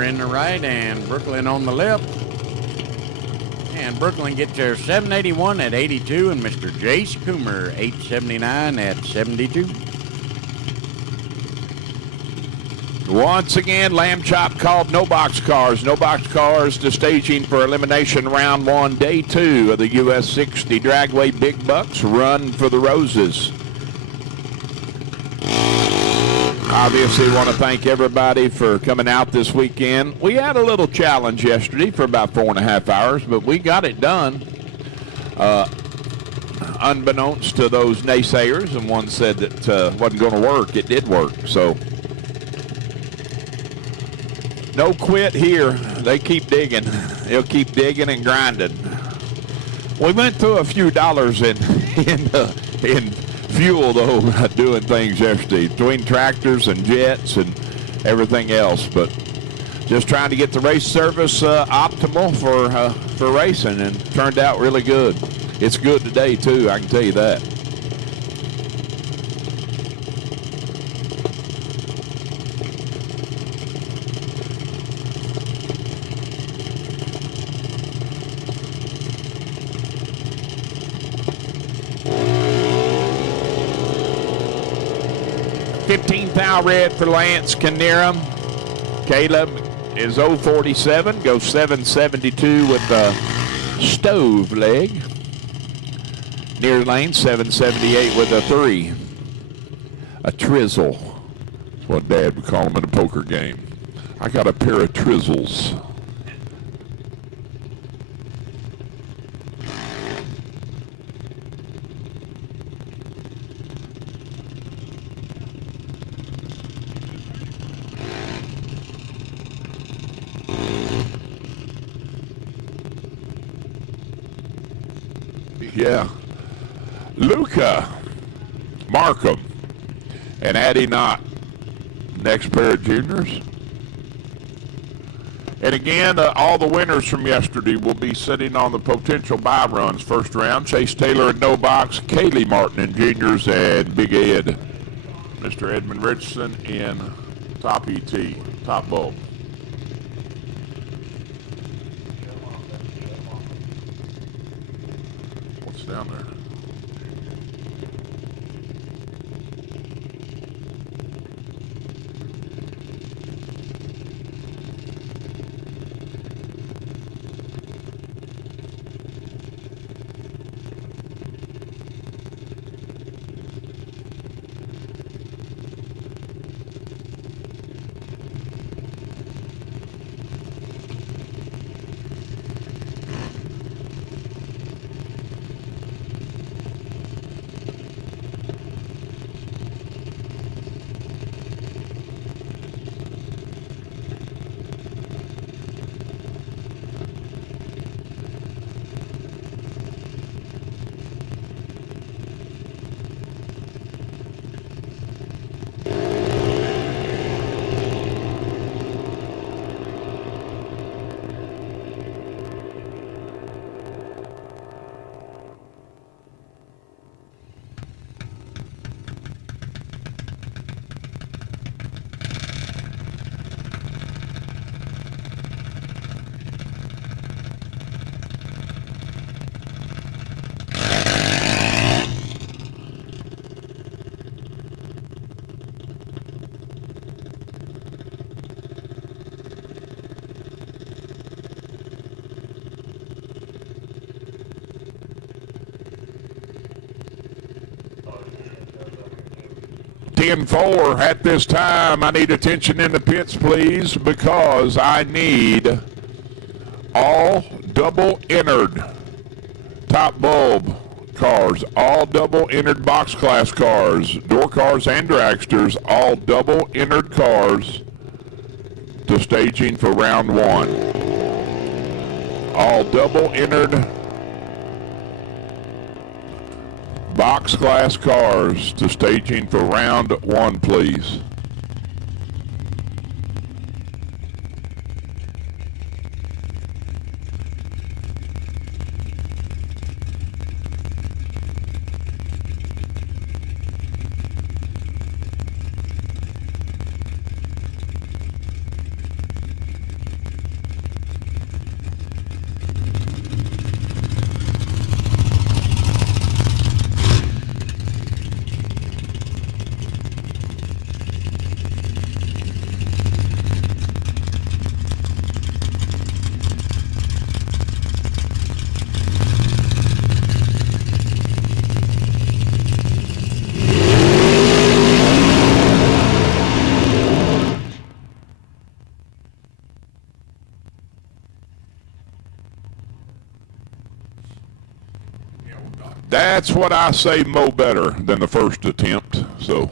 Coomer in the right and Brooklyn on the left. And Brooklyn gets their 781 at 82, and Mr. Jace Coomer 879 at 72. Once again, Lamb Chop called no box cars. No box cars to staging for elimination round 1, day 2 of the US 60 Dragway Big Bucks Run for the Roses. Obviously, want to thank everybody for coming out this weekend. We had a little challenge yesterday for about 4.5 hours, but we got it done. Unbeknownst to those naysayers, and one said that wasn't going to work, it did work. So, no quit here. They keep digging. They'll keep digging and grinding. We went through a few dollars in fuel, though, doing things yesterday, between tractors and jets and everything else. But just trying to get the race service optimal for racing, and turned out really good. It's good today, too, I can tell you that. $15,000 red for Lance Kinnear. Caleb is 047, goes 772 with the stove leg. Near lane 778 with a 3. A trizzle. That's what Dad would call them in a poker game. I got a pair of trizzles. Yeah. Luca Markham and Addie Knott, next pair of juniors. And again, all the winners from yesterday will be sitting on the potential buy runs first round. Chase Taylor in no box, Kaylee Martin in juniors, and Big Ed. Mr. Edmund Richardson in top ET, top bulb. What's down there? Four at this time. I need attention in the pits, please, because I need all double entered top bulb cars, all double entered box class cars, door cars and dragsters, all double entered cars to staging for round 1. All double entered box class cars to staging for round 1, please. That's what I say mo better than the first attempt, so.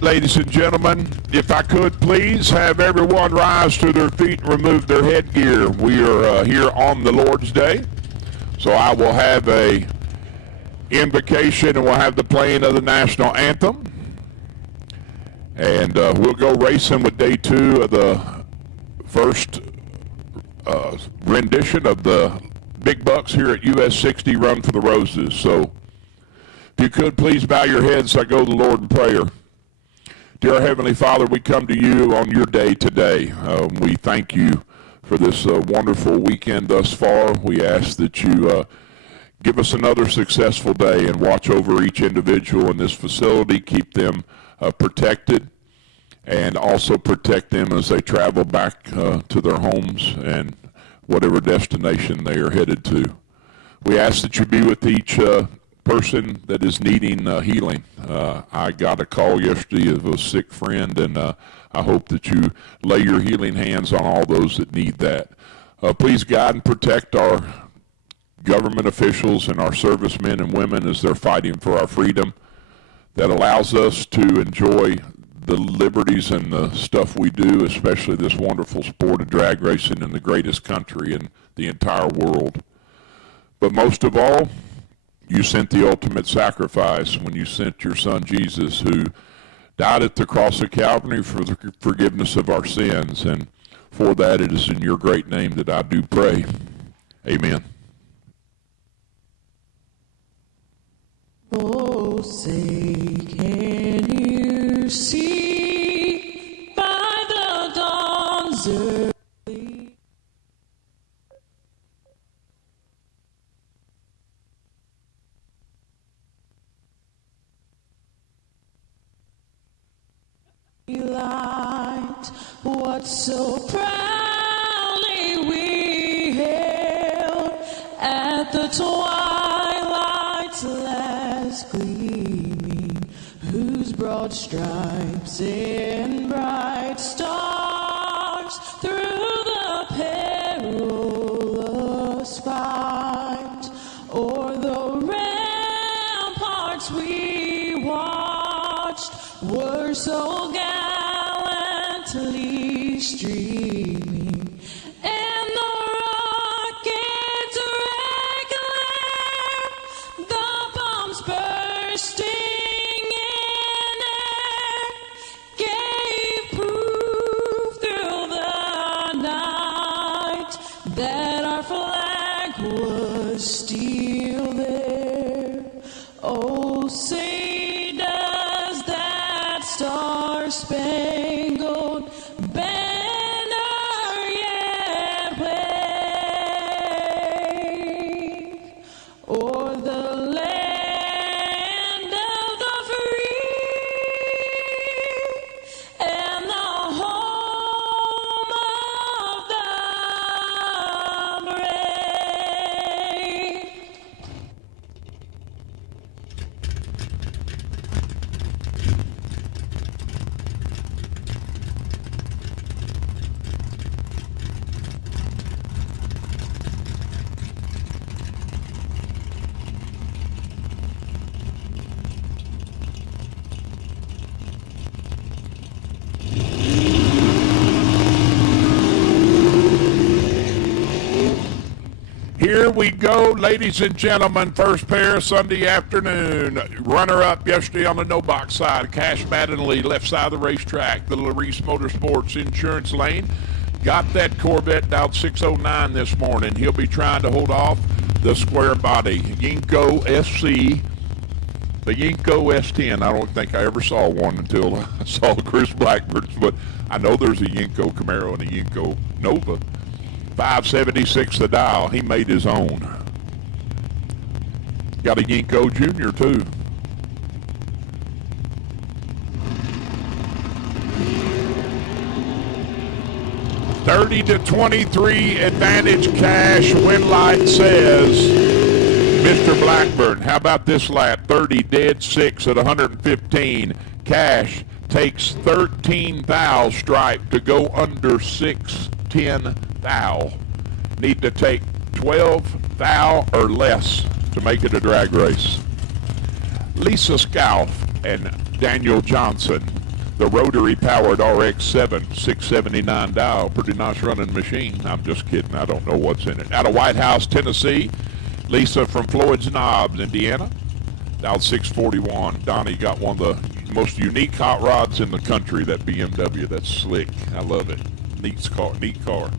Ladies and gentlemen, if I could please have everyone rise to their feet and remove their headgear. We are here on the Lord's Day, so I will have a invocation and we'll have the playing of the national anthem. And we'll go racing with day 2 of the first rendition of the Big Bucks here at US 60 Run for the Roses. So if you could please bow your heads, I go to the Lord in prayer. Dear Heavenly Father, we come to you on your day today. We thank you for this wonderful weekend thus far. We ask that you give us another successful day and watch over each individual in this facility, keep them protected, and also protect them as they travel back to their homes and whatever destination they are headed to. We ask that you be with each person that is needing healing. I got a call yesterday of a sick friend, and I hope that you lay your healing hands on all those that need that. Please guide and protect our government officials and our servicemen and women as they're fighting for our freedom that allows us to enjoy the liberties and the stuff we do, especially this wonderful sport of drag racing in the greatest country in the entire world. But most of all, you sent the ultimate sacrifice when you sent your son Jesus, who died at the cross of Calvary for the forgiveness of our sins. And for that, it is in your great name that I do pray. Amen. Oh, say, can you see by the dawn's early light what so proudly we hailed at the twilight's last gleaming, whose broad stripes and bright stars through the perilous fight o'er the ramparts we watched were so gallantly streaming, and the rockets regular, the bombs bursting in air, gave proof through the night that our flag was still there. Oh, say does that star-spangled banner yet wave o'er the land of the free and the home of the brave? Here we go, ladies and gentlemen. First pair Sunday afternoon. Runner-up yesterday on the no-box side, Cash Mattingly, left side of the racetrack. The Larice Motorsports Insurance Lane got that Corvette down 609 this morning. He'll be trying to hold off the square body Yinko SC, the Yinko S10. I don't think I ever saw one until I saw Chris Blackbird's, but I know there's a Yinko Camaro and a Yinko Nova. 576 the dial. He made his own. Got a Yinko Junior too. $30-23 advantage Cash. Win light says Mr. Blackburn. How about this lap? 30 dead 6 at 115. Cash takes 13 thou stripe to go under 610 thou. Need to take 12 thou or less to make it a drag race. Lisa Scalf and Daniel Johnson the rotary-powered RX-7, 679 dial. Pretty nice running machine. I'm just kidding. I don't know what's in it. Out of White House, Tennessee, Lisa from Floyd's Knobs, Indiana, dialed 641. Donnie got one of the most unique hot rods in the country, that BMW. That's slick. I love it. Neat car. Neat car.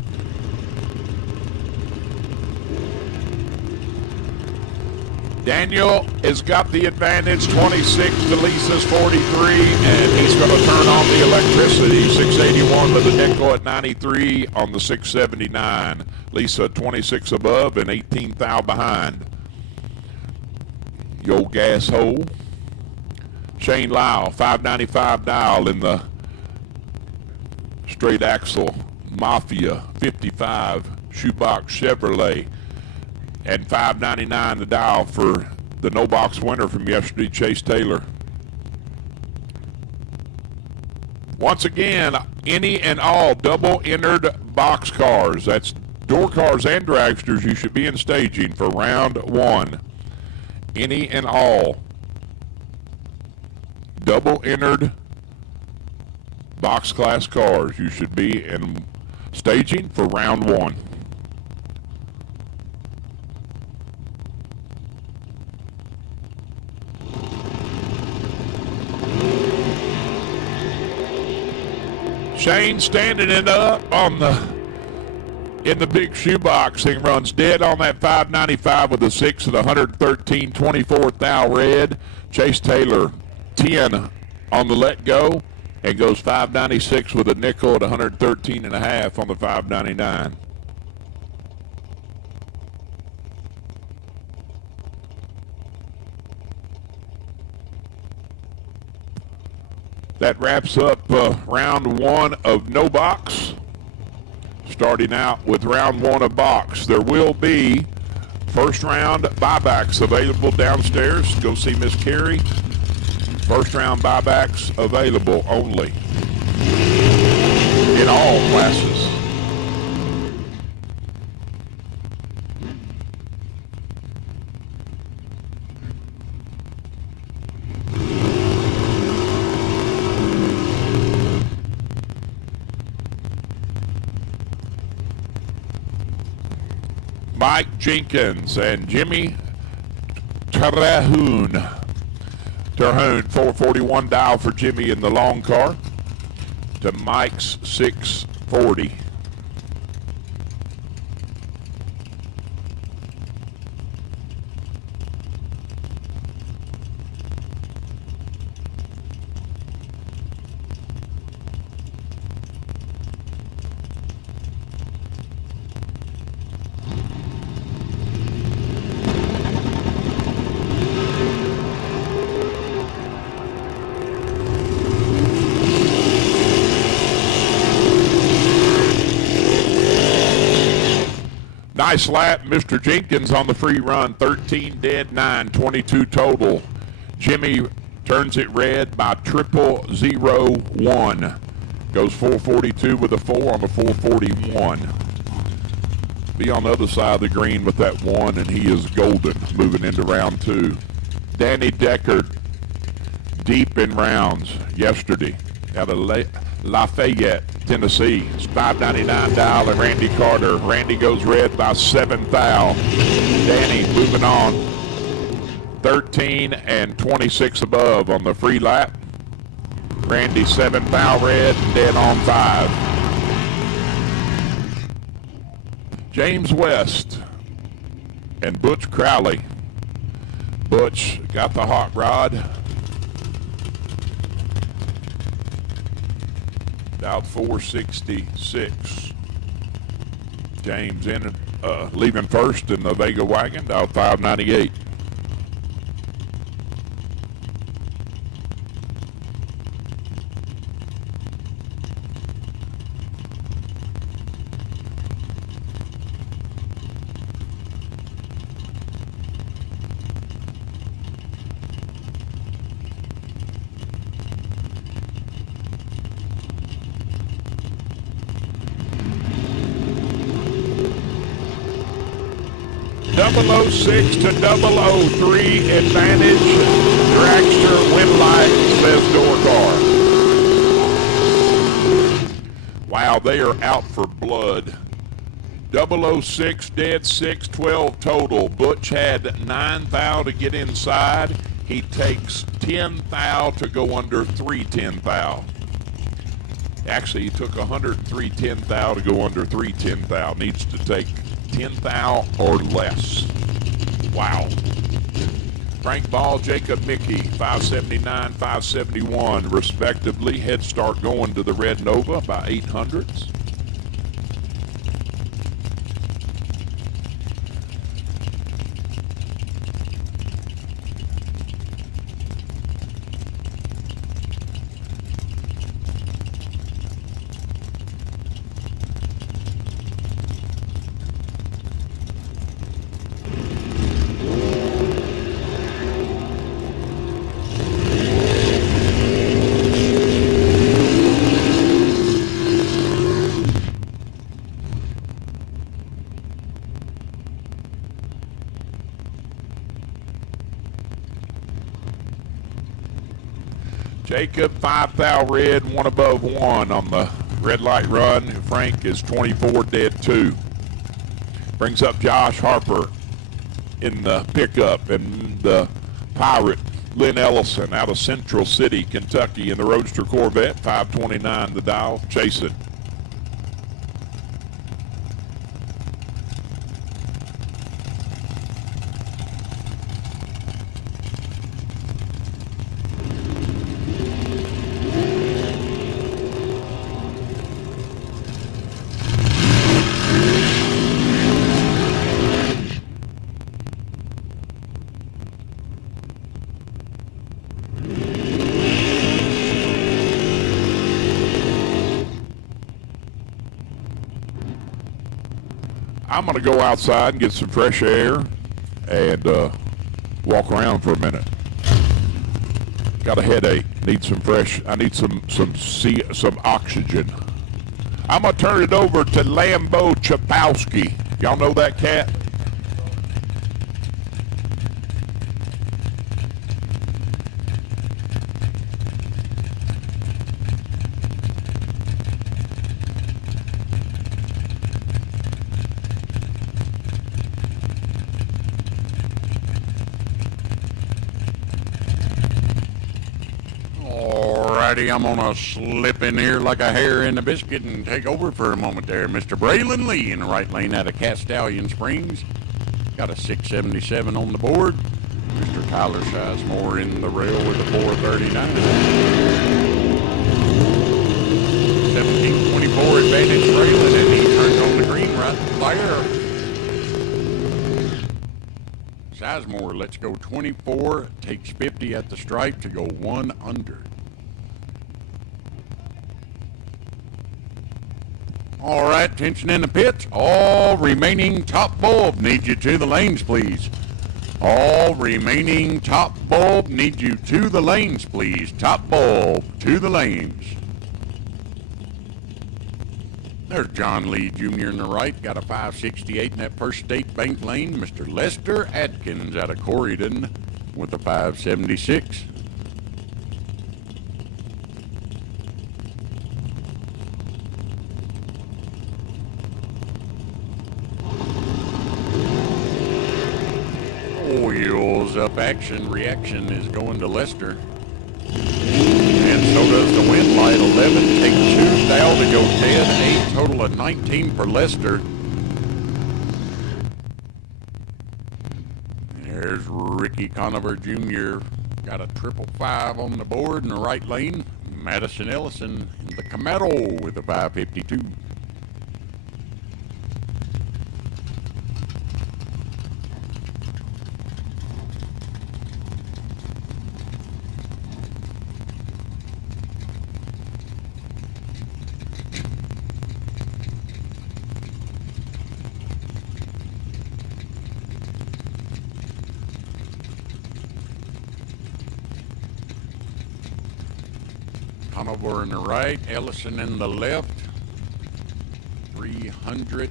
Daniel has got the advantage, 26 to Lisa's 43, and he's going to turn on the electricity. 681 with a nickel at 93 on the 679. Lisa 26 above and 18 thou behind. The old gas hole. Shane Lyle, 595 dial in the straight axle Mafia 55 shoebox Chevrolet. And $5.99 the dial for the no box winner from yesterday, Chase Taylor. Once again, any and all double entered box cars, that's door cars and dragsters, you should be in staging for round one. Any and all double entered box class cars, you should be in staging for round one. Shane standing it up on in the big shoebox. He runs dead on that 595 with a 6 at 113, 24 thou red. Chase Taylor 10 on the let go and goes 596 with a nickel at 113 and a half on the 599. That wraps up round one of no box. Starting out with round one of box. There will be first round buybacks available downstairs. Go see Miss Carey. First round buybacks available only in all classes. Mike Jenkins and Jimmy Terhune, 441 dial for Jimmy in the long car to Mike's 640. Nice lap, Mr. Jenkins on the free run, 13 dead, 9, 22 total. Jimmy turns it red by 0001. Goes 442 with a 4 on the 441. Be on the other side of the green with that 1, and he is golden moving into round 2. Danny Deckard, deep in rounds yesterday out of Lafayette, Tennessee. It's 599 dial and Randy Carter. Randy goes red by 7 thou. Danny moving on. 13 and 26 above on the free lap. Randy 7 thou red, dead on 5. James West and Butch Crowley. Butch got the hot rod. Dialed 466. James in leaving first in the Vega wagon, dialed 598. .006 to .003 advantage. Dragster win light, says door car. thou. They are out for blood. 006 dead, 612 total. Butch had 9 thou to get inside. He takes 10 thou to go under 310 thou. Actually, he took 103 10 thou to go under 310 thou. Needs to take 10 thou or less. Wow. Frank Ball, Jacob Mickey, 579, 571, respectively. Head start going to the Red Nova by 800s. Jacob, 5 thou red, 1 above 1 on the red light run. Frank is 24 dead 2. Brings up Josh Harper in the pickup, and the Pirate Lynn Ellison out of Central City, Kentucky in the Roadster Corvette, 529 the dial, chase it. I'm going to go outside and get some fresh air and walk around for a minute. Got a headache. Need some fresh. I need some oxygen. I'm going to turn it over to Lambo Chapowski. Y'all know that cat? I'm gonna slip in here like a hair in a biscuit and take over for a moment there. Mr. Braylon Lee in the right lane out of Cat Stallion Springs. Got a 677 on the board. Mr. Tyler Sizemore in the rail with a 439. 1724 advantage Braylon, and he turns on the green right there. Sizemore lets go 24, takes 50 at the stripe to go 1 under. All right, tension in the pits. All remaining top bulb need you to the lanes, please. All remaining top bulb need you to the lanes, please. Top bulb to the lanes. There's John Lee Jr. in the right. Got a 568 in that First State Bank lane. Mr. Lester Atkins out of Corydon with a 576. Oils up action. Reaction is going to Lester. And so does the wind light. 11, take 2 thou to go 10, 8, total of 19 for Lester. There's Ricky Conover Jr. Got a 555 on the board in the right lane. Madison Ellison in the Camaro with a 552. Conover in the right, Ellison in the left. 300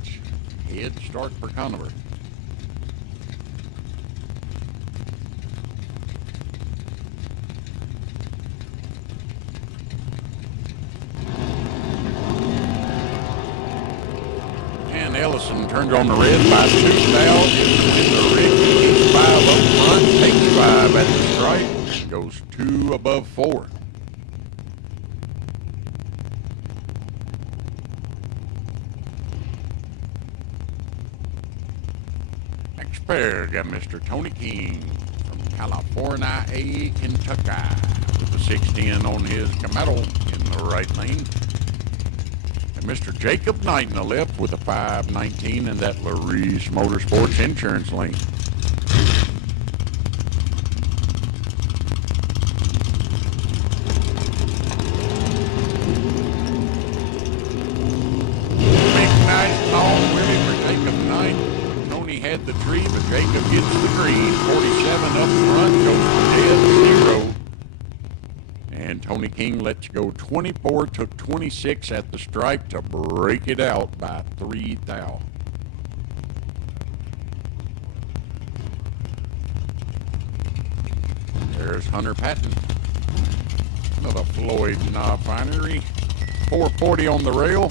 head start for Conover. Ellison turns on the red by 2 thou. Mr. Rick keeps 5 up front, takes 5 at the stripe, goes 2 above 4. Next pair got Mr. Tony King from California, Kentucky, with the 610 on his Camaro in the right lane. And Mr. Jacob Knight in the left with a 519 in that Larice Motorsports insurance lane. Big nice long wheelie for Jacob Knight. Tony had the tree, but Jacob gets the green. 47 up front, goes dead 0. And Tony King lets go 24, took 26 at the stripe to break it out by 3 thou. There's Hunter Patton. Another Floyd Knob Finery. 440 on the rail.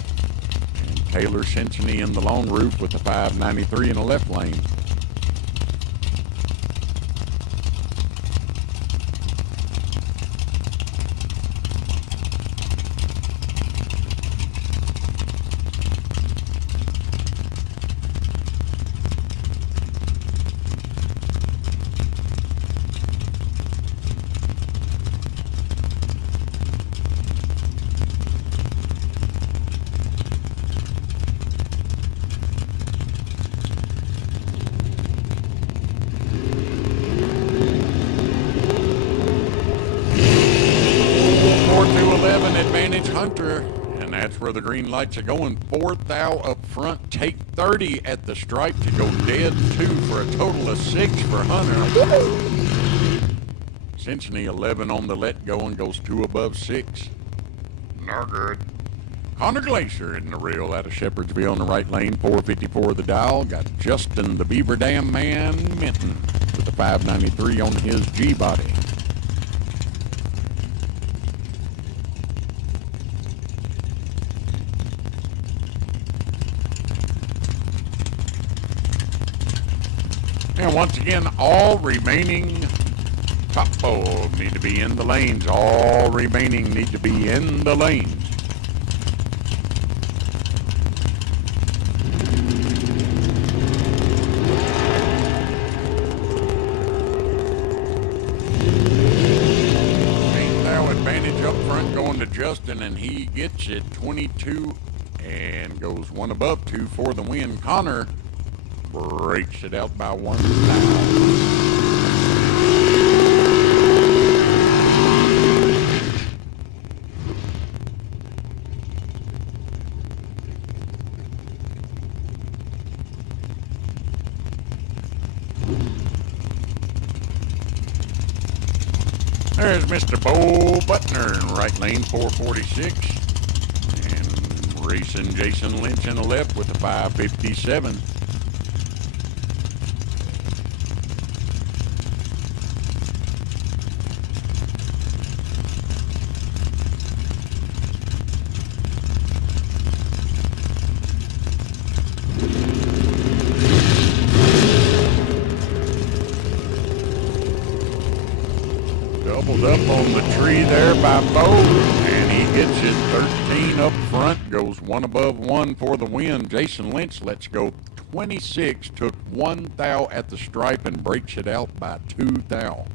And Taylor Cincinnati in the long roof with the 593 in the left lane. Advantage Hunter, and that's where the green lights are going. 4 thou up front, take 30 at the stripe to go dead 2 for a total of 6 for Hunter. Cincinnati 11 on the let go and goes 2 above 6. No good. Connor Glacier in the rail out of Shepherdsville in the right lane, 454 the dial. Got Justin the Beaver Dam Man Minton with the 593 on his G-body. And once again, all remaining top bulbs need to be in the lanes. All remaining need to be in the lanes. Now advantage up front going to Justin, and he gets it 22 and goes 1 above 2 for the win. Connor breaks it out by 1 thou. There's Mr. Bo Butner in right lane, 446. And racing Jason Lynch in the left with the 557. Doubled up on the tree there by Bo, and he gets it 13 up front, goes 1 above 1 for the win. Jason Lynch lets go 26, took 1 thou at the stripe and breaks it out by 2 thou.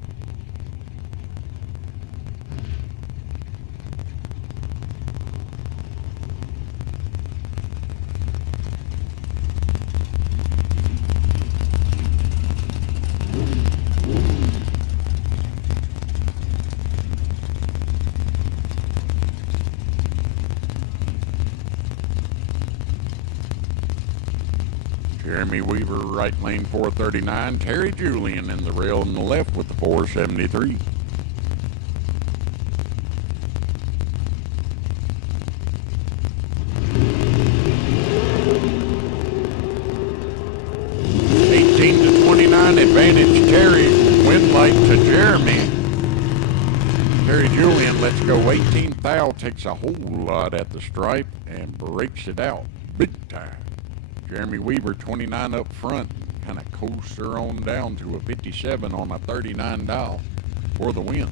Jeremy Weaver, right lane 439. Terry Julian in the rail on the left with the 473. To 29 advantage Terry, wind light to Jeremy. Terry Julian lets go 18 thou, takes a whole lot at the stripe and breaks it out big time. Jeremy Weaver, 29 up front, kind of coasts her on down to a 57 on a 39 dial for the win.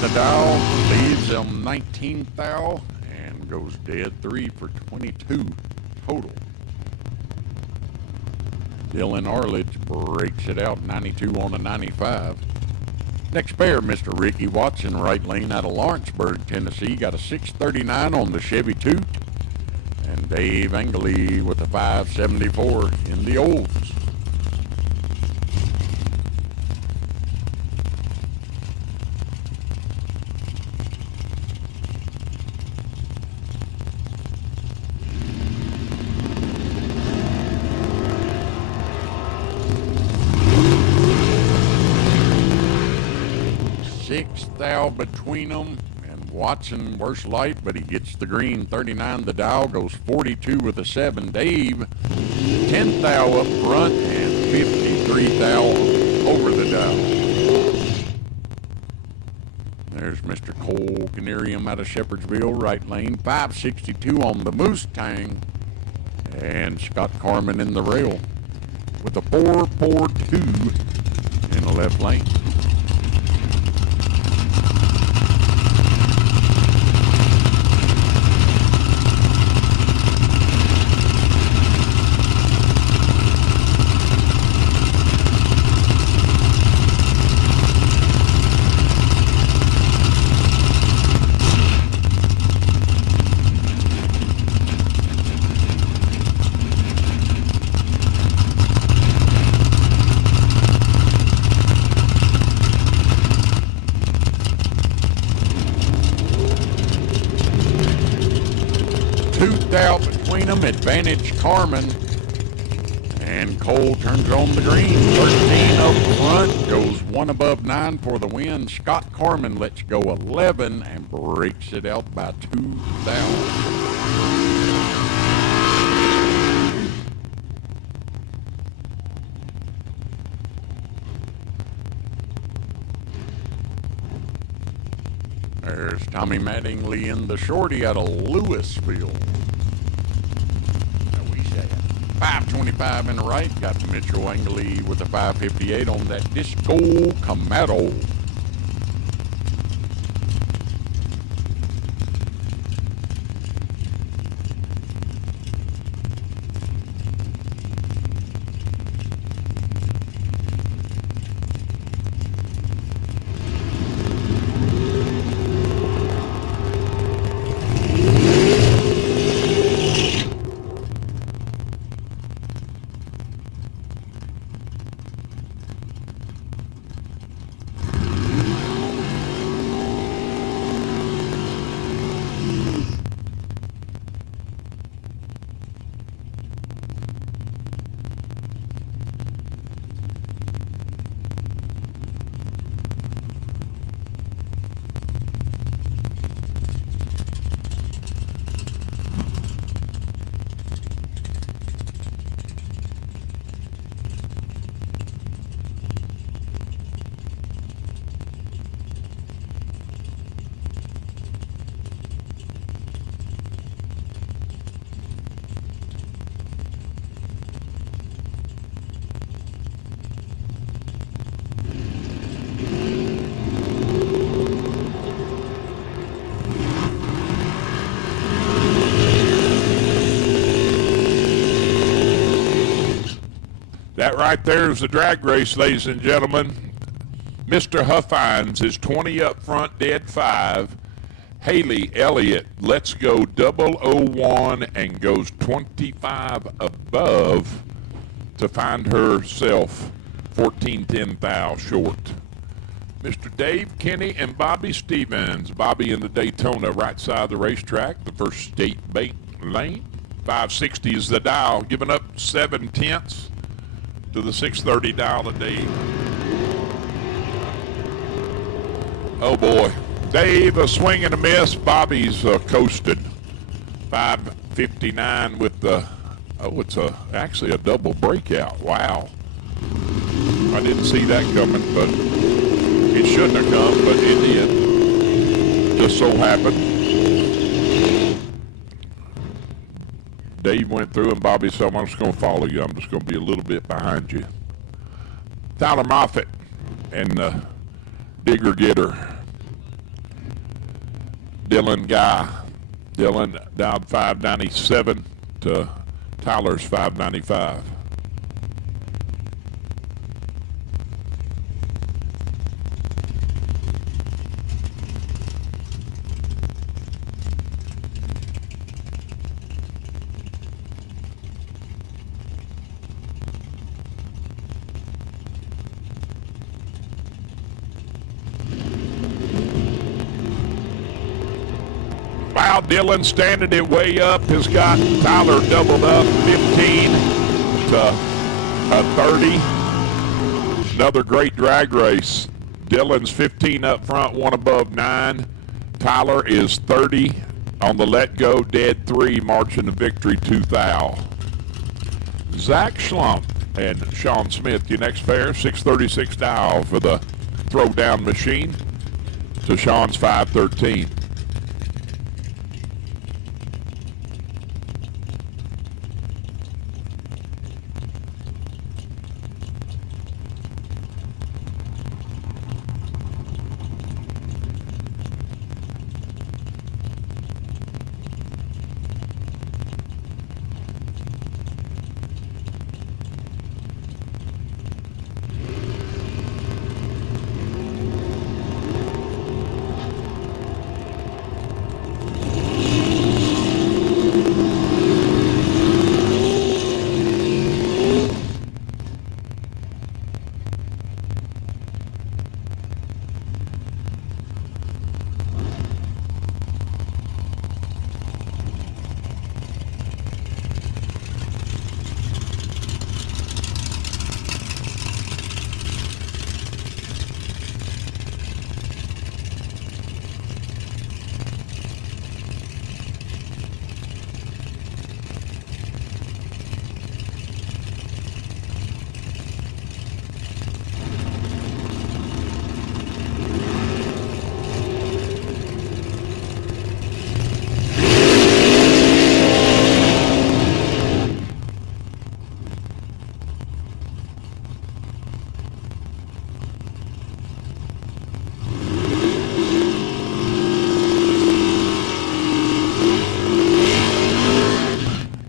The dial leads them 19th thou and goes dead 3 for 22 total. Dylan Arledge breaks it out 92 on a 95. Next pair, Mr. Ricky Watson, right lane out of Lawrenceburg, Tennessee, got a 639 on the Chevy 2. And Dave Engley with a 574 in the Olds. Sixth thou between them, and Watson worse light, but he gets the green. 39 the dial, goes 42 with a 7. Dave, 10th thou up front, and 53 thou over the dial. There's Mr. Cole Canarium out of Shepherdsville, right lane. 562 on the Mustang, and Scott Carmen in the rail with a 442 in the left lane. Out between them, advantage Carmen, and Cole turns on the green. 13 up front, goes 1 above 9 for the win. Scott Carmen lets go 11 and breaks it out by 2 thou. There's Tommy Mattingly in the shorty out of Louisville. 525 in the right, got Mitchell Engley with a 558 on that Disco Camaro. That right there is the drag race, ladies and gentlemen. Mr. Huffines is 20 up front, dead 5. Haley Elliott lets go 001 and goes 25 above to find herself 14-10 thou short. Mr. Dave Kenny and Bobby Stevens. Bobby in the Daytona right side of the racetrack, the first state bait lane. 560 is the dial, giving up 7/10 to the 630 dial of Dave. Oh boy. Dave, a swing and a miss. Bobby's coasted. 559 with the, it's actually a double breakout. Wow. I didn't see that coming, but it shouldn't have come, but it did. Just so happened. Dave went through and Bobby said, I'm just going to follow you. I'm just going to be a little bit behind you. Tyler Moffitt and Digger Getter. Dylan Guy. Dylan down 597 to Tyler's 595. Wow, Dylan standing it way up has got Tyler doubled up 15 to 30. Another great drag race. Dylan's 15 up front, one above 9. Tyler is 30 on the let go, dead 3, marching to victory 2 thou. Zach Schlump and Sean Smith, your next pair, 636 dial for the throwdown machine to Sean's 513.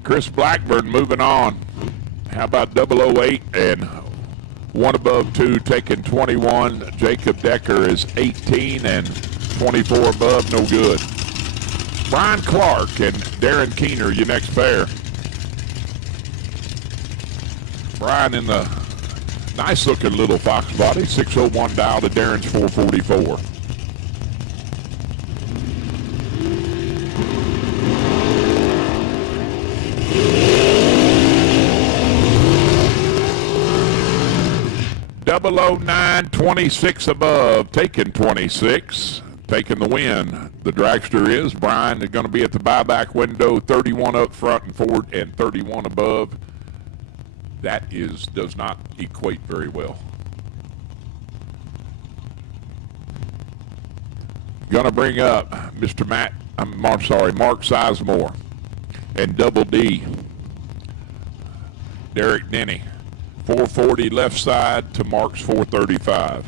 Chris Blackburn moving on. How about 008 and 1 above 2 taking 21. Jacob Decker is 18 and 24 above, no good. Brian Clark and Darren Keener, your next pair. Brian in the nice looking little Fox body, 601 dial to Darren's 444. Double 09, 26 above, taking 26, taking the win. The dragster is. Brian is going to be at the buyback window, 31 up front and forward, and 31 above. That does not equate very well. Going to bring up Mr. Mark Sizemore and Double D, Derek Denny. 440 left side to Mark's 435.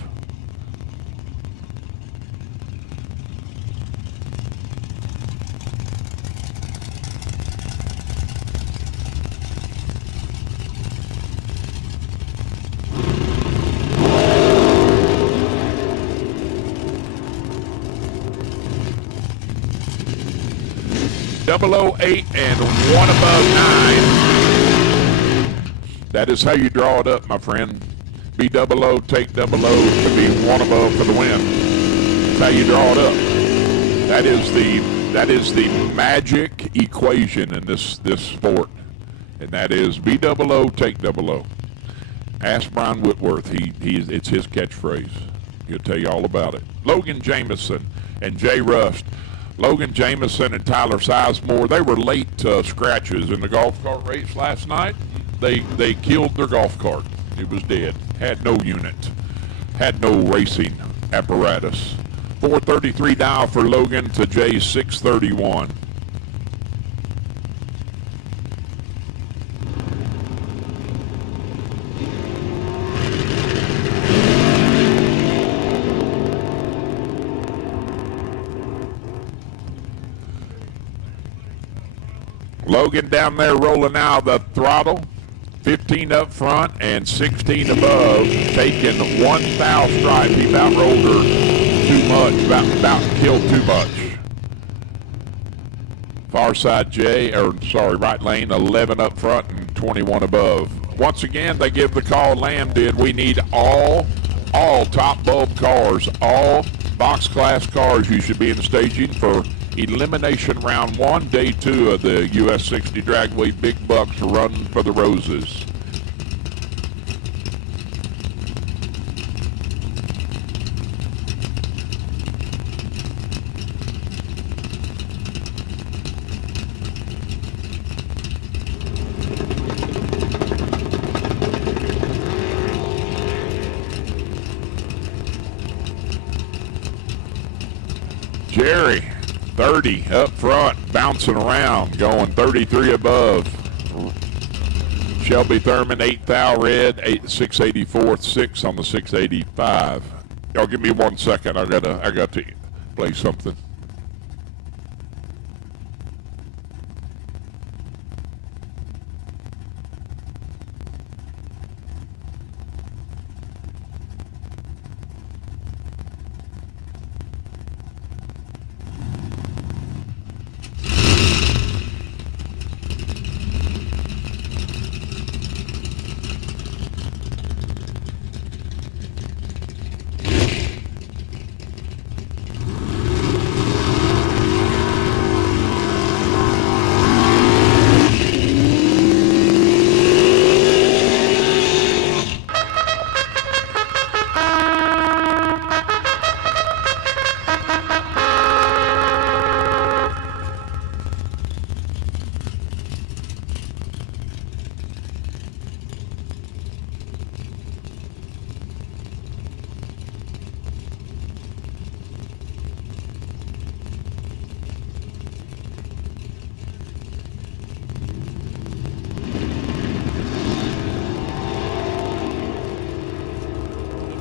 Double 08 and 1 above 9. That is how you draw it up, my friend. Be 00, take 00 to be 1 above for the win. That's how you draw it up. That is the That is the magic equation in this sport, and that is be double O, take double O. Ask Brian Whitworth. It's his catchphrase. He'll tell you all about it. Logan Jameson and Jay Rust. Logan Jameson and Tyler Sizemore, they were late scratches in the golf cart race last night. They killed their golf cart. It was dead. Had no unit. Had no racing apparatus. 433 dial for Logan to Jay's 631. Logan down there rolling out the throttle, 15 up front and 16 above, taking one foul stripe. He about rolled her too much, about killed too much. Far side right lane, 11 up front and 21 above. Once again, they give the call, Lamb did. We need all top bulb cars, all box class cars. You should be in the staging for elimination round 1, day 2 of the US 60 Dragway Big Bucks Run for the Roses. Jerry, 30 up front, bouncing around, going 33 above. Shelby Thurman, 8 thou red, 684, 6 on the 685. Y'all give me 1 second. I got to play something.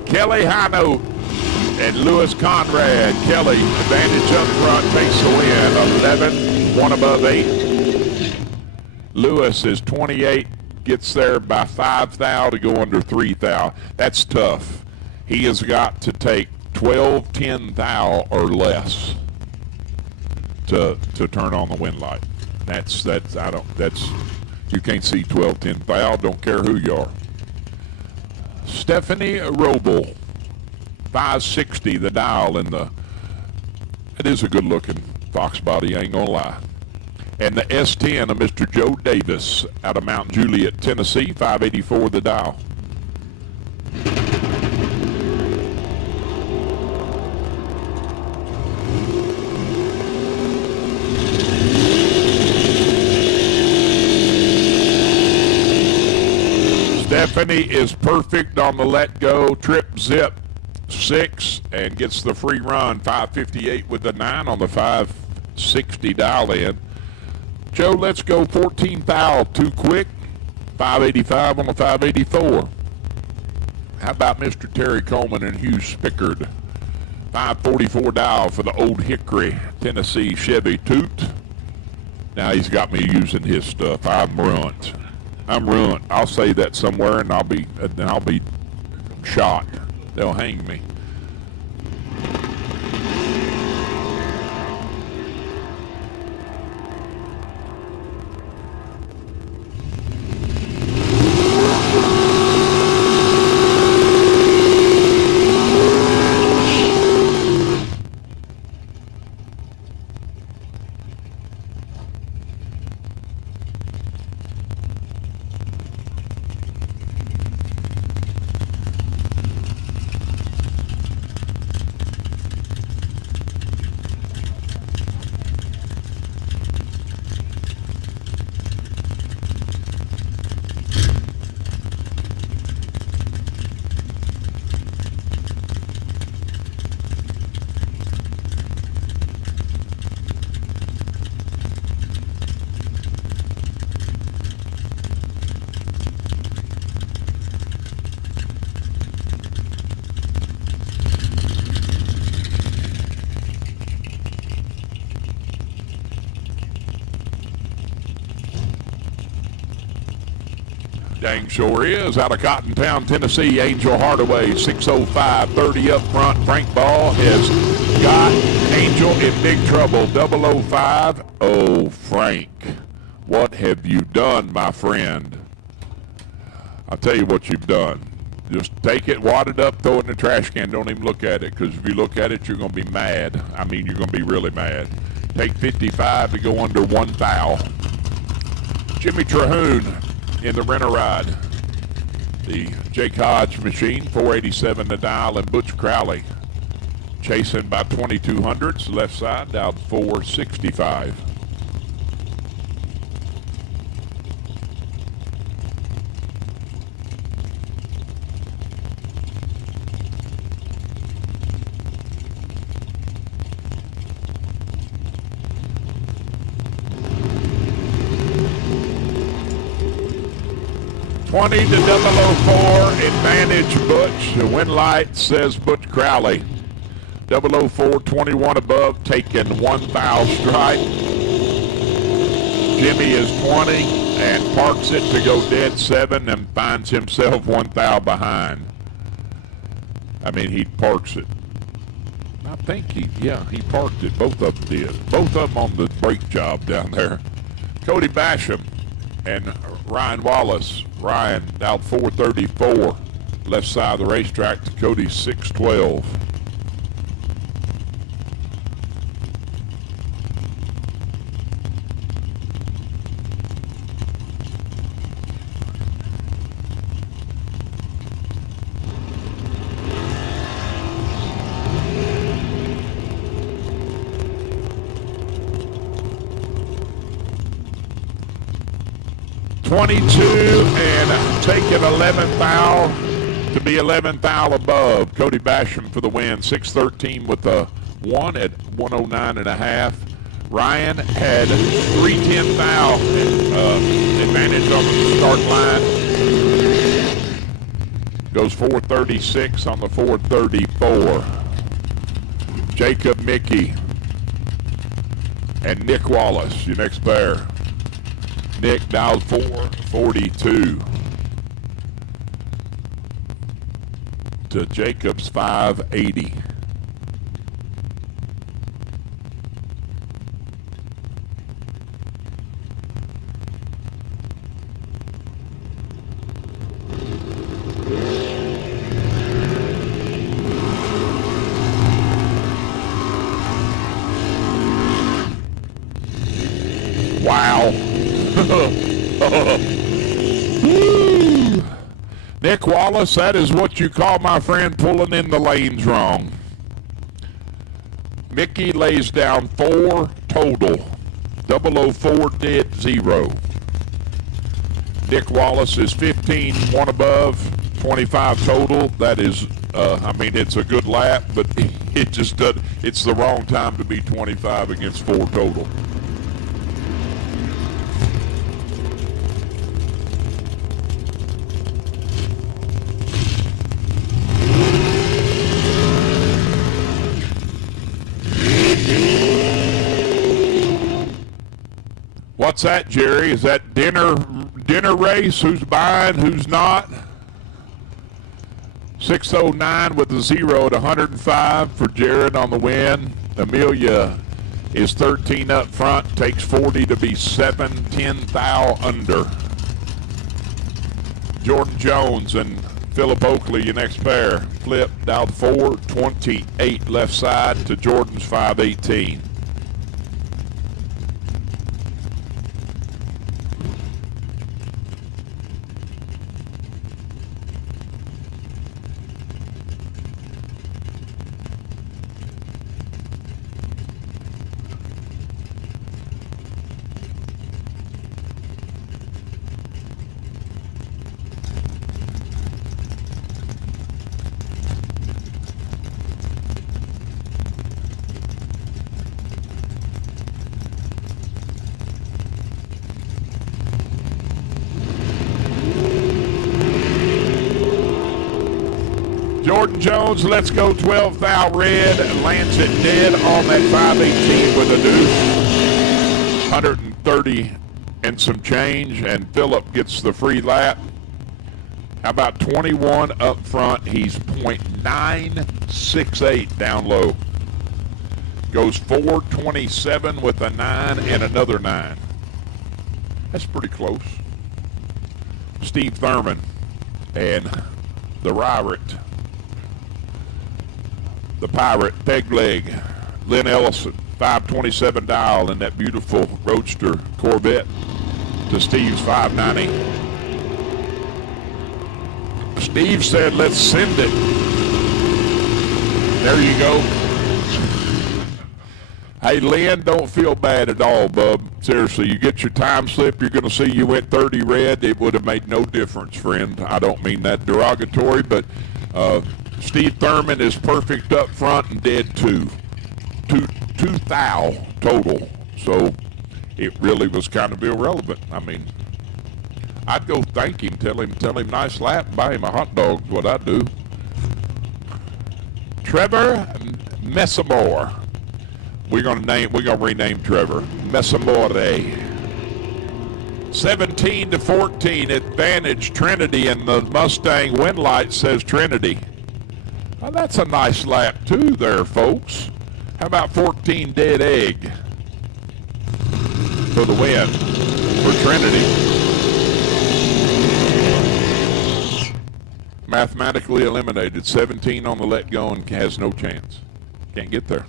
Kelly Hinote and Lewis Conrad. Kelly, advantage up front, takes the win. 11, 1 above 8. Lewis is 28, gets there by 5 thou to go under 3 thou. That's tough. He has got to take 12, 10 thou or less to turn on the win light. You can't see 12, 10 thou, don't care who you are. Stephanie Roble, 560 the dial it is a good looking Fox body, I ain't gonna lie. And the S10 of Mr. Joe Davis out of Mount Juliet, Tennessee, 584 the dial. Stephanie is perfect on the let go, trip zip 6 and gets the free run, 558 with the 9 on the 560 dial in. Joe, let's go 14 thou too quick, 585 on the 584. How about Mr. Terry Coleman and Hugh Spickard? 544 dial for the Old Hickory, Tennessee Chevy Toot. Now he's got me using his stuff. I'm ruined. I'll say that somewhere, and I'll be shot. They'll hang me. Dang sure is. Out of Cottontown, Tennessee, Angel Hardaway, 6:05, 30 up front. Frank Ball has got Angel in big trouble, 005. Oh, Frank, what have you done, my friend? I'll tell you what you've done. Just take it, wad it up, throw it in the trash can. Don't even look at it, because if you look at it, you're going to be mad. I mean, you're going to be really mad. Take 55 to go under one foul. Jimmy Trahoon in the renter ride. The Jake Hodge machine, 487 to dial, and Butch Crowley chasing by 2200s, left side, down 465. $20 to 004, advantage Butch. The win light says Butch Crowley. 004, 21 above, taking one foul strike. Jimmy is 20 and parks it to go dead 7 and finds himself one foul behind. I mean, he parks it. I think he parked it. Both of them did. Both of them on the brake job down there. Cody Basham and Ryan Wallace. Ryan out 434, left side of the racetrack to Cody 612. And taking 11 foul to be 11 foul above. Cody Basham for the win. 613 with a 1 at 109.5. Ryan had 310 foul advantage on the start line. Goes 436 on the 434. Jacob Mickey and Nick Wallace, your next pair. Nick dialed 442 to Jacob's 580. Wow. Nick Wallace, that is what you call, my friend, pulling in the lanes wrong. Mickey lays down 4 total. 004 did 0. Nick Wallace is 15, 1 above, 25 total. That is, I mean, it's a good lap, but it just doesn't, it's the wrong time to be 25 against 4 total. What's that, Jerry? Is that dinner race? Who's buying, who's not? 609 with a 0 at 105 for Jared on the win. Amelia is 13 up front, takes 40 to be 7, 10 thou under. Jordan Jones and Philip Oakley, your next pair. Flip dialed 428 left side to Jordan's 518. Jordan Jones, let's go 12 thou red, lands it dead on that 518 with a deuce. 130 and some change, and Phillip gets the free lap. How about 21 up front? He's .968 down low. Goes 427 with a 9 and another 9. That's pretty close. Steve Thurman and the Pirate, peg leg, Lynn Ellison, 527 dial in that beautiful Roadster Corvette to Steve's 590. Steve said, let's send it. There you go. Hey, Lynn, don't feel bad at all, bub. Seriously, you get your time slip, you're going to see you went 30 red. It would have made no difference, friend. I don't mean that derogatory, but Steve Thurman is perfect up front and dead two thou total. So it really was kind of irrelevant. I mean, I'd go thank him, tell him nice lap, buy him a hot dog, what I'd do. Trevor Messamore. We're gonna rename Trevor Messamore. 17-14 advantage Trinity, and the Mustang wind light says Trinity. Well, that's a nice lap too there, folks. How about 14 dead egg for the win for Trinity? Mathematically eliminated. 17 on the let go and has no chance. Can't get there.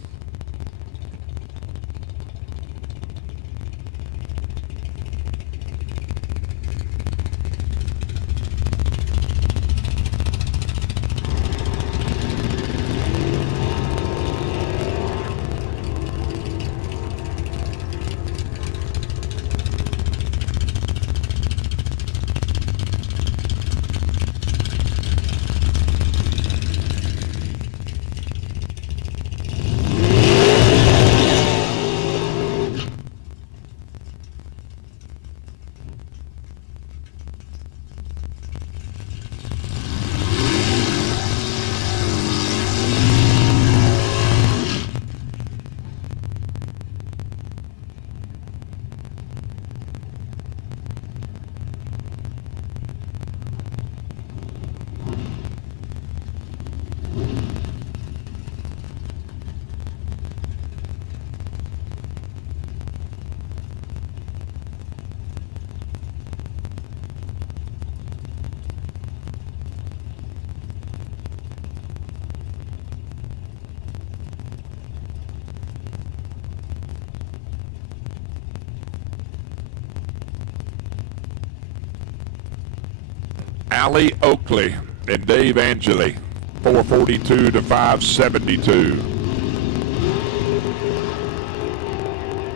Allie Oakley and Dave Angeli, 442 to 572.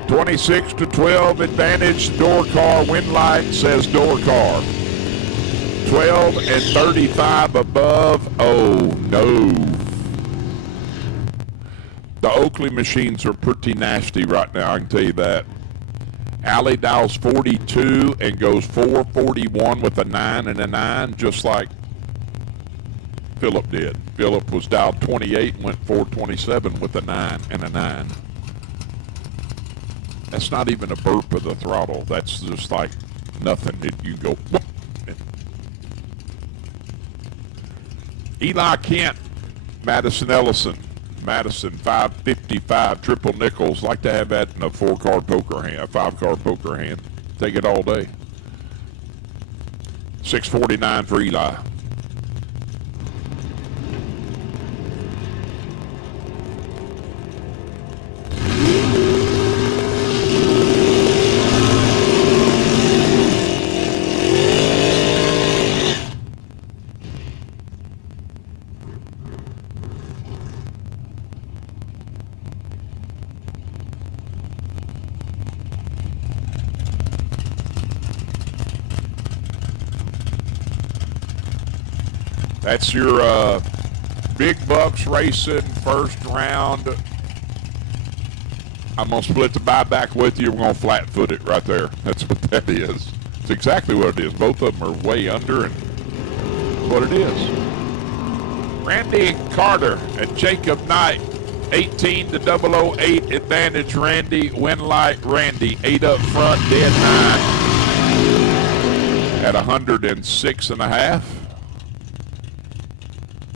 26-12 advantage, door car, wind light says door car. 12 and 35 above, oh no. The Oakley machines are pretty nasty right now, I can tell you that. Allie dials 42 and goes 441 with a 9 and a 9, just like Phillip did. Phillip was dialed 28 and went 427 with a 9 and a 9. That's not even a burp of the throttle. That's just like nothing. You go. Whoop. Eli Kent, Madison Ellison. Madison 555 triple nickels. Like to have that in a 4-card poker hand, a 5-card poker hand. Take it all day. 649 for Eli. That's your Big Bucks Racing first round. I'm going to split the buyback with you. We're going to flat foot it right there. That's what that is. It's exactly what it is. Both of them are way under and what it is. Randy Carter and Jacob Knight, 18 to 008 advantage Randy. Win light Randy, 8 up front, dead 9 at 106.5.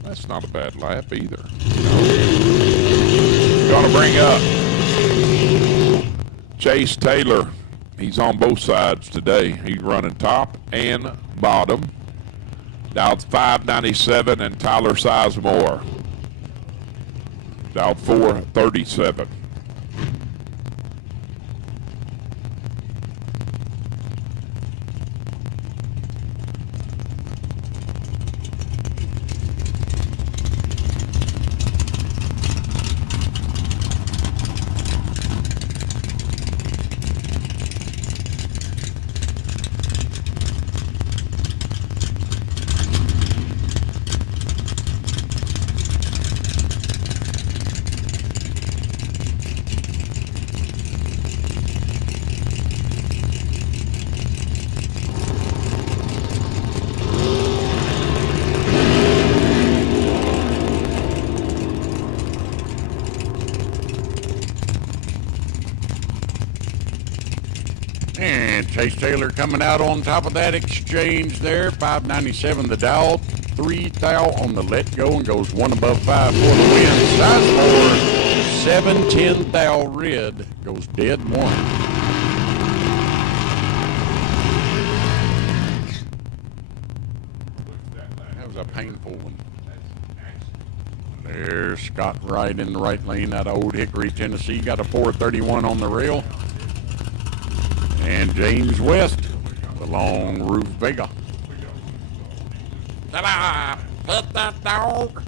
That's not a bad lap either. Gonna bring up Chase Taylor. He's on both sides today. He's running top and bottom. Dialed 597, and Tyler Sizemore dialed 437. And Chase Taylor coming out on top of that exchange there. 597 the dial, 3 thou on the let go, and goes one above 5 for the win. Sizemore, 710 thou red, goes dead 1. That was a painful one. There's Scott Wright in the right lane out of Old Hickory, Tennessee. Got a 431 on the rail. And James West, the long roof Vega. Can I pet that dog?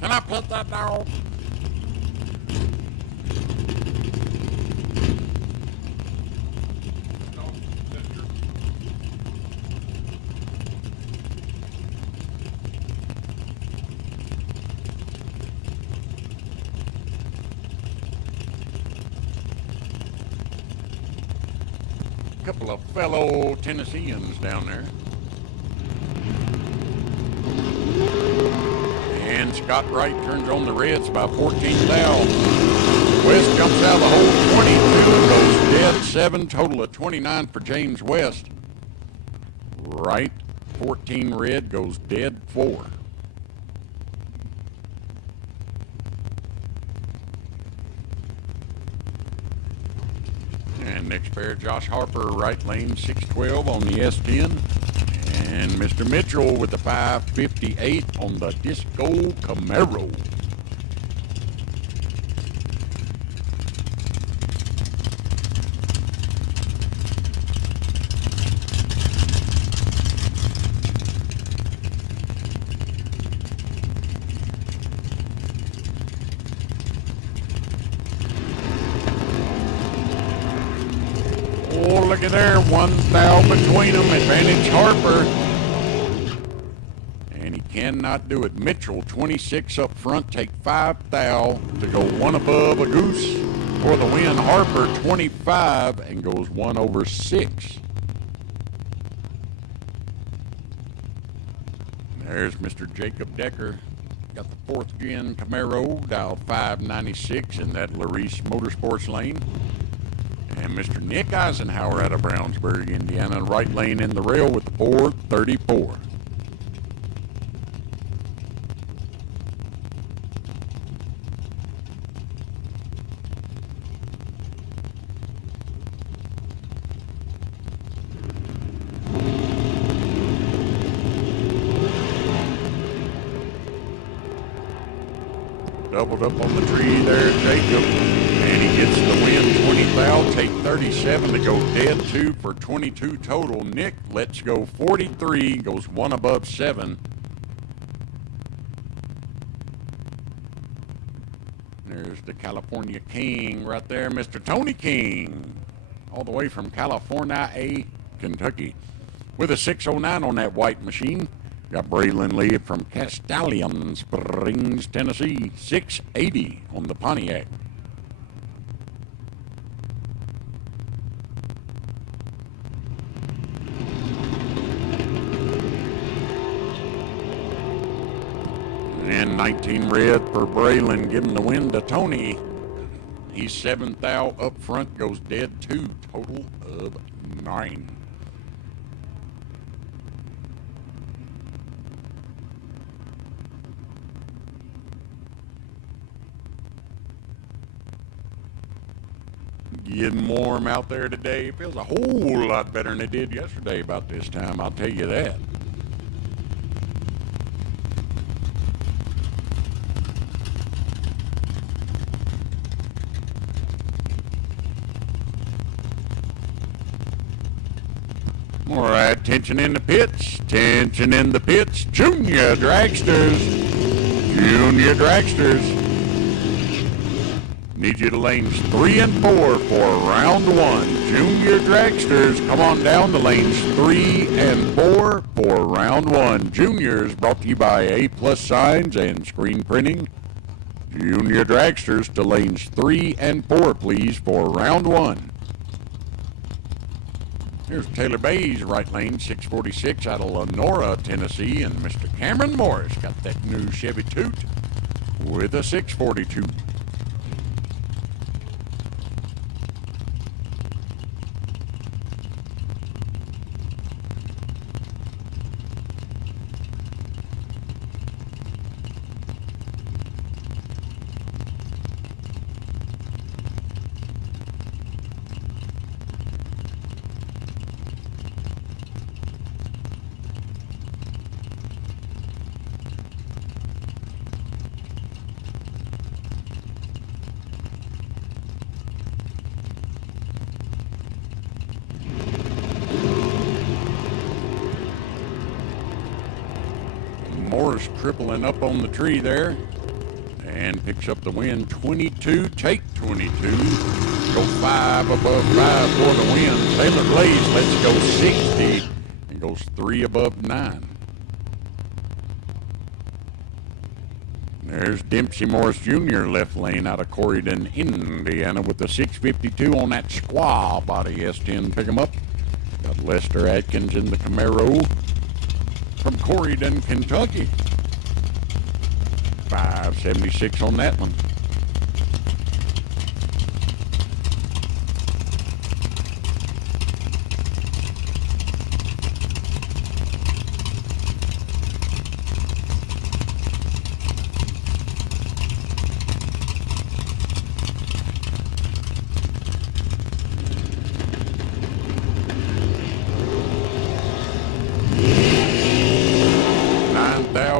Can I pet that dog? Couple of fellow Tennesseans down there. And Scott Wright turns on the reds by 14 thou. West jumps out of the hole 22 and goes dead 7, total of 29 for James West. Wright, 14 red, goes dead 4. And next pair, Josh Harper, right lane, 612 on the S10. And Mr. Mitchell with the 558 on the Disco Camaro. Oh, look at there, 1 thou between them, advantage Harper. And he cannot do it. Mitchell, 26 up front, take 5 thou to go 1 above a goose for the win. Harper, 25, and goes 1 over 6. There's Mr. Jacob Decker. Got the 4th gen Camaro, dial 596 in that Larice Motorsports lane. And Mr. Nick Eisenhower out of Brownsburg, Indiana, right lane in the rail with the 434. Doubled up on the tree there, Jacob. And he gets the win, 20 thou, take 37 to go dead 2 for 22 total. Nick lets go 43, goes 1 above 7. There's the California King right there, Mr. Tony King, all the way from California, Kentucky, with a 609 on that white machine. Got Braylon Lee from Castellian Springs, Tennessee, 680 on the Pontiac. And 19 red for Braylon, giving the win to Tony. He's 7 thou up front, goes dead 2, total of 9. Getting warm out there today. It feels a whole lot better than it did yesterday about this time, I'll tell you that. All right, tension in the pits. Tension in the pits. Junior dragsters. Junior dragsters. Need you to lanes 3 and 4 for round 1. Junior dragsters, come on down to lanes 3 and 4 for round 1. Juniors brought to you by A+ Signs and Screen Printing. Junior dragsters to lanes 3 and 4, please, for round 1. Here's Taylor Bay's right lane, 646 out of Lenora, Tennessee, and Mr. Cameron Morris got that new Chevy Toot with a 642. Morris tripling up on the tree there and picks up the win. 22, take 22. Go 5 above 5 for the win. Taylor Blaze lets go 60 and goes 3 above 9. There's Dempsey Morris Jr. left lane out of Corydon, Indiana with the 652 on that squaw body S10 pick 'em up. Got Lester Atkins in the Camaro from Corydon, Kentucky. 576 on that one.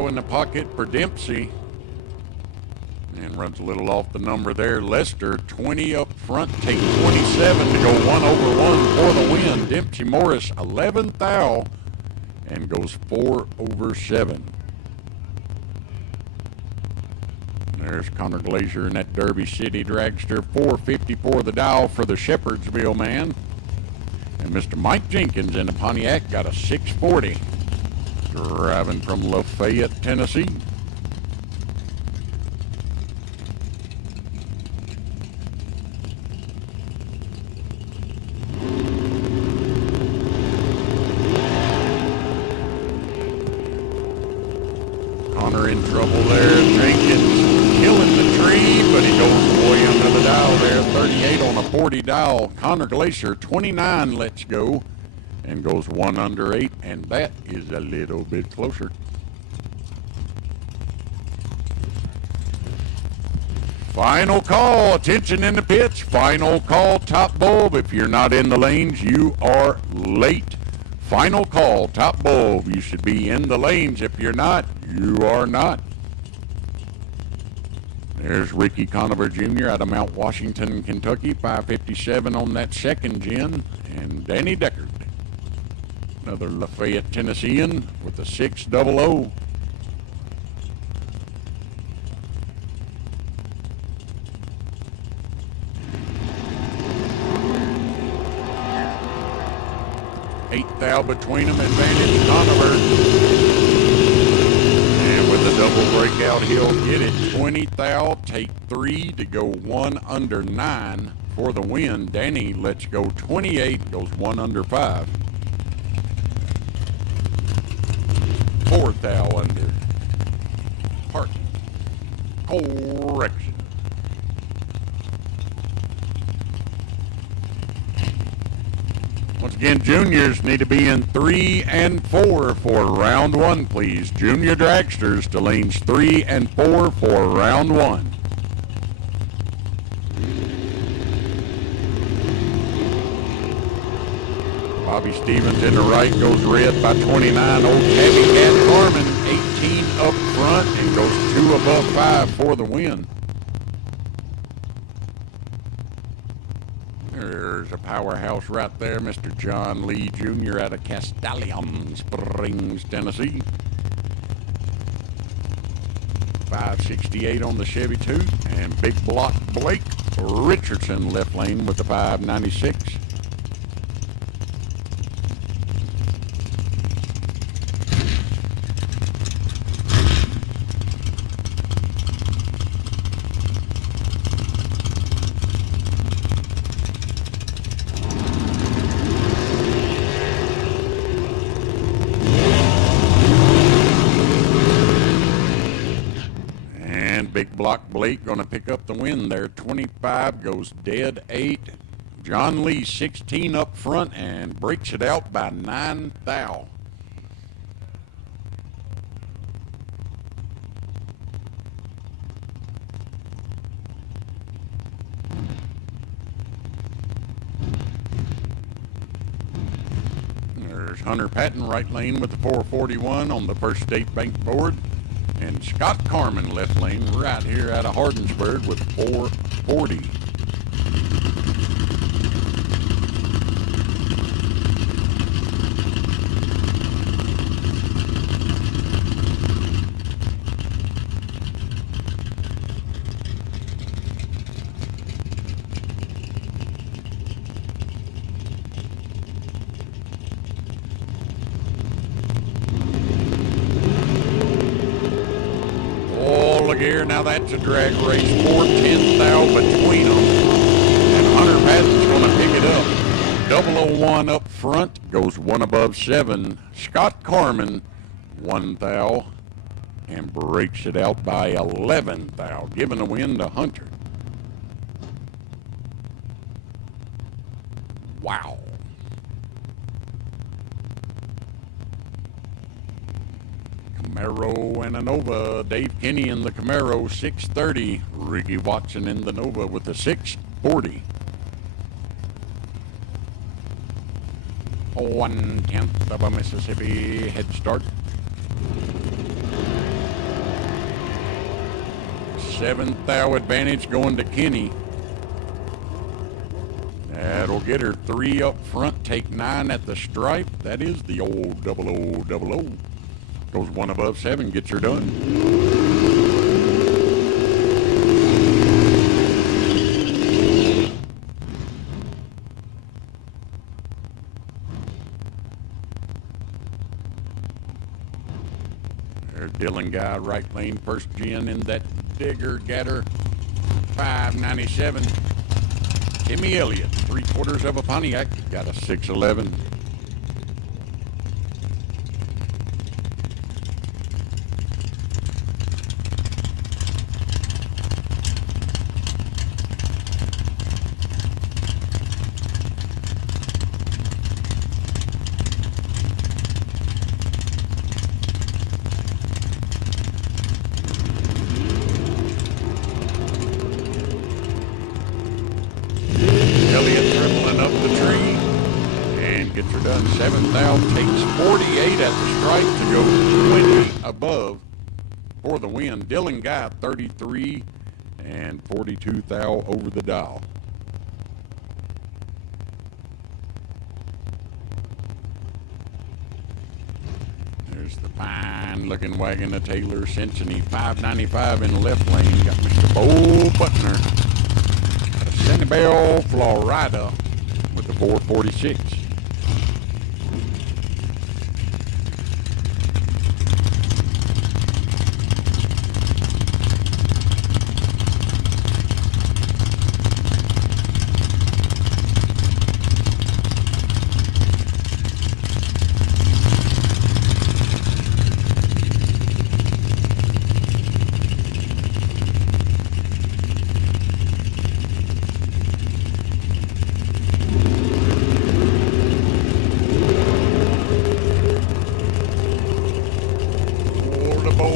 In the pocket for Dempsey and runs a little off the number there. Lester 20 up front, take 27 to go 1 over 1 for the win. Dempsey Morris 11th thou and goes 4 over 7. There's Connor Glazier in that Derby City dragster, 454 the dial for the Shepherdsville man. And Mr. Mike Jenkins in the Pontiac got a 640. Driving from Lafayette, Tennessee. Connor in trouble there. Jenkins killing the tree, but he goes way under the dial there. 38 on a 40 dial. Connor Glacier, 29 lets go and goes 1 under 8, and that is a little bit closer. Final call, attention in the pits. Final call, top bulb. If you're not in the lanes, you are late. Final call, top bulb. You should be in the lanes. If you're not, you are not. There's Ricky Conover Jr. out of Mount Washington, Kentucky, 557 on that second gen, and Danny Deckard. Another Lafayette, Tennessean with the 600. Eighth thou between them, advantage Conover. And with the double breakout, he'll get it. 20 thou, take 3 to go 1 under 9 for the win. Danny lets go 28, goes 1 under 5. 4th thou under. Park. Correction. Once again, juniors need to be in 3 and 4 for round 1, please. Junior dragsters to lanes 3 and 4 for round 1. Bobby Stevens in the right goes red by 29. Old Tabby Cat Carmen, 18 up front and goes 2 above 5 for the win. There's a powerhouse right there, Mr. John Lee Jr. out of Castellion Springs, Tennessee. 568 on the Chevy 2. And Big Block Blake Richardson left lane with the 596. Big Block Blake going to pick up the win there. 25 goes dead 8. John Lee 16 up front and breaks it out by 9 thou. There's Hunter Patton right lane with the 441 on the First State Bank board. And Scott Carmen left lane right here out of Hardinsburg with 440. Here, now that's a drag race, 4-10 thou between them, and Hunter Patton's going to pick it up. 001 up front goes 1 above 7. Scott Carmen 1 thou and breaks it out by 11 thou, giving a win to Hunter. Wow. Camaro and a Nova. Dave Kinney in the Camaro, 630. Ricky Watson in the Nova with the 640. 1/10 of a Mississippi head start. 7 thou advantage going to Kinney. That'll get her 3 up front, take 9 at the stripe. That is the old 0000. Goes 1 above 7, gets her done. There's Dylan Guy, right lane, first gen in that digger gatter, 597. Timmy Elliott, 3/4 of a Pontiac, got a 611. Gets her done. 7 thou takes 48 at the stripe to go 20 above for the win. Dylan Guy 33 and 42 thou over the dial. There's the fine looking wagon of Taylor Cincinnati, 595 in the left lane. Got Mr. Bo Butner out of Sanibel, Florida with the 446.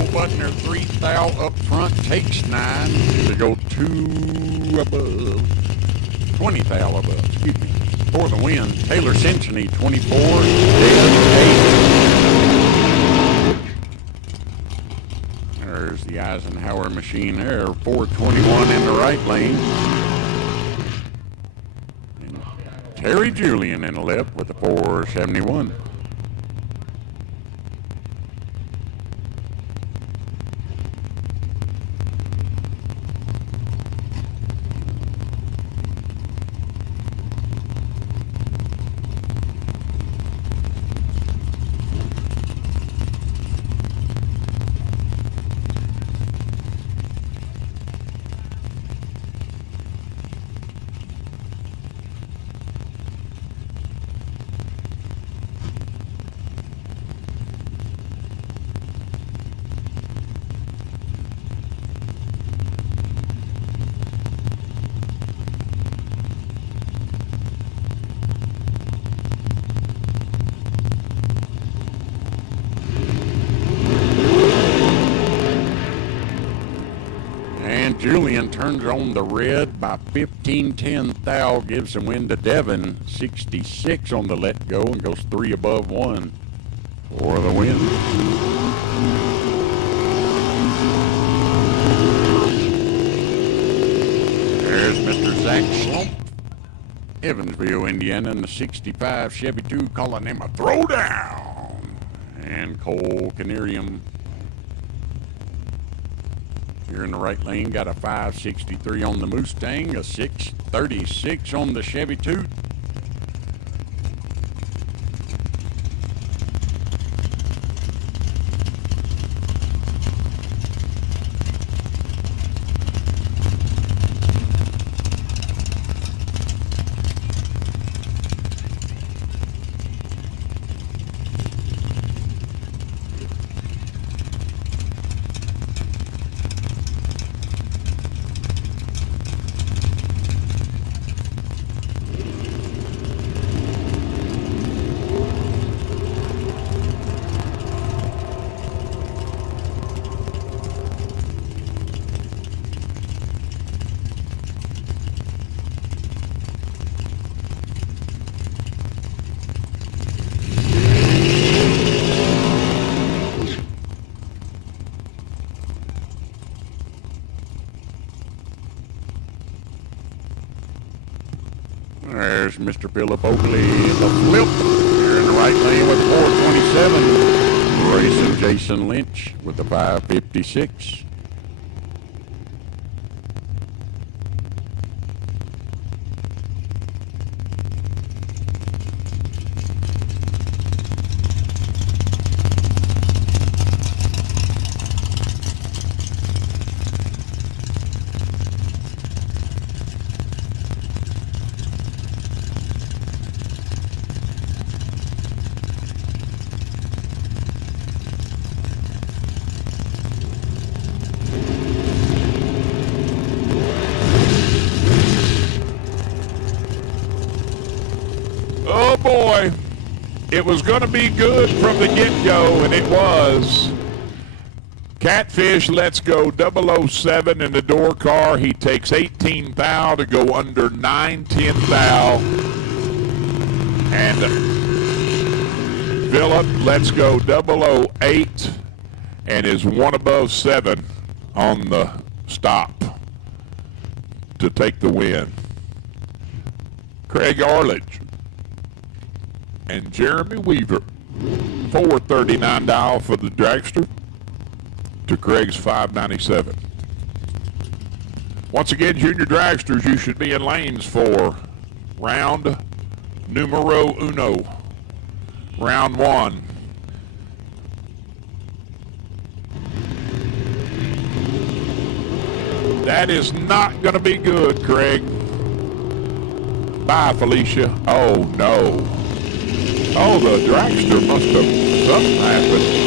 Butner 3 thou up front, takes 9 to go 2 above, 20 thou above, excuse me. for the win. Taylor Cincinnati, 24, David 8. There's the Eisenhower machine there, 421 in the right lane. And Terry Julian in the left with the 471. Julian turns on the red by 15-10. Thou gives the win to Devin, 66 on the let go, and goes 3 above 1 for the win. There's Mr. Zach Slump, Evansville, Indiana, in the 65 Chevy 2, calling him a throwdown. And Cole Canarium here in the right lane, got a 563 on the Mustang, a 636 on the Chevy 2. There's Mr. Philip Oakley in the flip. Here in the right lane with 427. Racing Jason Lynch with the 556. Oh boy, it was going to be good from the get-go, and it was. Catfish lets go 007 in the door car. He takes 18 thou to go under 910 thou. And Phillip lets go 008 and is 1 above 7 on the stop to take the win. Craig Arledge and Jeremy Weaver, 439 dial for the dragster to Craig's 597. Once again, junior dragsters, you should be in lanes for round numero uno, round 1. That is not going to be good, Craig. Bye, Felicia. Oh, no. Oh, the dragster must have something happened.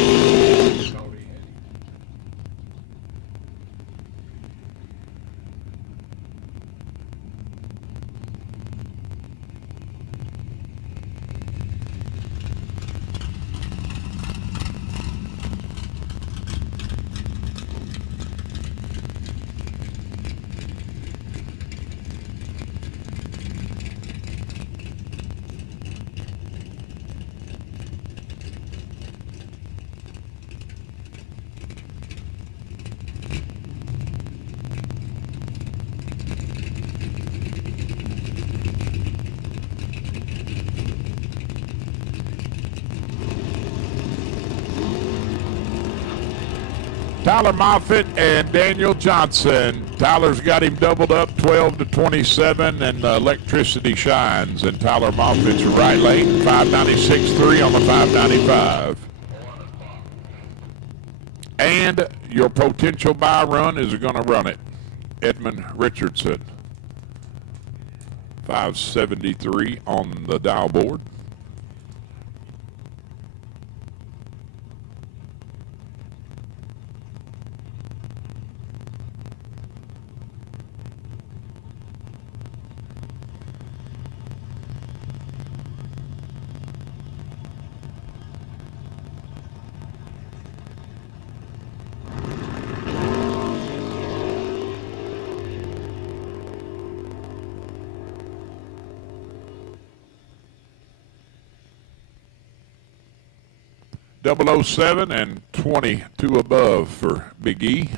Tyler Moffitt and Daniel Johnson. Tyler's got him doubled up 12 to 27, and electricity shines. And Tyler Moffitt's right lane, 596.3 on the 595. And your potential buy run is going to run it. Edmund Richardson, 573 on the dial board. .007 and 22 above for Big E.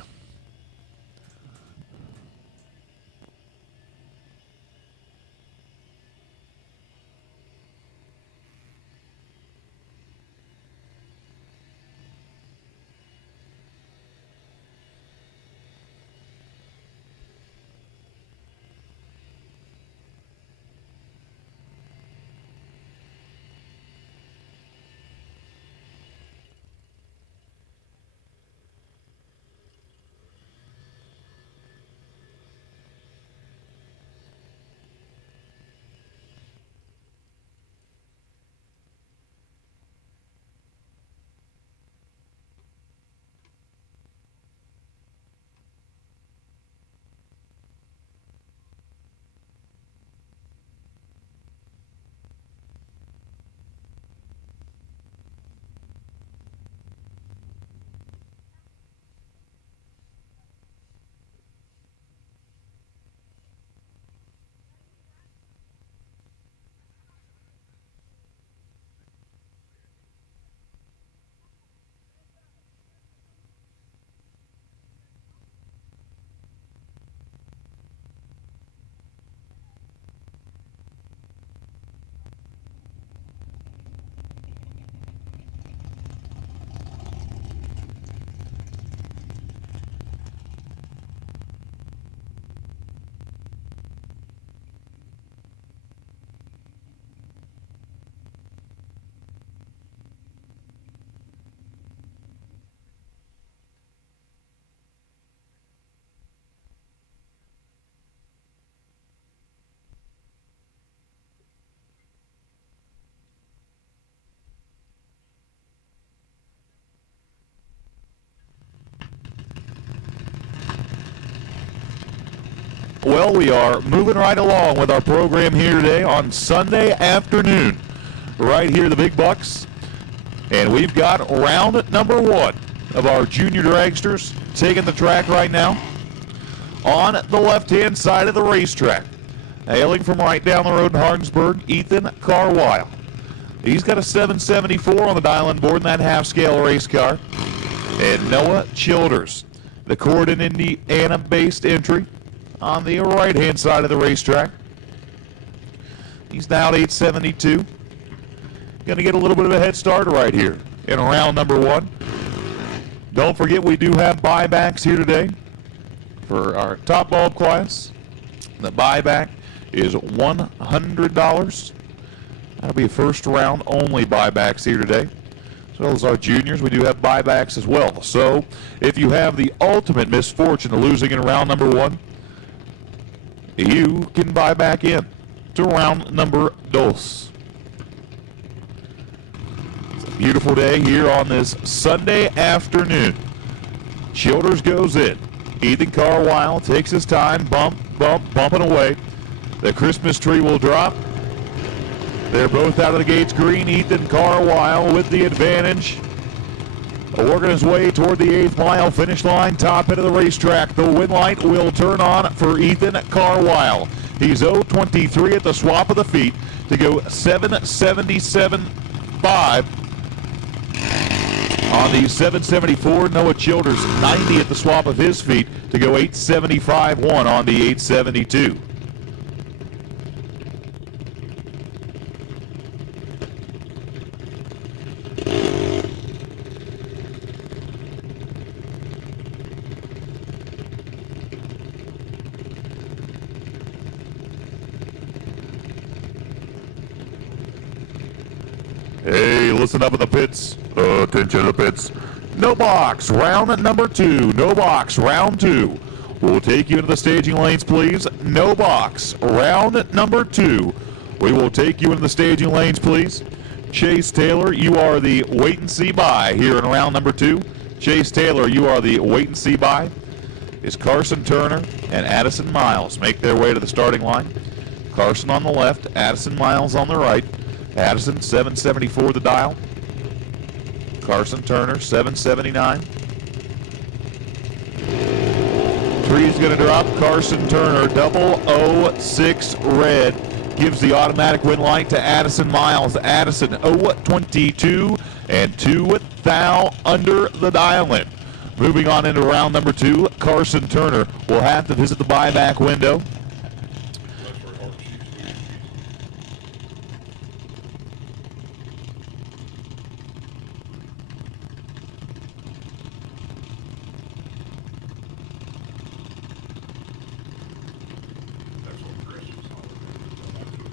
Well, we are moving right along with our program here today on Sunday afternoon, right here at the Big Bucks. And we've got round number one of our junior dragsters taking the track right now on the left-hand side of the racetrack. Hailing from right down the road in Hardinsburg, Ethan Carwile. He's got a 774 on the dial-in board in that half-scale race car. And Noah Childers, the Corydon, Indiana-based entry, on the right-hand side of the racetrack. He's now at 872. Going to get a little bit of a head start right here in round number one. Don't forget, we do have buybacks here today for our top bulb class. The buyback is $100. That'll be a first round only buybacks here today. As well as our juniors, we do have buybacks as well. So if you have the ultimate misfortune of losing in round number one, you can buy back in to round number dos. It's a beautiful day here on this Sunday afternoon. Childers goes in. Ethan Carwile takes his time, bumping away. The Christmas tree will drop. They're both out of the gates green. Ethan Carwile with the advantage. Working his way toward the 8th mile finish line, top end of the racetrack. The win light will turn on for Ethan Carwile. He's 0.23 at the swap of the feet to go 777.5. On the 774, Noah Childers 90 at the swap of his feet to go 875.1 on the 872. Hey, listen up in the pits. Attention to the pits. No box, round number 2. No box, round 2. We'll take you into the staging lanes, please. No box, round number 2. We will take you into the staging lanes, please. Chase Taylor, you are the wait and see by here in round number 2. Chase Taylor, you are the wait and see by. Is Carson Turner and Addison Miles make their way to the starting line. Carson on the left, Addison Miles on the right. Addison 774 the dial. Carson Turner 779. Tree's going to drop. Carson Turner 006 red gives the automatic win light to Addison Miles. Addison 022 and 2 thou under the dial in. Moving on into round number 2, Carson Turner will have to visit the buyback window.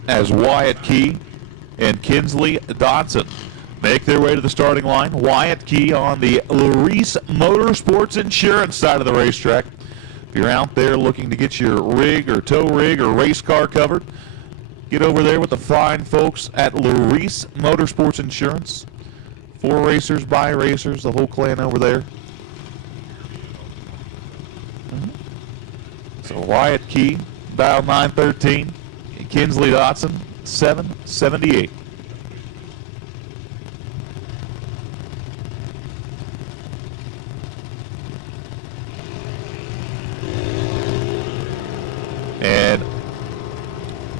As Wyatt Key and Kinsley Dodson make their way to the starting line. Wyatt Key on the Larice Motorsports Insurance side of the racetrack. If you're out there looking to get your rig or tow rig or race car covered, get over there with the fine folks at Larice Motorsports Insurance. For racers, by racers, the whole clan over there. So Wyatt Key, dial 913. Kinsley Dotson, 778. And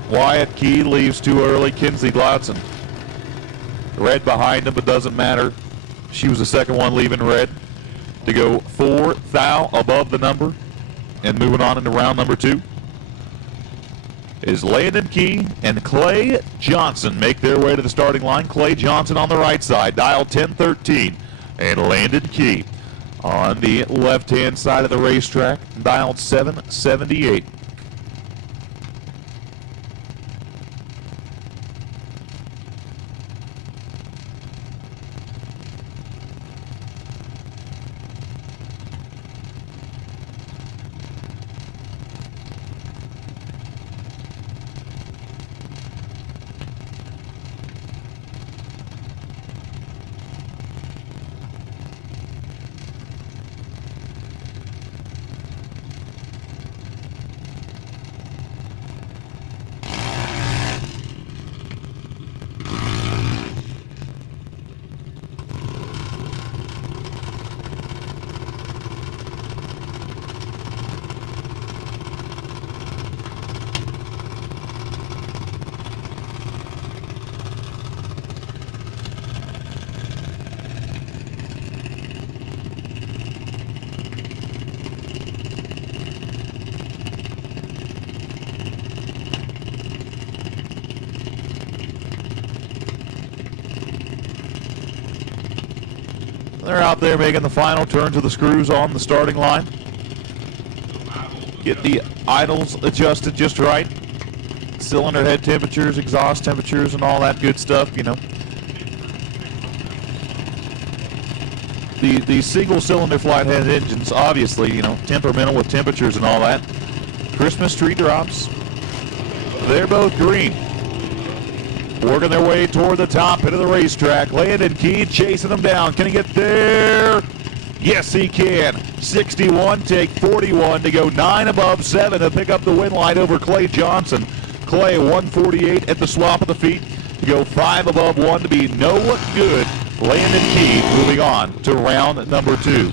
Wyatt Key leaves too early. Kinsley Dotson. Red behind him, but doesn't matter. She was the second one leaving red to go 4 thou above the number. And moving on into round number 2. Is Landon Key and Clay Johnson make their way to the starting line. Clay Johnson on the right side, dial 1013. And Landon Key on the left-hand side of the racetrack, dialed 778. They're out there making the final turns of the screws on the starting line. Get the idles adjusted just right. Cylinder head temperatures, exhaust temperatures, and all that good stuff, you know. The single cylinder flathead engines, obviously, you know, temperamental with temperatures and all that. Christmas tree drops. They're both green. Working their way toward the top end of the racetrack. Landon Key chasing them down. Can he get there? Yes, he can. 61, take 41 to go 9 above 7 to pick up the win light over Clay Johnson. Clay 148 at the swap of the feet to go 5 above 1 to be no good. Landon Key moving on to round number 2.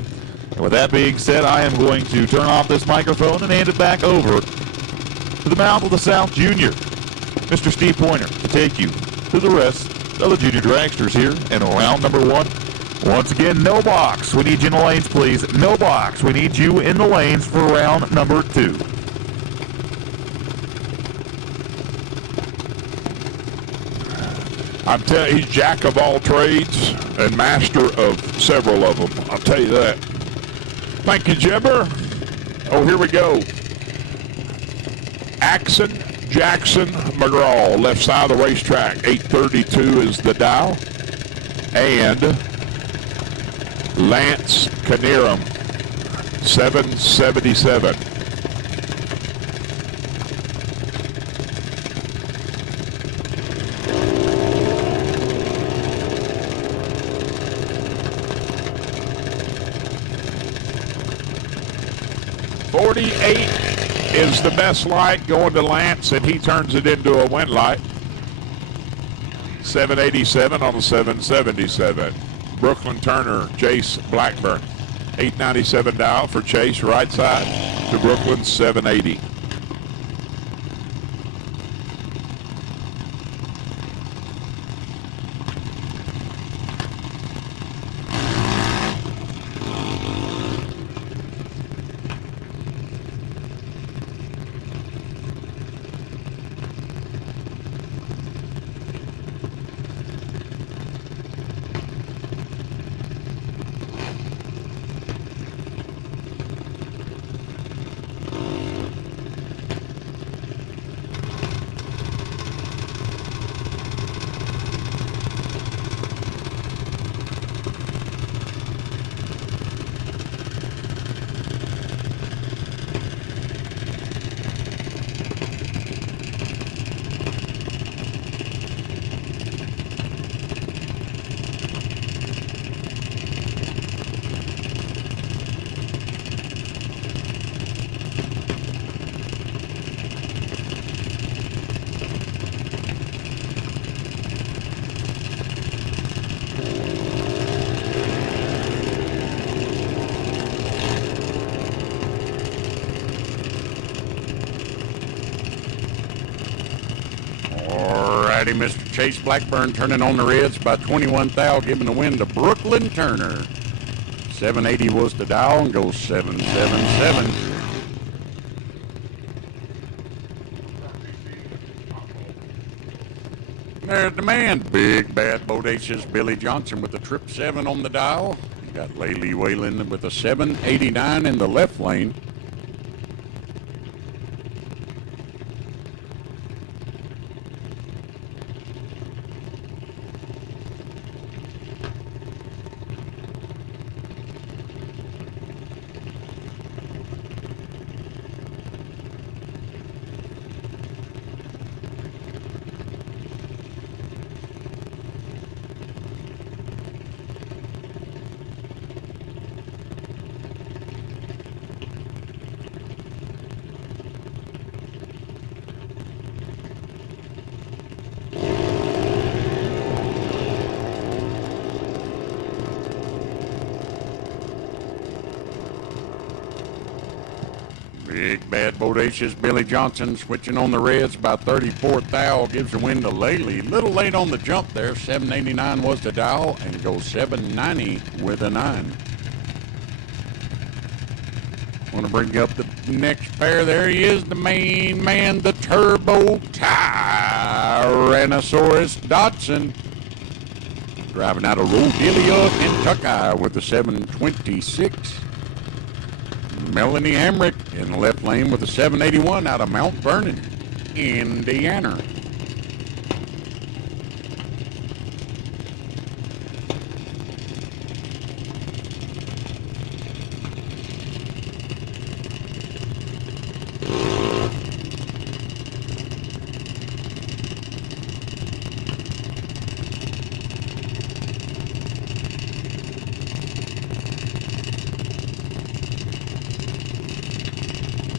And with that being said, I am going to turn off this microphone and hand it back over to the Mouth of the South Junior, Mr. Steve Pointer, to take you through the rest of the junior dragsters here in round number 1. Once again, no box. We need you in the lanes, please. No box. We need you in the lanes for round number 2. I'm telling you, he's jack of all trades and master of several of them. I'll tell you that. Thank you, Jibber. Oh, here we go. Jackson McGraw, left side of the racetrack. 832 is the dial. and Lance Canirum, 777. .48 is the best light going to Lance, and he turns it into a win light. 787 on a 777. Brooklyn Turner, Chase Blackburn. 897 dial for Chase, right side to Brooklyn, 780. Alrighty, Mr. Chase Blackburn turning on the Reds by 21 thou, giving the win to Brooklyn Turner. 780 was the dial and goes 777. There's the man, Big Bad Bodacious Billy Johnson with the 777 on the dial. You got Laylee Whalen with a 789 in the left lane. Big Bad Bodacious Billy Johnson switching on the Reds by 34 thou, gives the win to Laylee. Little late on the jump there. 789 was the dial and goes 790 with a 9. Want to bring up the next pair. There he is, the main man, the Turbo Tyrannosaurus Dodson. Driving out of Rodelia, Kentucky with the 726. Melanie Hamrick in the left lane with the 781 out of Mount Vernon, Indiana.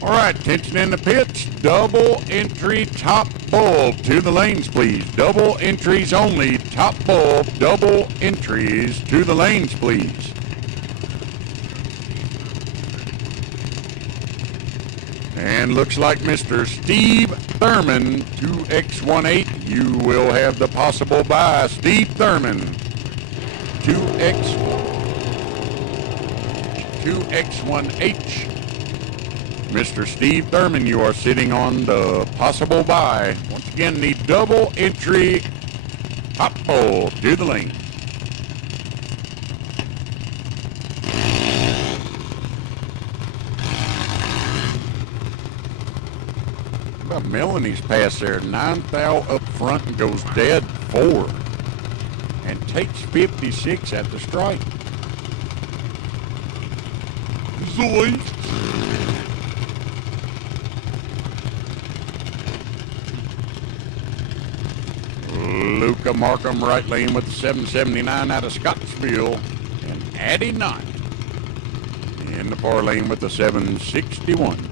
All right, attention in the pits. Double entry top bulb to the lanes, please. Double entries only. Top bulb, double entries to the lanes, please. And looks like Mr. Steve Thurman, 2X18. You will have the possible buy. Steve Thurman, 2X1H. Mr. Steve Thurman, you are sitting on the possible buy. Once again, the double entry top pole to the lane. About Melanie's pass there. 9 thou up front and goes dead 4. and takes 56 at the strike. Zoink! Luca Markham right lane with the 779 out of Scottsville, and Addie Knott in the far lane with the 761.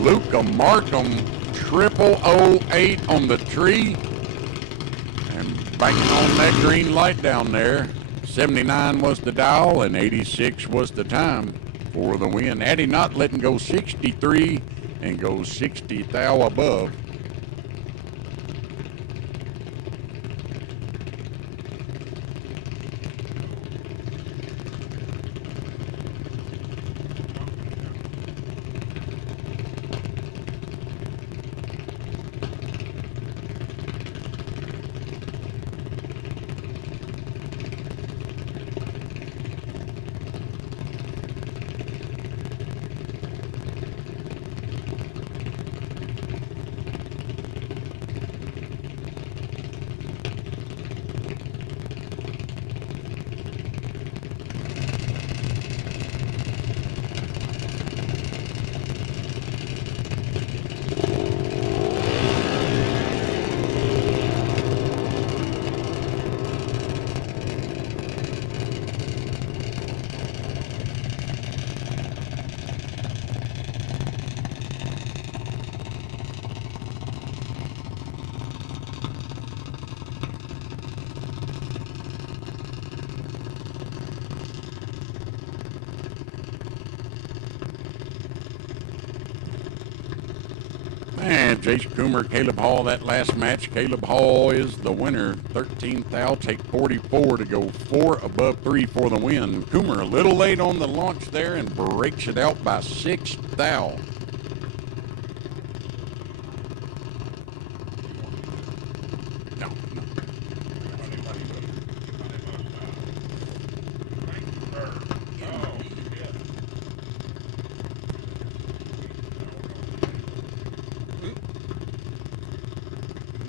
Luca Markham 0008 on the tree and banging on that green light down there. 79 was the dial and 86 was the time for the win. Addie Knott letting go 63 and goes 60 thou above. And Jace Coomer, Caleb Hall, that last match. Caleb Hall is the winner. 13th thou, take 44 to go 4 above 3 for the win. Coomer a little late on the launch there and breaks it out by 6 thou. No.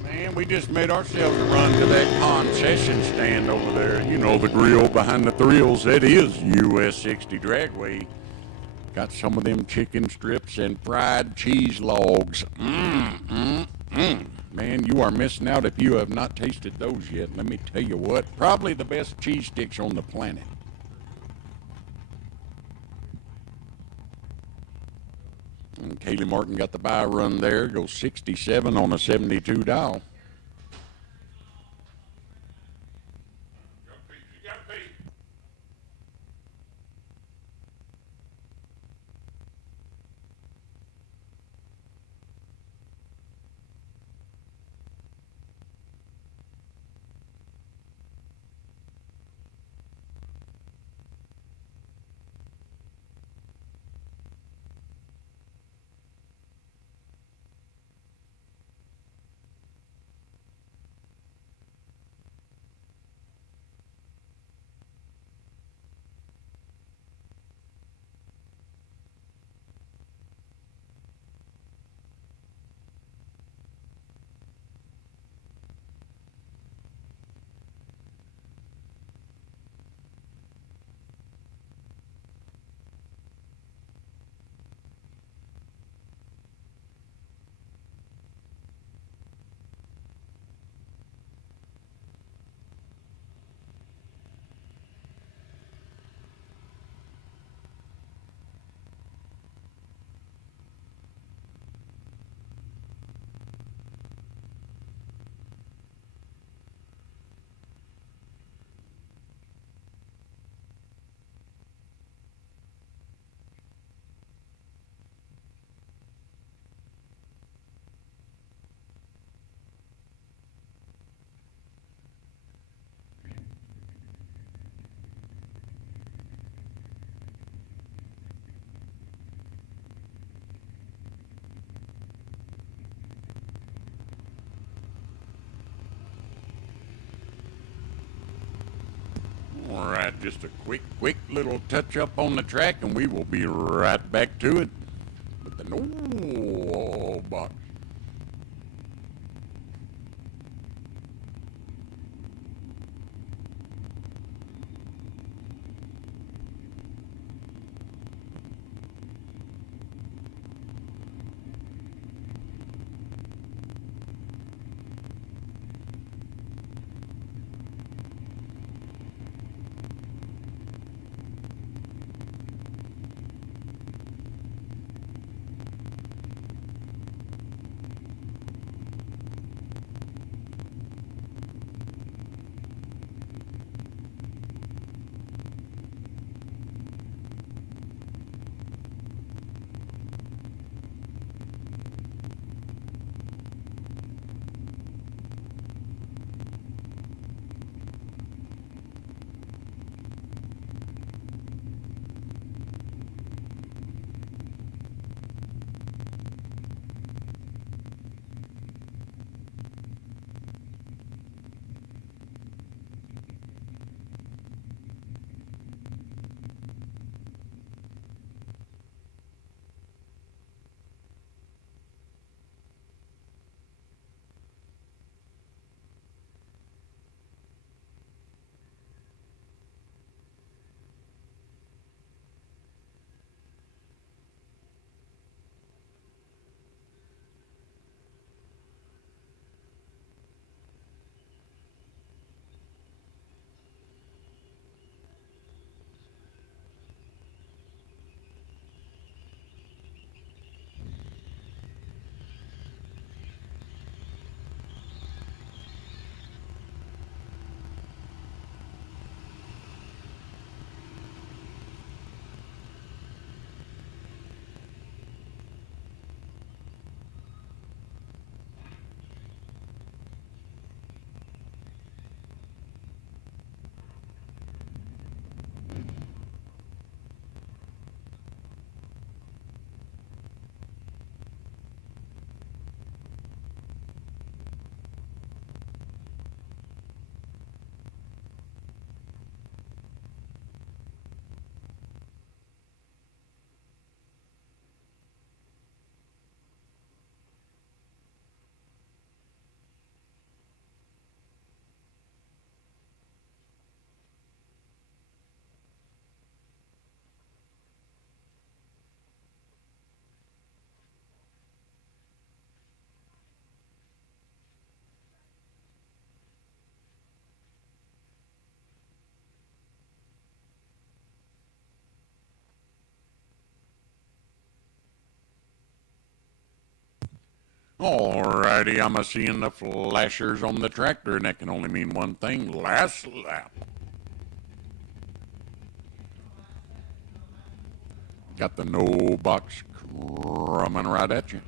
Man, we just made ourselves a run to that concession stand over there. You know, the grill behind the thrills. That is US 60 Dragway. Got some of them chicken strips and fried cheese logs. Man, you are missing out if you have not tasted those yet. Let me tell you what, probably the best cheese sticks on the planet. And Kaylee Martin got the bye run there, goes 67 on a 72 dial. All right, just a quick little touch up on the track, and we will be right back to it with the no box. Alrighty, I'm a-seeing the flashers on the tractor, and that can only mean one thing: last lap. Got the no box coming right at you.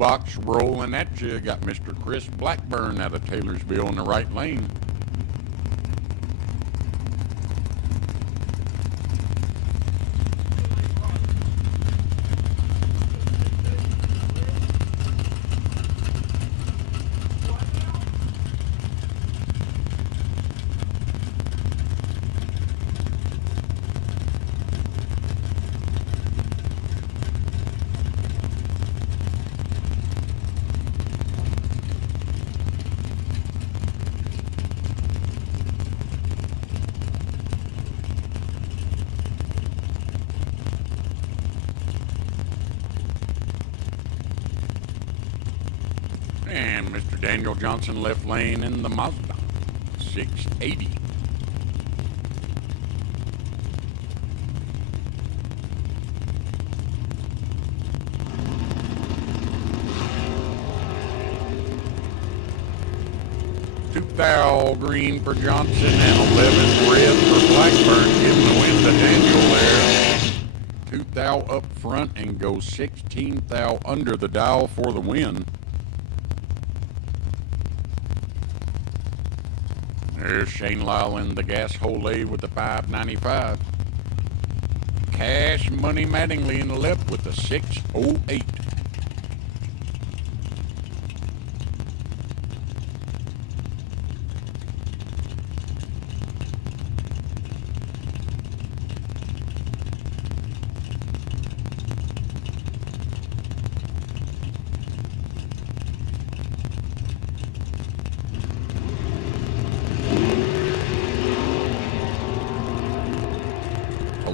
box rolling at you. Got Mr. Chris Blackburn out of Taylorsville in the right lane. And Mr. Daniel Johnson left lane in the Mazda 680. Two-thou green for Johnson and 11 red for Blackburn, giving the win to Daniel there. Two-thou up front and goes 16-thou under the dial for the win. There's Shane Lyle in the gas hole A with the 595. Cash Money Mattingly in the left with the 608.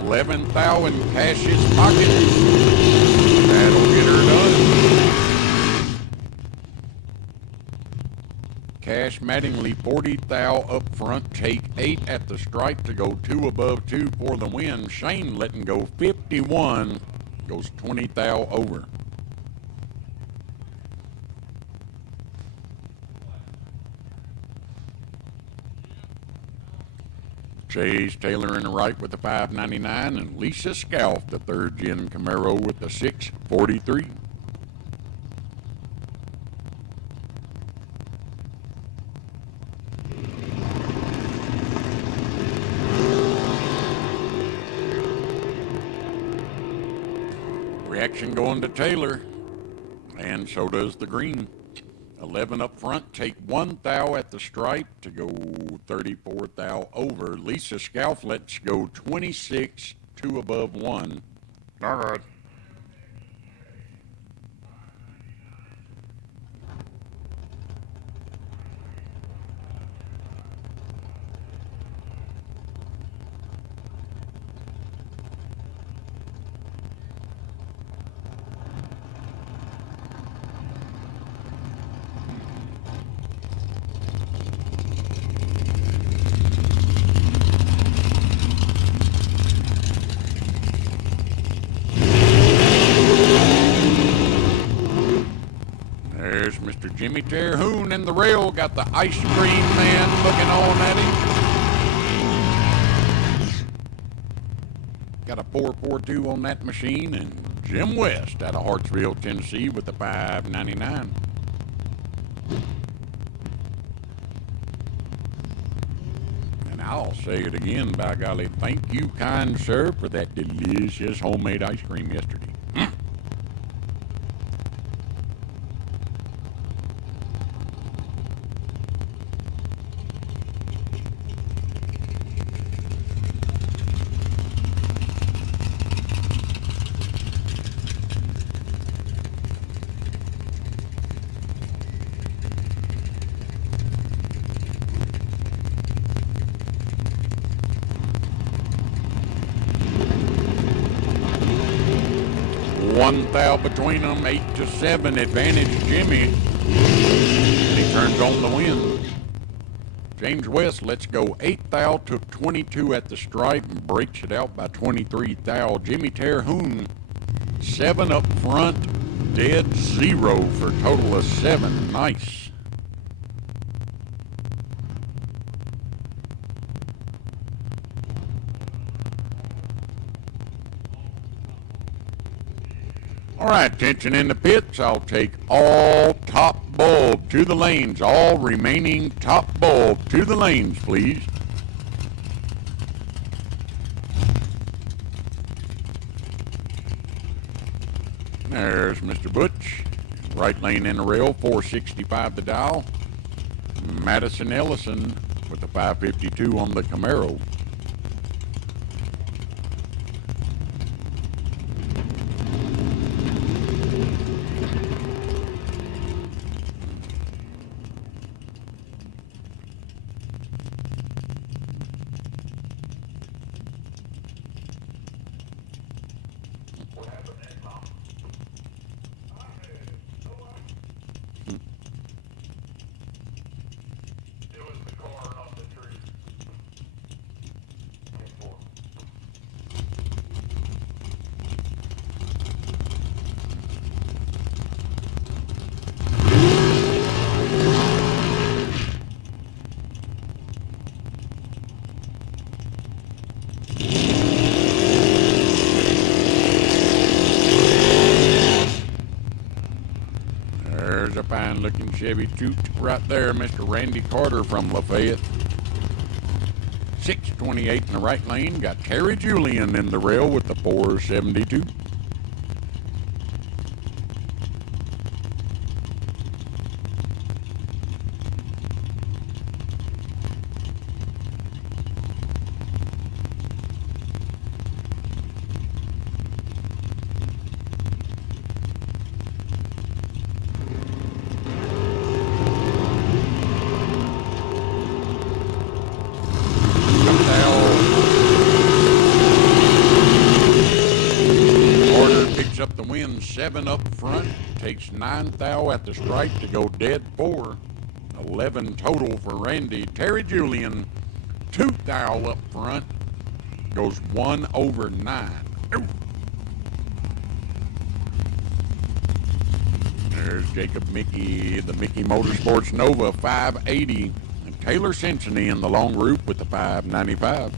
$11,000 in Cash's pocket. That'll get her done. Cash Mattingly, $40,000 up front. Take 8 at the stripe to go 2 above 2 for the win. Shane letting go 51. Goes 20,000 over. Chase Taylor in the right with the 599 and Lisa Scalf, the third gen Camaro with the 643. Reaction going to Taylor, and so does the green. 11 up front, take 1 thou at the stripe to go 34 thou over. Lisa Scalf lets go 26, 2 above 1. All right. There's Mr. Jimmy Terhune in the rail. Got the ice cream man looking on at him. Got a 442 on that machine. And Jim West out of Hartsville, Tennessee with the 599. And I'll say it again, by golly, thank you, kind sir, for that delicious homemade ice cream yesterday. One thou between them, 8-7, advantage Jimmy. And he turns on the win. James West lets go 8 thou, took 22 at the stripe and breaks it out by 23 thou. Jimmy Terhune, 7 up front, dead 0 for a total of 7. Nice. All right, attention in the pits. I'll take all top bulb to the lanes. All remaining top bulb to the lanes, please. There's Mr. Butch. Right lane in the rail, 465 the dial. Madison Ellison with the 552 on the Camaro. There's a fine looking Chevy Choot right there, Mr. Randy Carter from Lafayette. 628 in the right lane, got Terry Julian in the rail with the 472. Up the win, 7 up front, takes 9 thou at the stripe to go dead 4. 11 total for Randy. Terry Julian, 2 thou up front, goes 1 over 9. Ooh. There's Jacob Mickey, the Mickey Motorsports Nova 580, and Taylor Cincinnati in the long group with the 595.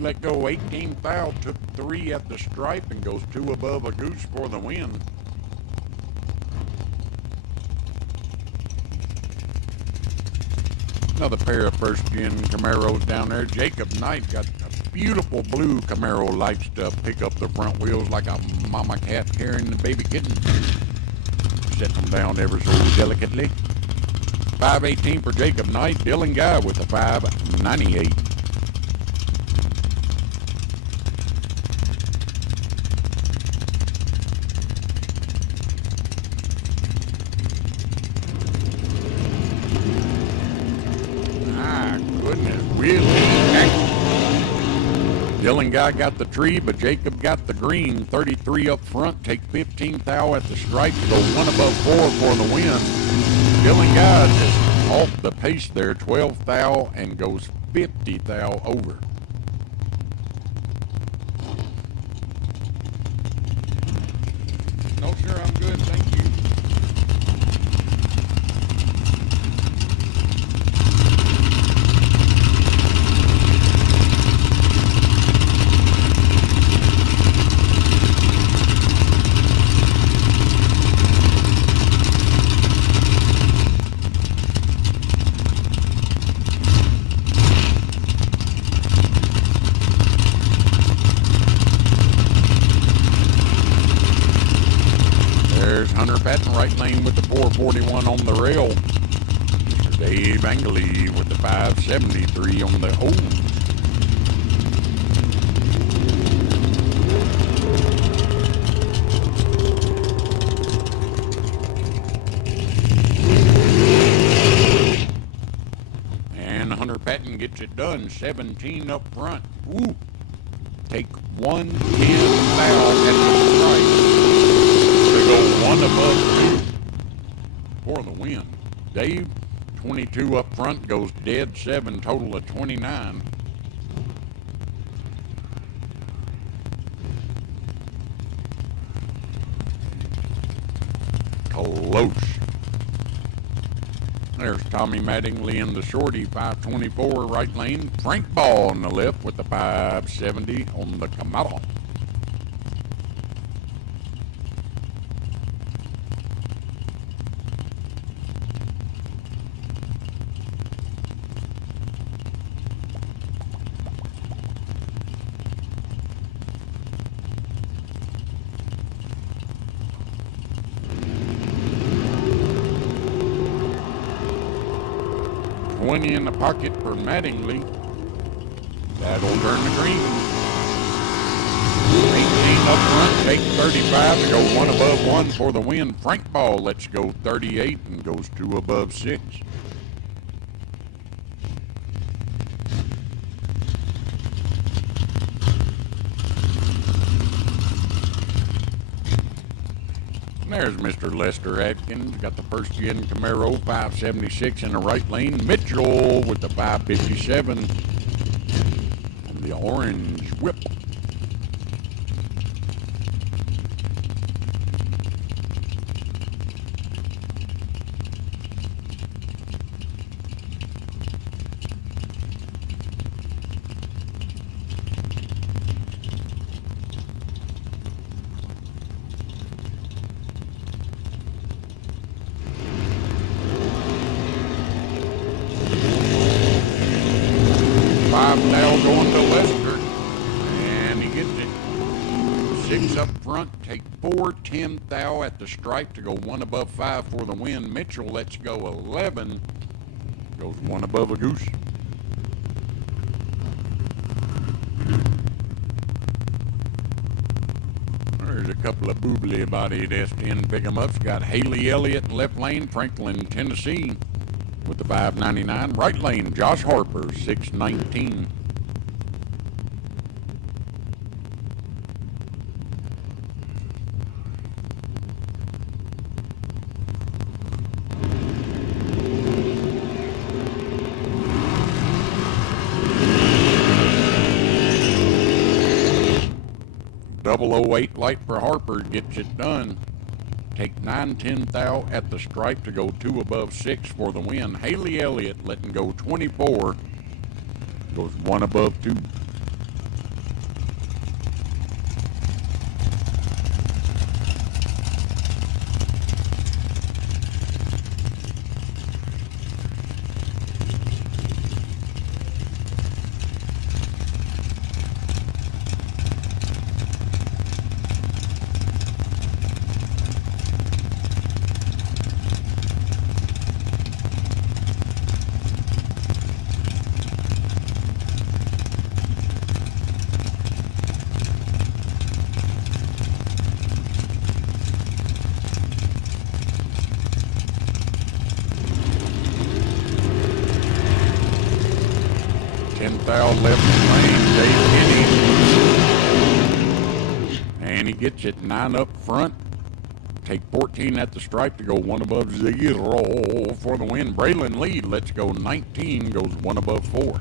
Let go 18 foul, took 3 at the stripe and goes 2 above a goose for the win. Another pair of first gen Camaros down there. Jacob Knight got a beautiful blue Camaro, likes to pick up the front wheels like a mama cat carrying the baby kitten. Set them down ever so delicately. 518 for Jacob Knight. Dylan Guy with the 598. Dylan Guy got the tree, but Jacob got the green. 33 up front, take 15 thou at the stripe, go 1 above 4 for the win. Dylan Guy just off the pace there, 12 thou and goes 50 thou over. No, sir, I'm good, thank you. Hunter Patton, right lane with the 441 on the rail. Mr. Dave Angley with the 573 on the O. And Hunter Patton gets it done, 17 up front. Ooh. Take 110 thou at the stripe. Go 1 above 2 for the win. Dave, 22 up front, goes dead 7, total of 29. Close. There's Tommy Mattingly in the shorty, 524 right lane. Frank Ball on the left with the 570 on the Camaro. In the pocket for Mattingly. That'll turn the green. 18 up front, take 35 to go 1 above 1 for the win. Frank Ball lets go 38 and goes 2 above 6. There's Mr. Lester Atkins, got the first gen Camaro, 576 in the right lane. Mitchell with the 557 and the orange whip. Now going to Lester, and he gets it. 6 up front, take 4, 10 thou at the stripe to go 1 above 5 for the win. Mitchell lets go 11, goes 1 above a goose. There's a couple of boobly-bodied S10 pick-em-ups. Got Haley Elliott in left lane, Franklin, Tennessee with the 599. Right lane, Josh Harper, 619. Double 08 light for Harper gets it done. Take 9, 10 thou at the stripe to go 2 above 6 for the win. Haley Elliott letting go 24, goes 1 above 2. Foul left lane, Dave Kenny. And he gets it 9 up front. Take 14 at the stripe to go 1 above 0 for the win. Braylon Lee lets go 19, goes 1 above 4.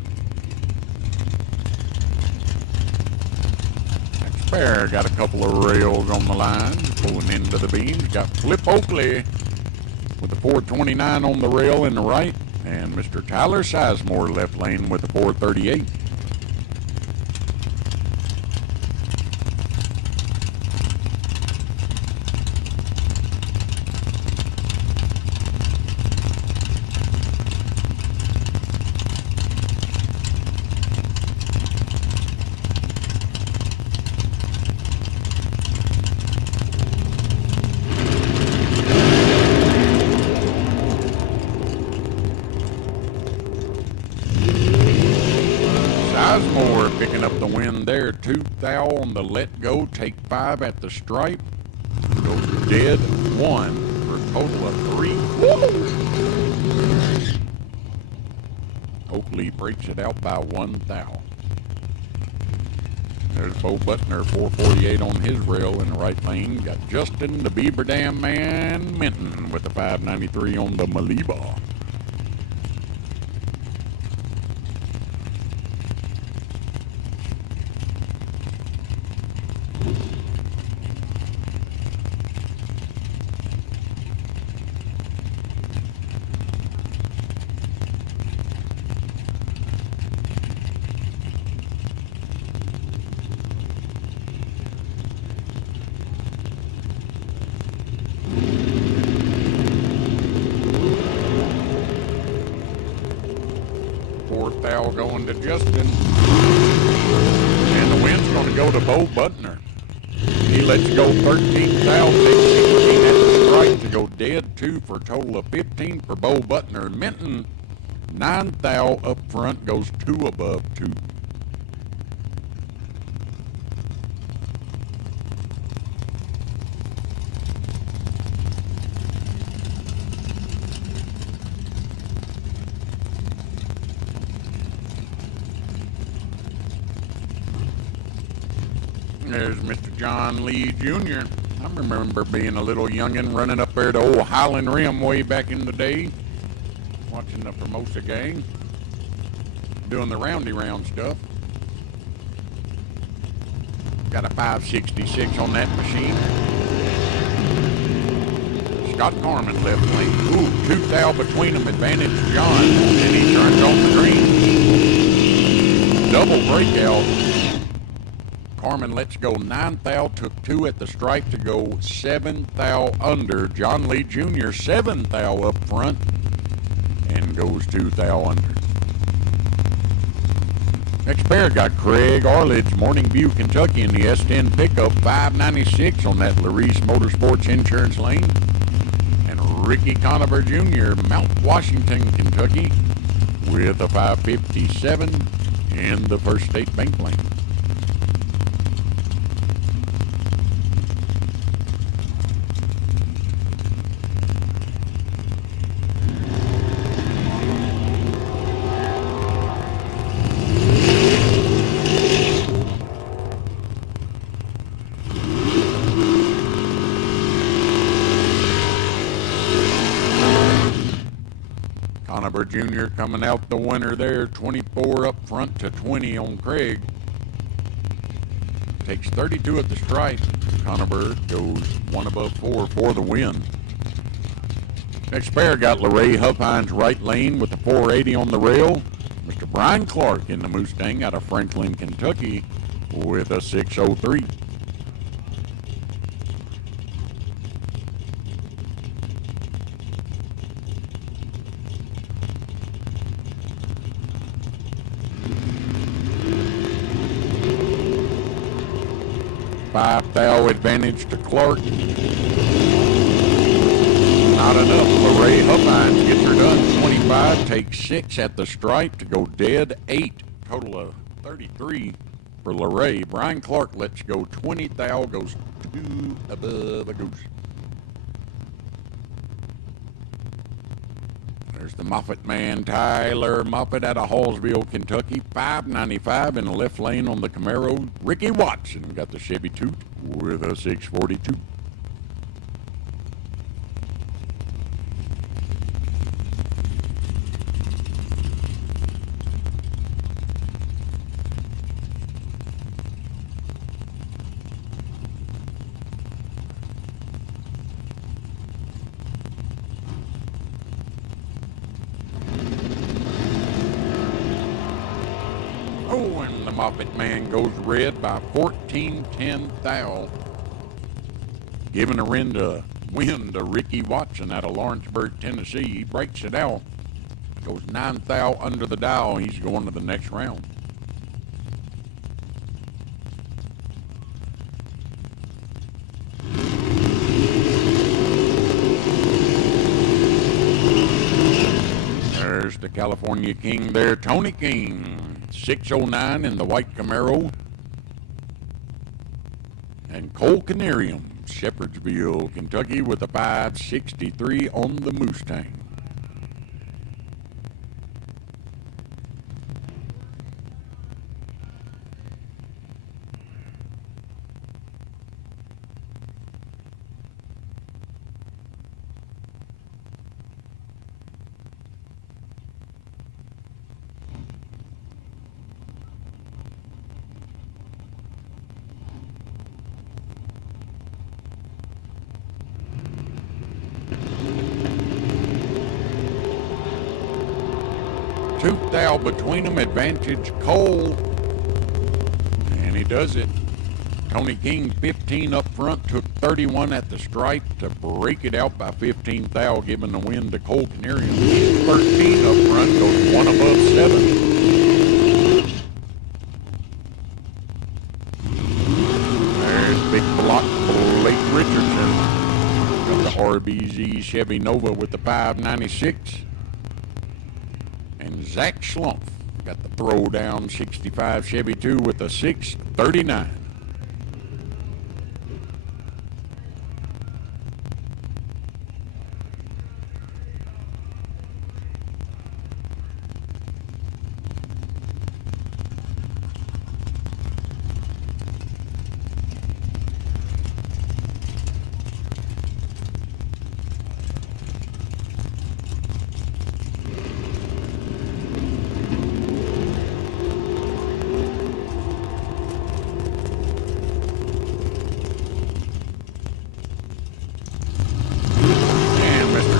Next pair got a couple of rails on the line, pulling into the beams. Got Flip Oakley with the 429 on the rail in the right. And Mr. Tyler Sizemore left lane with the 438. Sizemore picking up the win there. 2 thou on the let go. Take 5 at the stripe. Goes dead 1 for a total of 3. Woo! Oakley breaks it out by 1 thou. There's Bo Butner, 448 on his rail in the right lane. Got Justin, the Beaver Dam man, Minton with the 593 on the Malibu. going to Justin. And the wind's going to go to Bo Butner. He lets go 13 thou, takes 16 at the strike to go dead 2 for a total of 15 for Bo Butner. Minton, 9 thou up front, goes 2 above 2. There's Mr. John Lee Jr. I remember being a little youngin' running up there to old Highland Rim way back in the day, watching the Formosa gang, doing the roundy round stuff. Got a 566 on that machine. Scott Carmen left lane. Ooh, 2 thou between them, advantage John, and he turns on the green. Double breakout. Carmen lets go 9 thou, took 2 at the stripe to go 7 thou under. John Lee Jr. 7 thou up front and goes 2 thou under. Next pair got Craig Arledge, Morning View, Kentucky in the S10 pickup, 596 on that Larice Motorsports Insurance lane. And Ricky Conover Jr., Mount Washington, Kentucky with a 557 in the First State Bank lane. Conover Jr. coming out the winner there, 24 up front to 20 on Craig. Takes 32 at the stripe. Conover goes 1 above 4 for the win. Next pair got LeRae Huffines right lane with the 480 on the rail. Mr. Brian Clark in the Mustang out of Franklin, Kentucky with a 603. Five thou advantage to Clark. Not enough. LeRae Huffines gets her done. 25, takes 6 at the stripe to go dead 8. Total of 33 for LeRae. Brian Clark lets go 20 thou, goes 2 above a goose. There's the Moffett man, Tyler Moffett out of Hallsville, Kentucky. 595 in the left lane on the Camaro. Ricky Watson got the Chevy Toot with a 642. Oh, and the Moffett man goes red by 14-10 thou, giving a win to Ricky Watson out of Lawrenceburg, Tennessee. He breaks it out, goes 9 thou under the dial. He's going to the next round. There's the California King there, Tony King. 609 in the white Camaro. And Cole Canarium, Shepherdsville, Kentucky with a 563 on the Mustang. Two thou between them, advantage Cole, and he does it. Tony King 15 up front, took 31 at the stripe to break it out by 15 thou, giving the win to Cole Canarium. 13 up front, goes 1 above 7. RBZ Chevy Nova with the 596. And Zach Schlumpf got the throwdown 65 Chevy 2 with a 639.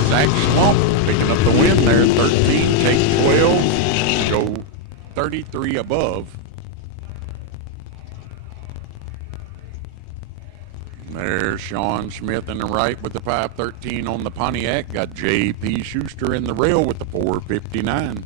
Zach Schlumpf picking up the win there. 13, take 12, go 33 above. There's Sean Smith in the right with the 513 on the Pontiac. Got J.P. Schuster in the rail with the 459.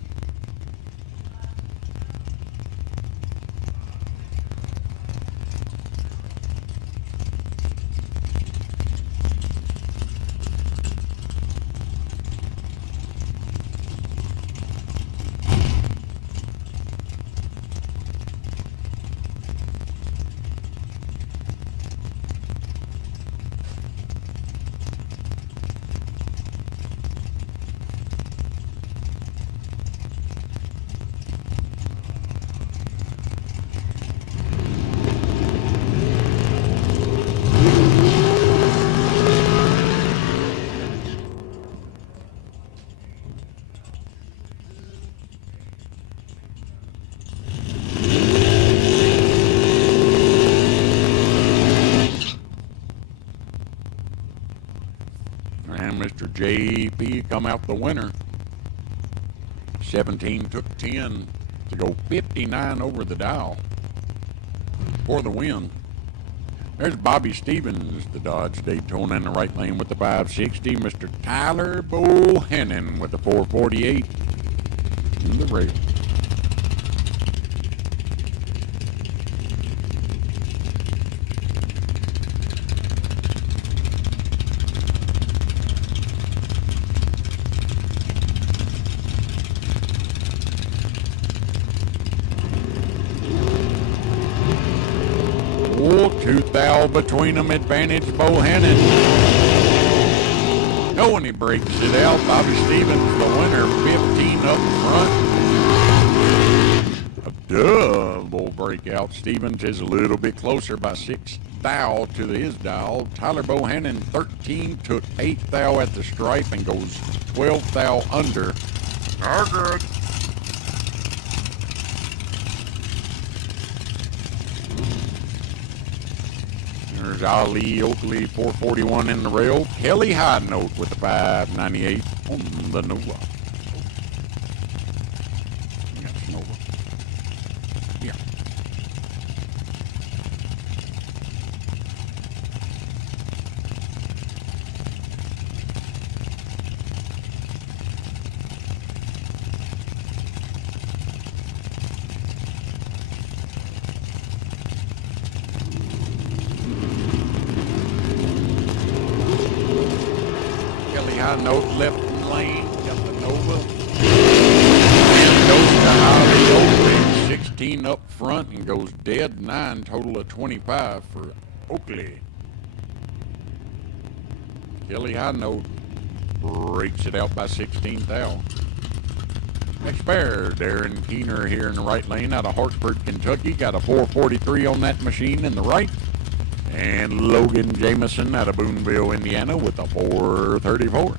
And Mr. J.P. come out the winner. 17 took 10 to go 59 over the dial for the win. There's Bobby Stevens, the Dodge Daytona in the right lane with the 560. Mr. Tyler Bohannon with the 448 in the rail. Two thou between them, advantage Bohannon. Oh, and he breaks it out. Bobby Stevens, the winner, 15 up front. A double breakout. Stevens is a little bit closer by 6 thou to his dial. Tyler Bohannon, 13, took 8 thou at the stripe and goes 12 thou under. Oh, good. There's Ali Oakley, 441 in the rail. Kelly High Note with the 598 on the Nova. Yes, Nova. Yeah. High Note left lane, got the Nova. And goes to Ali Oakley, 16 up front and goes dead 9, total of 25 for Oakley. Kelly High Note breaks it out by 16 thou. Next pair, Darren Keener here in the right lane out of Hartford, Kentucky. Got a 443 on that machine in the right. And Logan Jameson out of Boonville, Indiana with a 434.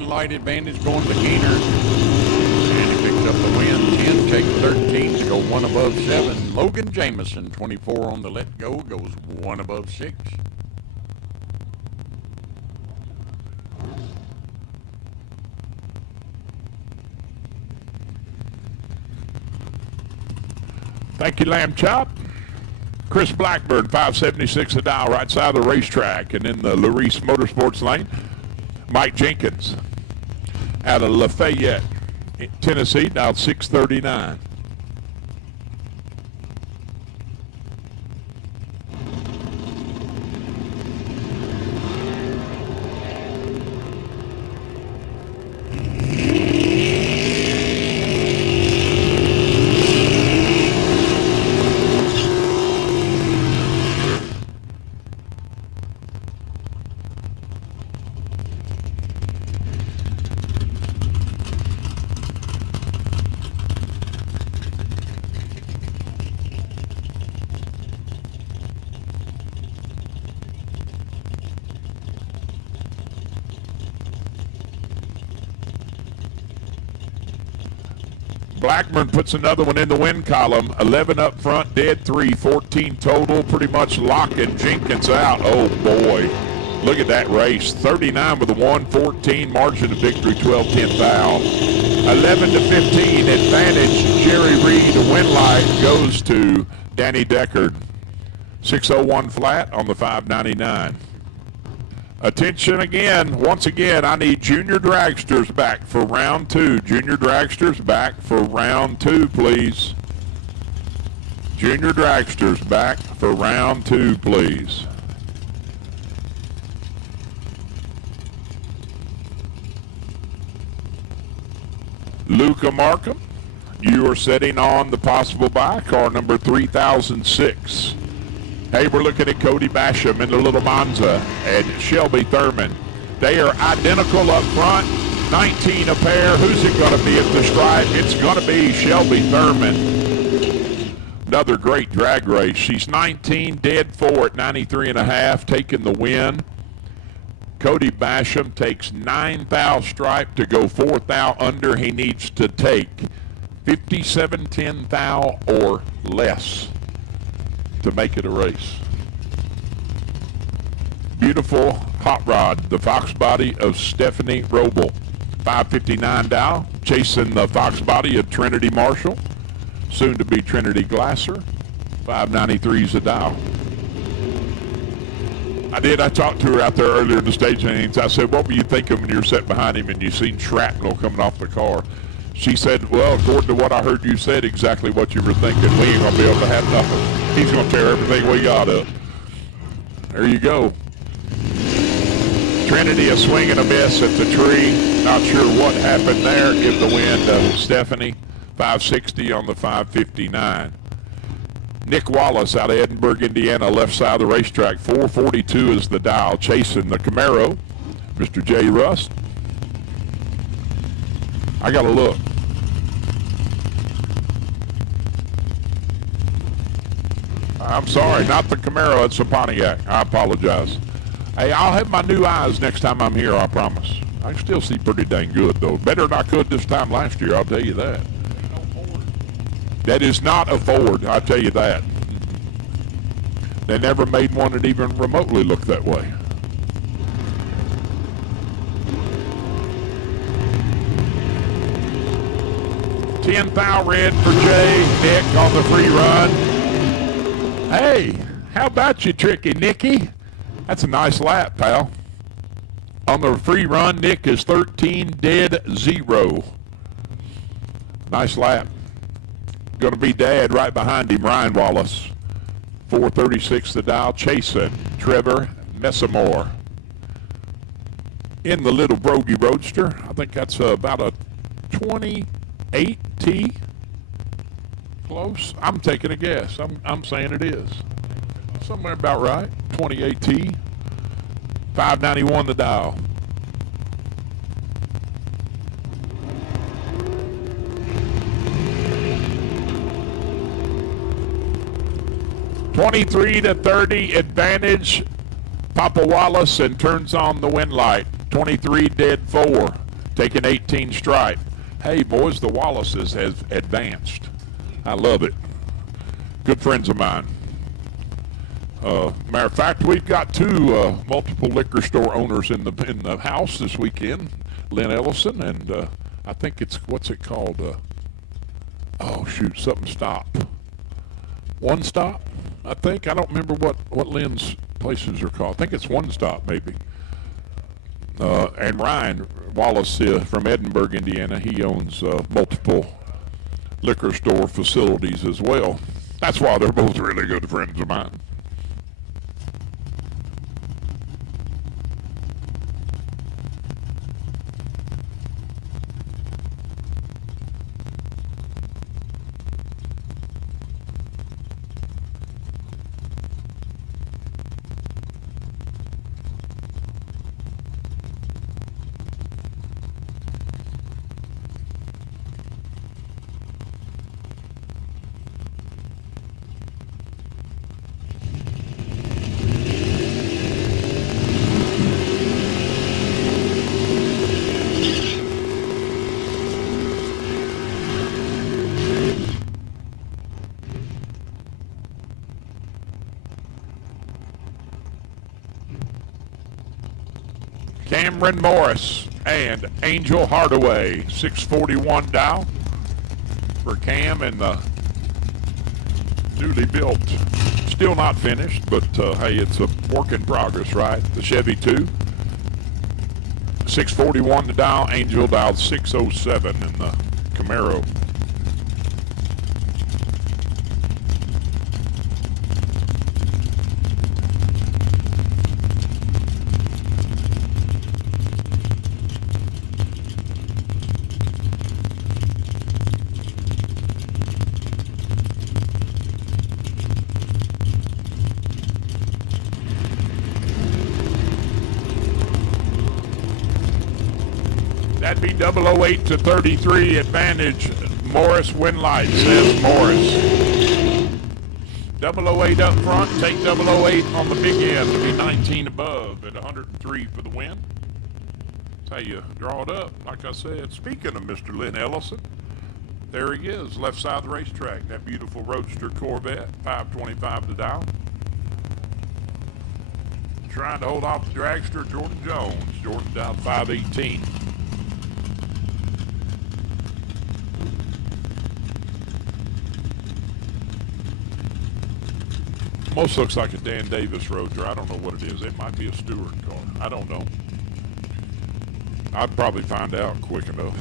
Light advantage going to Keener. And he picks up the win. 10, take 13 to go 1 above 7. Logan Jameson, 24 on the let go, goes 1 above 6. Thank you, Lamb Chop. Chris Blackburn, 576 a dial, right side of the racetrack. And in the Larice Motorsports lane, Mike Jenkins out of Lafayette, Tennessee, dial 639. Blackburn puts another one in the win column. 11 up front, dead 3, 14 total. Pretty much locking Jenkins out. Oh, boy. Look at that race. 39 with a 114 margin of victory, 12-10 thou. 11 to 15 advantage. Jerry Reed, win light goes to Danny Deckard. 601 flat on the 599. Attention again, once again, I need junior dragsters back for round 2. Junior dragsters back for round 2, please. Junior dragsters back for round 2, please. Luca Markham, you are sitting on the possible buy, car number 3006. Hey, we're looking at Cody Basham in the little Monza and Shelby Thurman. They are identical up front, 19 a pair. Who's it going to be at the stripe? It's going to be Shelby Thurman. Another great drag race. She's 19, dead 4 at 93.5, taking the win. Cody Basham takes 9 thou stripe to go 4 thou under. He needs to take 57.10 thou or less to make it a race. Beautiful hot rod, the Fox body of Stephanie Roble. 559 thou, chasing the Fox body of Trinity Marshall, soon to be Trinity Glasser. 593's a dial. I talked to her out there earlier in the staging. I said, what were you thinking when you were sitting behind him and you seen shrapnel coming off the car? She said, well, according to what I heard you said, exactly what you were thinking. We ain't going to be able to have nothing. He's going to tear everything we got up. There you go. Trinity a swing and a miss at the tree. Not sure what happened there. Give the win to Stephanie. 560 on the 559. Nick Wallace out of Edinburgh, Indiana, left side of the racetrack. 442 is the dial. Chasing the Camaro, Mr. J. Rust. I got to look. I'm sorry, not the Camaro, it's the Pontiac. I apologize. Hey, I'll have my new eyes next time I'm here, I promise. I can still see pretty dang good, though. Better than I could this time last year, I'll tell you that. That is not a Ford, I'll tell you that. They never made one that even remotely looked that way. $10 thou red for Jay. Nick on the free run. Hey, how about you, Tricky Nicky? That's a nice lap, pal. On the free run, Nick is 13 dead 0. Nice lap. Going to be Dad right behind him, Ryan Wallace. 436 the dial, chasing Trevor Messamore. In the little Brogy Roadster, I think that's about a 28T. Close. I'm taking a guess. I'm saying it is. Somewhere about right. 28T. 591 the dial. $23 to $30 advantage. Papa Wallace and turns on the win light. 23 dead 4. Taking 18 stripe. Hey boys, the Wallaces has advanced. I love it. Good friends of mine. Matter of fact, we've got 2 multiple liquor store owners in the house this weekend. Lynn Ellison and I think it's, what's it called? Oh shoot, something stop. One Stop, I think. I don't remember what Lynn's places are called. I think it's One Stop, maybe. And Ryan Wallace from Edinburgh, Indiana, he owns multiple liquor store facilities as well. That's why they're both really good friends of mine. Cameron Morris and Angel Hardaway, 641 dial for Cam and the newly built, still not finished, but hey, it's a work in progress, right? The Chevy 2. 641 to dial, Angel dialed 607 in the Camaro. That'd be 008 to 33 advantage. Morris win light, says Morris. 008 up front, take 008 on the big end to be 19 above at 103 for the win. That's how you draw it up. Like I said, speaking of Mr. Lynn Ellison, there he is, left side of the racetrack. That beautiful Roadster Corvette, 525 to dial. Trying to hold off the dragster Jordan Jones. Jordan down 518. Almost looks like a Dan Davis Roadster. I don't know what it is. It might be a Stewart car. I don't know. I'd probably find out quick enough.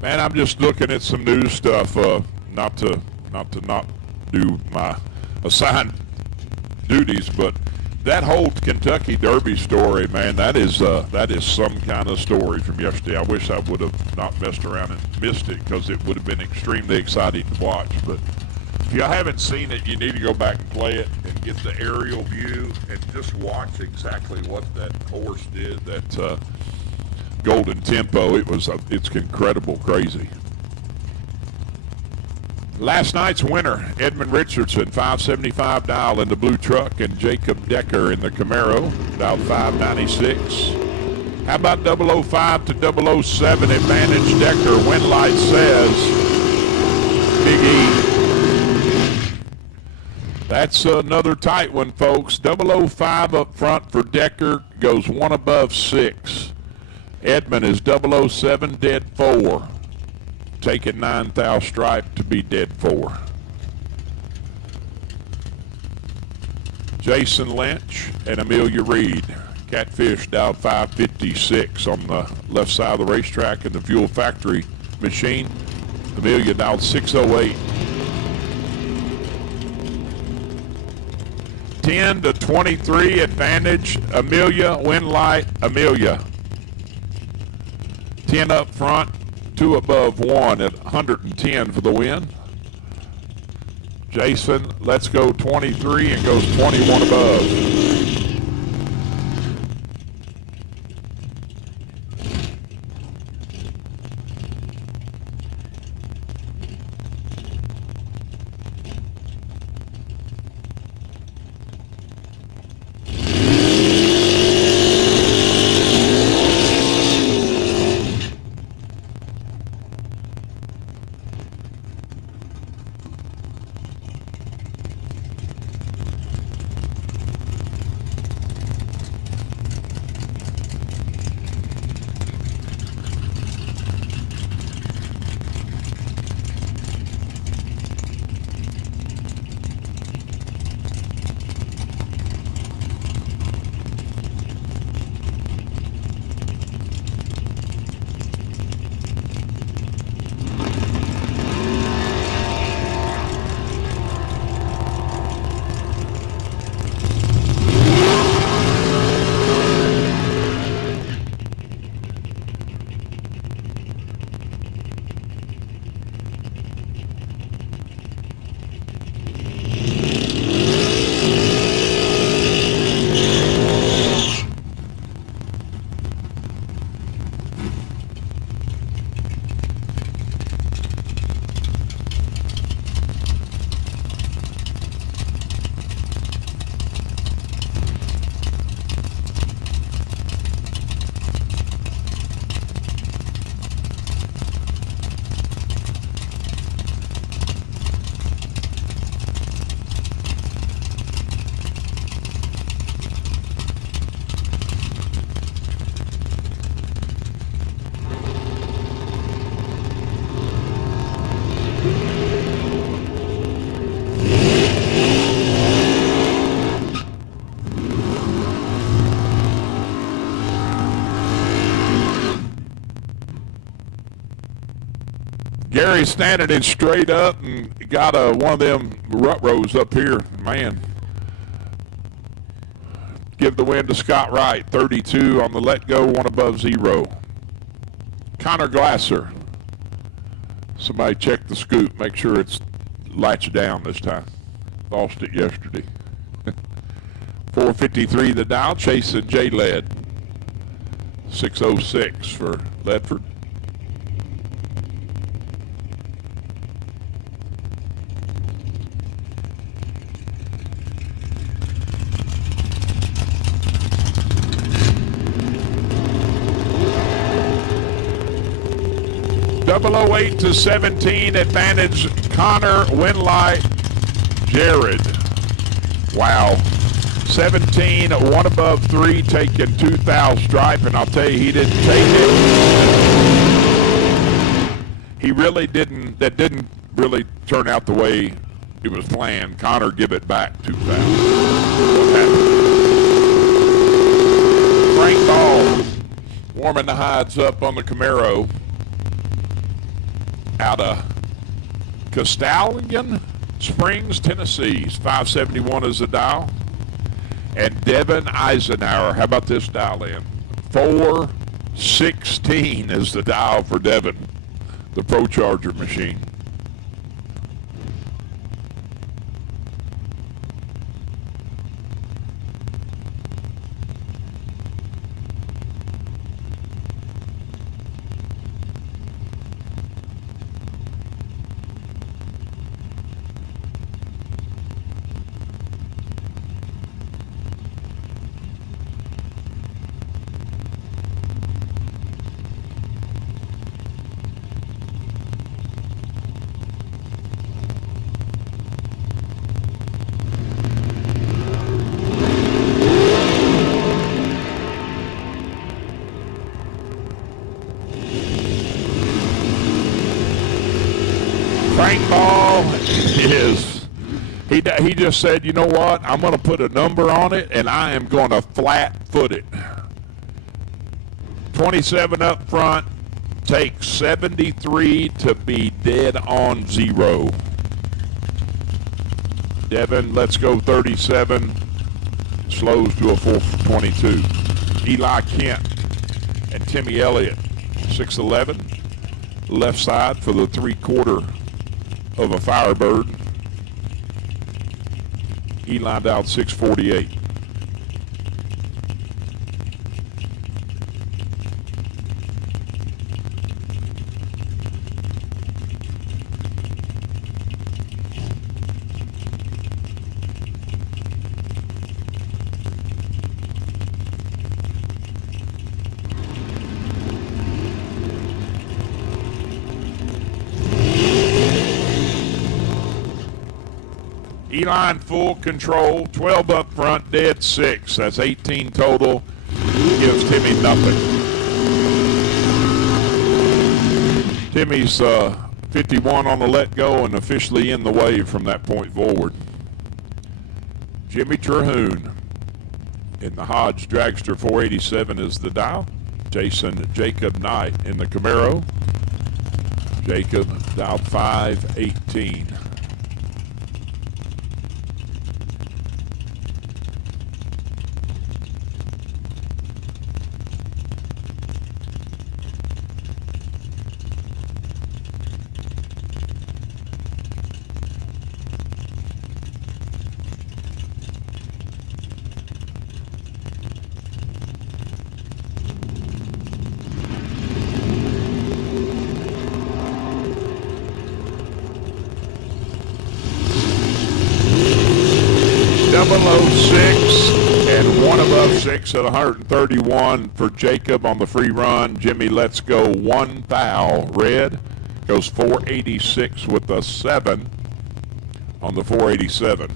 Man, I'm just looking at some news stuff. Not to not do my assigned duties, but that whole Kentucky Derby story, man, that is some kind of story from yesterday. I wish I would have not messed around and missed it, because it would have been extremely exciting to watch. But if you haven't seen it, you need to go back and play it and get the aerial view and just watch exactly what that horse did. That Golden Tempo, it's incredible, crazy. Last night's winner, Edmund Richardson, 575 dial in the blue truck, and Jacob Decker in the Camaro, dialed 596. How about 005 to 007 advantage Decker? Win light says Big E. That's another tight one, folks. 005 up front for Decker, goes one above 6. Edmund is 007 dead 4. Taking 9 thou stripe to be dead 4. Jason Lynch and Amelia Reed. Catfish dialed 556 on the left side of the racetrack in the fuel factory machine. Amelia dialed 608. 10 to 23 advantage. Amelia, win light, Amelia. 10 up front, 2 above 1 at 110 for the win. Jason, let's go 23 and goes 21 above. Gary's standing it straight up and got one of them rut rows up here. Man. Give the win to Scott Wright. 32 on the let go, 1 above 0. Connor Glasser. Somebody check the scoop. Make sure it's latched down this time. Lost it yesterday. 453 the dial. Chasing J-Led. 606 for Ledford. .008 to 17, advantage Connor, Winlight, Jared. Wow. 17, 1 above 3, taking 2 thou stripe, and I'll tell you, he didn't take it. He really didn't, that didn't really turn out the way it was planned. Connor give it back 2 thou. Frank Ball warming the hides up on the Camaro. Out of Castalian Springs, Tennessee. 571 is the dial. And Devin Eisenhower. How about this dial in? 416 is the dial for Devin, the Pro Charger machine. Frank Ball is, he just said, you know what, I'm going to put a number on it, and I am going to flat-foot it. 27 up front, takes 73 to be dead on 0. Devin, let's go 37, slows to a 422. Eli Kent and Timmy Elliott, 611, left side for the 3/4 of a Firebird. He lined out 648. E-line full control, 12 up front, dead 6. That's 18 total. Gives Timmy nothing. Timmy's 51 on the let go and officially in the wave from that point forward. Jimmy Terhune in the Hodge Dragster 487 is the dial. Jason Jacob Knight in the Camaro. Jacob dialed 518. And 1 above 6 at 131 for Jacob on the free run. Jimmy lets go 1 thou. Red goes 486 with a 7 on the 487.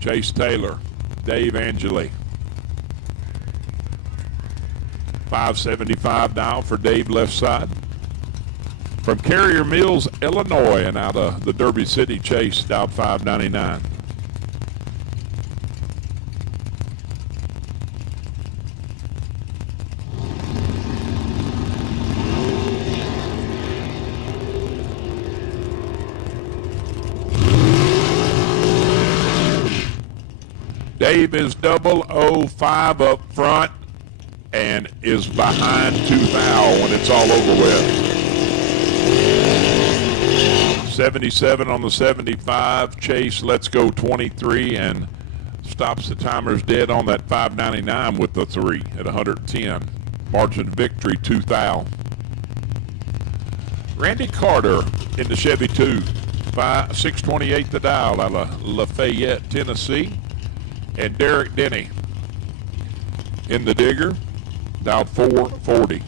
Chase Taylor, Dave Angeli. 575 now for Dave left side. From Carrier Mills, Illinois, and out of the Derby City Chase, dialed 599. Dave is 005 up front and is behind 2 thou when it's all over with. 77 on the 75. Chase, let's go 23 and stops the timers dead on that 599 with the 3 at 110. Margin of victory 2 thou. Randy Carter in the Chevy 2. 628 the dial out of Lafayette, Tennessee. And Derek Denny in the Digger, dial 440.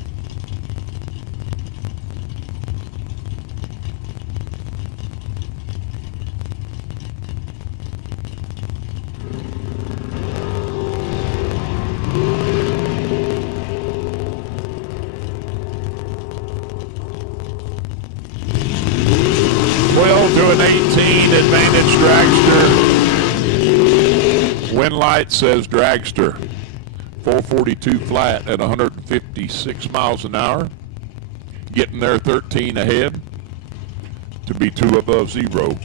To an 18 advantage dragster. Wind light says dragster. 442 flat at 156 miles an hour. Getting there 13 ahead to be 2 above 0.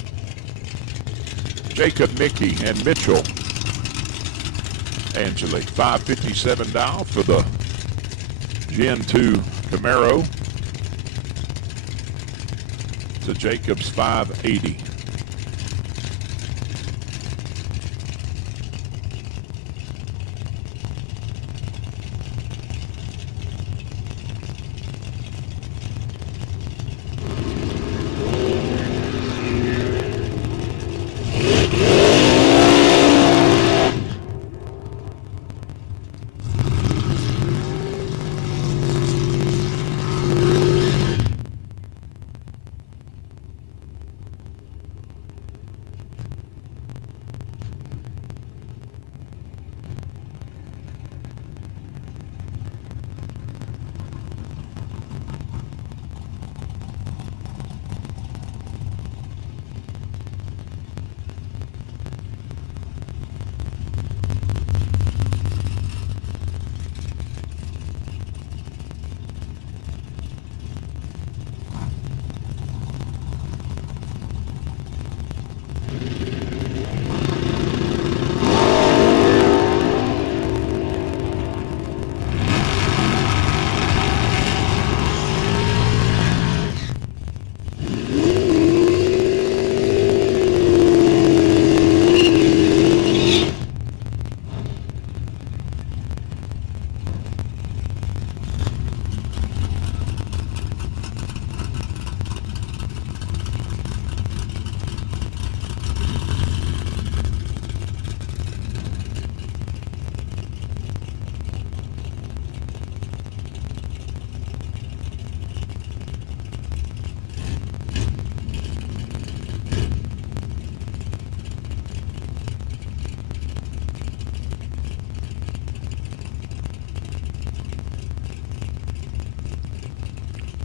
Jacob, Mickey, and Mitchell. Angela, 557 dial for the Gen 2 Camaro. To Jacobs 580.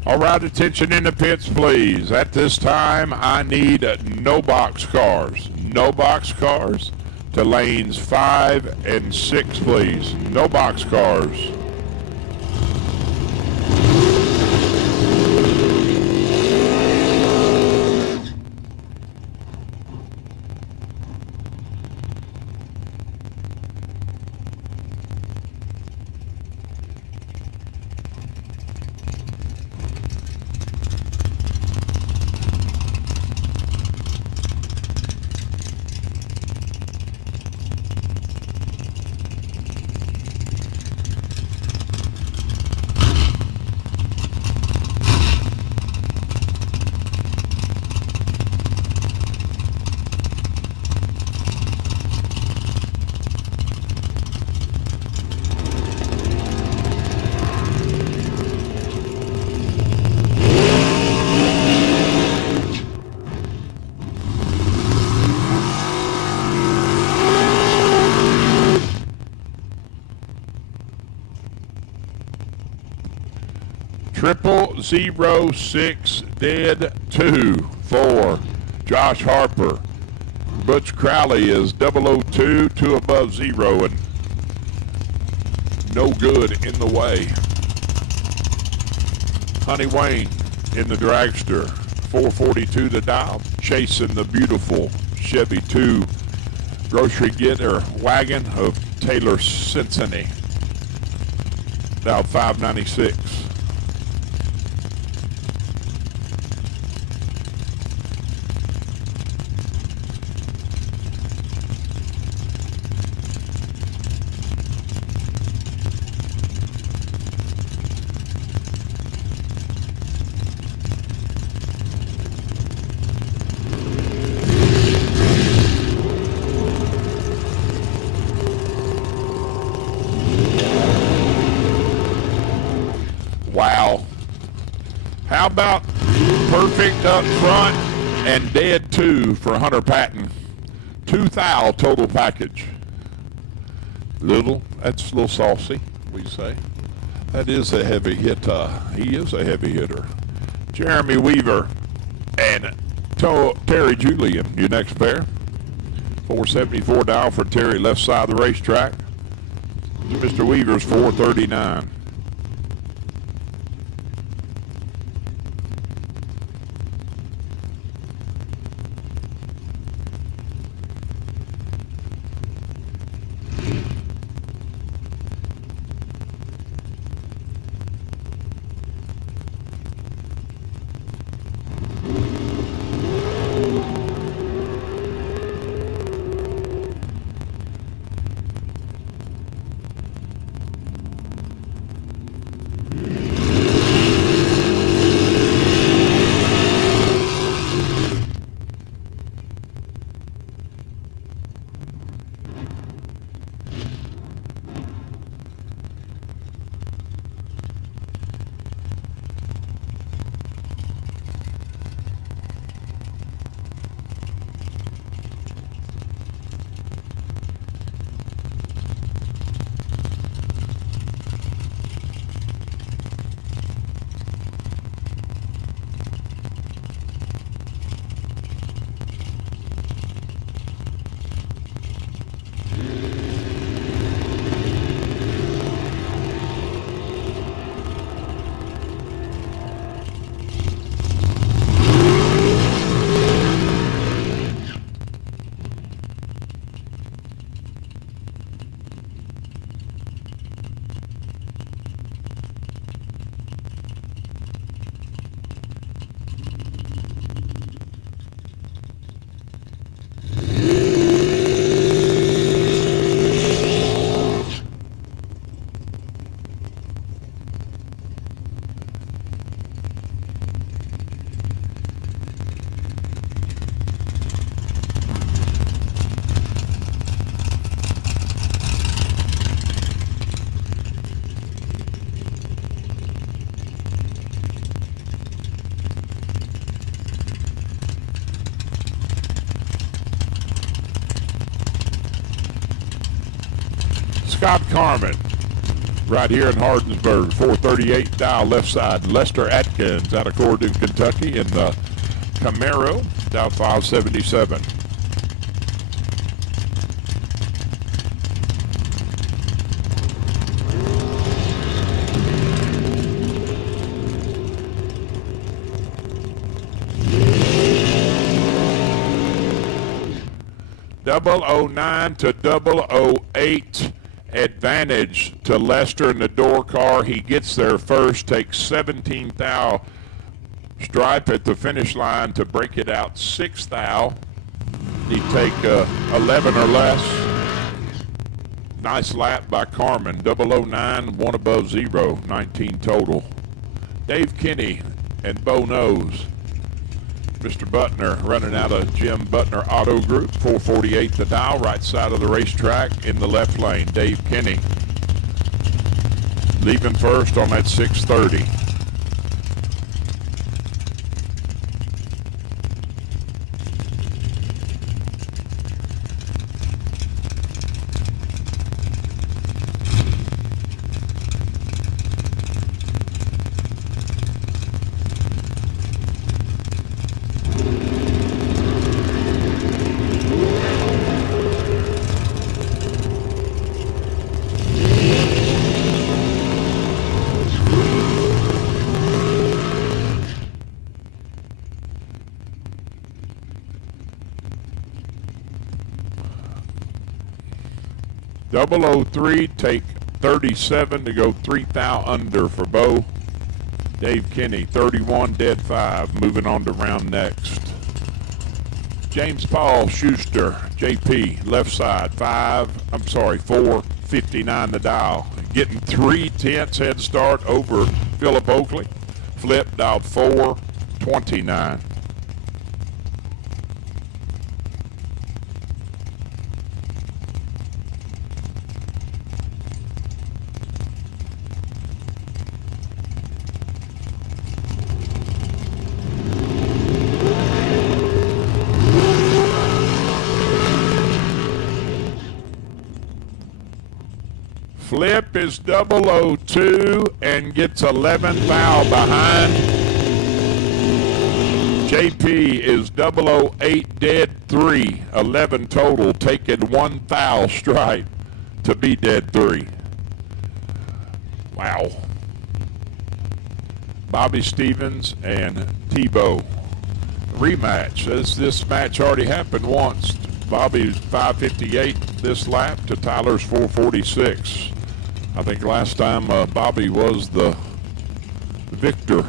All right, attention in the pits, please. At this time, I need no box cars. No box cars to lanes 5 and 6, please. No box cars. Triple 06 dead 2 for Josh Harper. Butch Crowley is 002, 2 above 0, and no good in the way. Honey Wayne in the dragster, 442 to dial, chasing the beautiful Chevy 2 Grocery Getter Wagon of Taylor Cincinnati. About $5.96. Wow. How about perfect up front and dead 2 for Hunter Patton? 2,000 total package. That's a little saucy, we say. That is a heavy hit. He is a heavy hitter. Jeremy Weaver and Terry Julian, your next pair. 474 down for Terry, left side of the racetrack. Mr. Weaver's 439. Scott Carmen, right here in Hardinsburg, 438 dial left side. Lester Atkins out of Cordon, Kentucky in the Camaro, dial 577. .009 to .008 advantage to Lester in the door car. He gets there first, takes 17 thou stripe at the finish line to break it out 6 thou. He'd take 11 or less. Nice lap by Carmen. 009, one above 0, 19 total. Dave Kinney and Bo Nose. Mr. Butner running out of Jim Butner Auto Group, 448 the dial, right side of the racetrack in the left lane. Dave Kinney leaving first on that 630. 003, take 37 to go 3 thou under for Bo. Dave Kenny, 31, dead 5. Moving on to round next. James Paul Schuster, JP, left side, 459 the dial. Getting 3/10 head start over Philip Oakley. Flip dialed 429. Flip is 002 and gets 11 thou behind. JP is 008 dead 3, 11 total, taking 1 thou straight to be dead 3. Wow. Bobby Stevens and Tebow. Rematch, as this match already happened once. Bobby's 558 this lap to Tyler's 446. I think last time Bobby was the victor.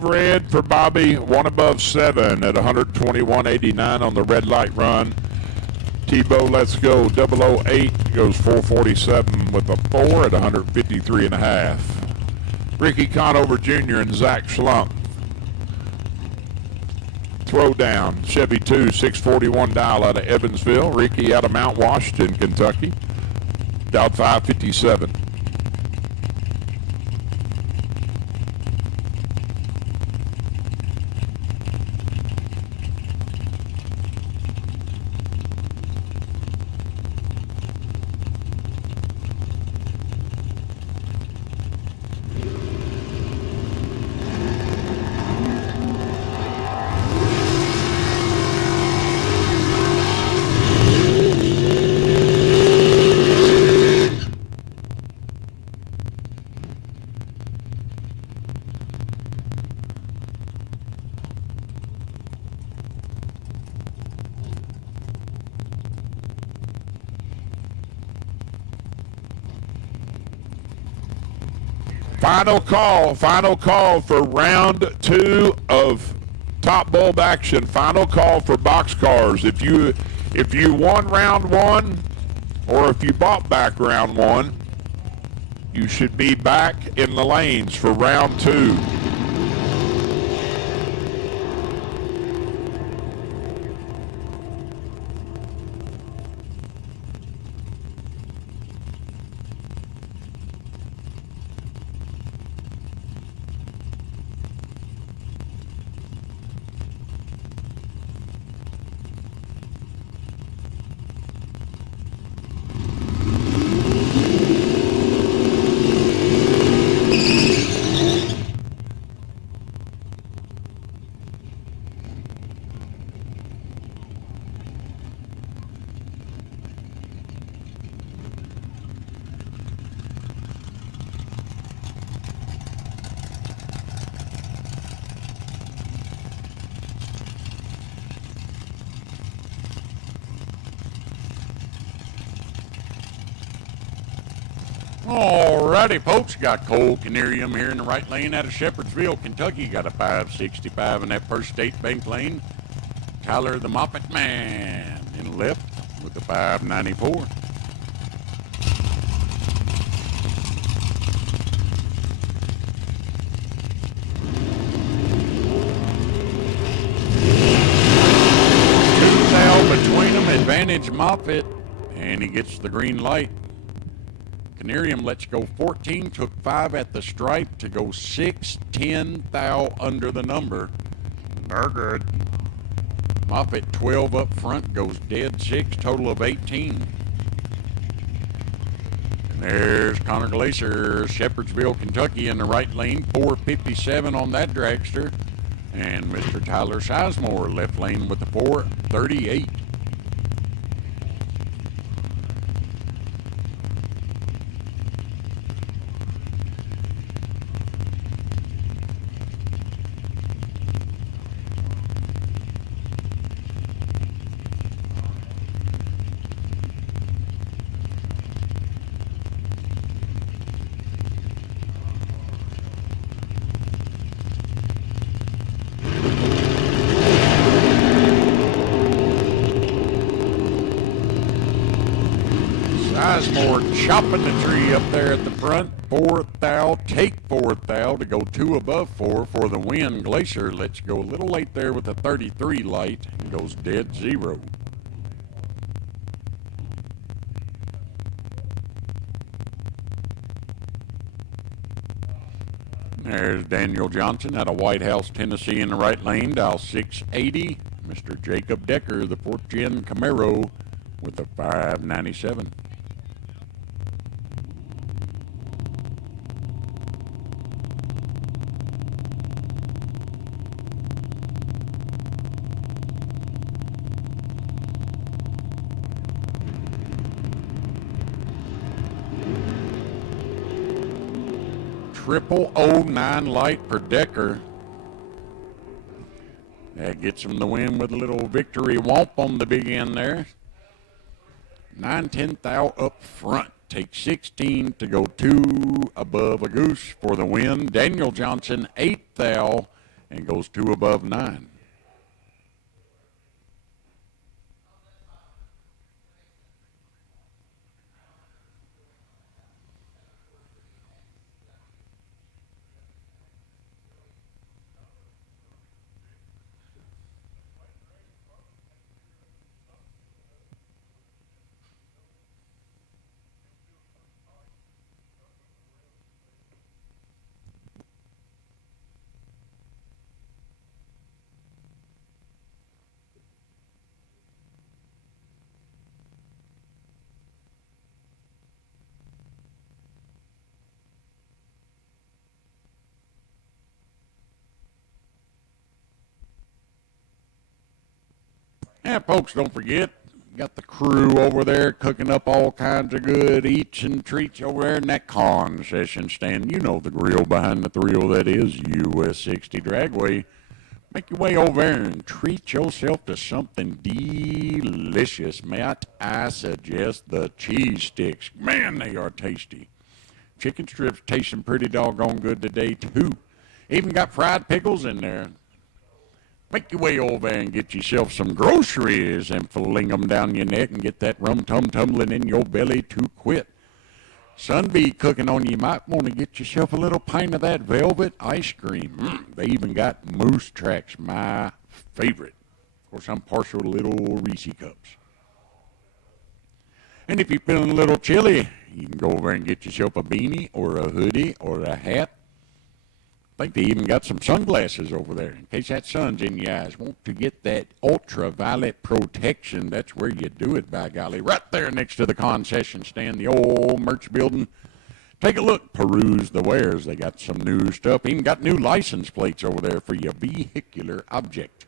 Red for Bobby, 1 above 7 at 121.89 on the red light run. Tebow, let's go, 008 goes 447 with a 4 at 153.5. Ricky Conover Jr. and Zach Schlump. Throwdown, Chevy 2, 641 dial out of Evansville. Ricky out of Mount Washington, Kentucky. Dialed 557. Final call for round 2 of Top Bulb action. Final call for boxcars. If you won round 1, or if you bought back round 1, you should be back in the lanes for round 2. Alrighty, folks, got Cole Canarium here in the right lane out of Shepherdsville, Kentucky. Got a 565 in that First State Bank lane. Tyler the Moppet Man in the left with the 594. Two now between them, advantage Moppet, and he gets the green light. Canarium lets go 14, took 5 at the stripe to go 6, 10 thou under the number. They're good. Moffett 12 up front, goes dead 6, total of 18. And there's Connor Glacier, Shepherdsville, Kentucky in the right lane, 4:57 on that dragster. And Mr. Tyler Sizemore left lane with the 4:38. Sizemore chopping the tree up there at the front. Fourth thou, take fourth thou to go 2 above 4 for the win. Glacier lets go a little late there with a 33 light and goes dead 0. There's Daniel Johnson out of White House, Tennessee in the right lane, dial 680. Mr. Jacob Decker, the 4th Gen Camaro with a 597. Triple 09 light per Decker. That gets him the win with a little victory womp on the big end there. 9/10 thou up front. Take 16 to go 2 above a goose for the win. Daniel Johnson 8 thou and goes 2 above 9. Yeah, folks, don't forget, got the crew over there cooking up all kinds of good eats and treats over there in that concession stand. You know the grill behind the thrill that is US 60 Dragway. Make your way over there and treat yourself to something delicious. Might I suggest the cheese sticks. Man, they are tasty. Chicken strips tasting pretty doggone good today, too. Even got fried pickles in there. Make your way over there and get yourself some groceries and fling them down your neck and get that rum-tum tumbling in your belly to quit. Sun be cooking on you. You might want to get yourself a little pint of that velvet ice cream. They even got Moose Tracks, my favorite. Of course, I'm partial to little Reese cups. And if you're feeling a little chilly, you can go over and get yourself a beanie or a hoodie or a hat. I think they even got some sunglasses over there in case that sun's in your eyes. Want to get that ultraviolet protection, that's where you do it, by golly. Right there next to the concession stand, the old merch building. Take a look, peruse the wares. They got some new stuff. Even got new license plates over there for your vehicular object.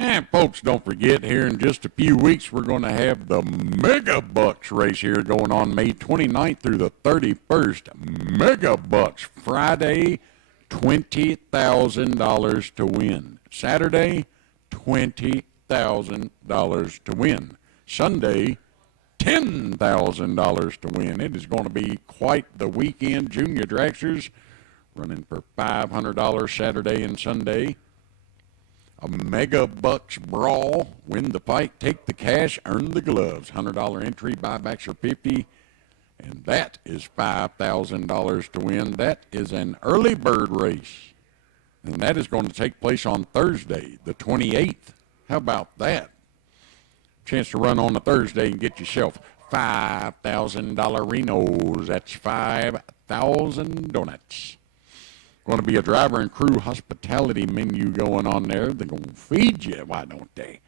And folks, don't forget, here in just a few weeks, we're going to have the Mega Bucks race here going on May 29th through the 31st. Mega Bucks, Friday, $20,000 to win. Saturday, $20,000 to win. Sunday, $10,000 to win. It is going to be quite the weekend. Junior dragsters running for $500 Saturday and Sunday. A Mega Bucks brawl. Win the fight, take the cash, earn the gloves. $100 entry, buybacks are $50. And that is $5,000 to win. That is an early bird race. And that is going to take place on Thursday, the 28th. How about that? Chance to run on a Thursday and get yourself $5,000 Renos. That's 5,000 donuts. Going to be a driver and crew hospitality menu going on there. They're going to feed you, why don't they?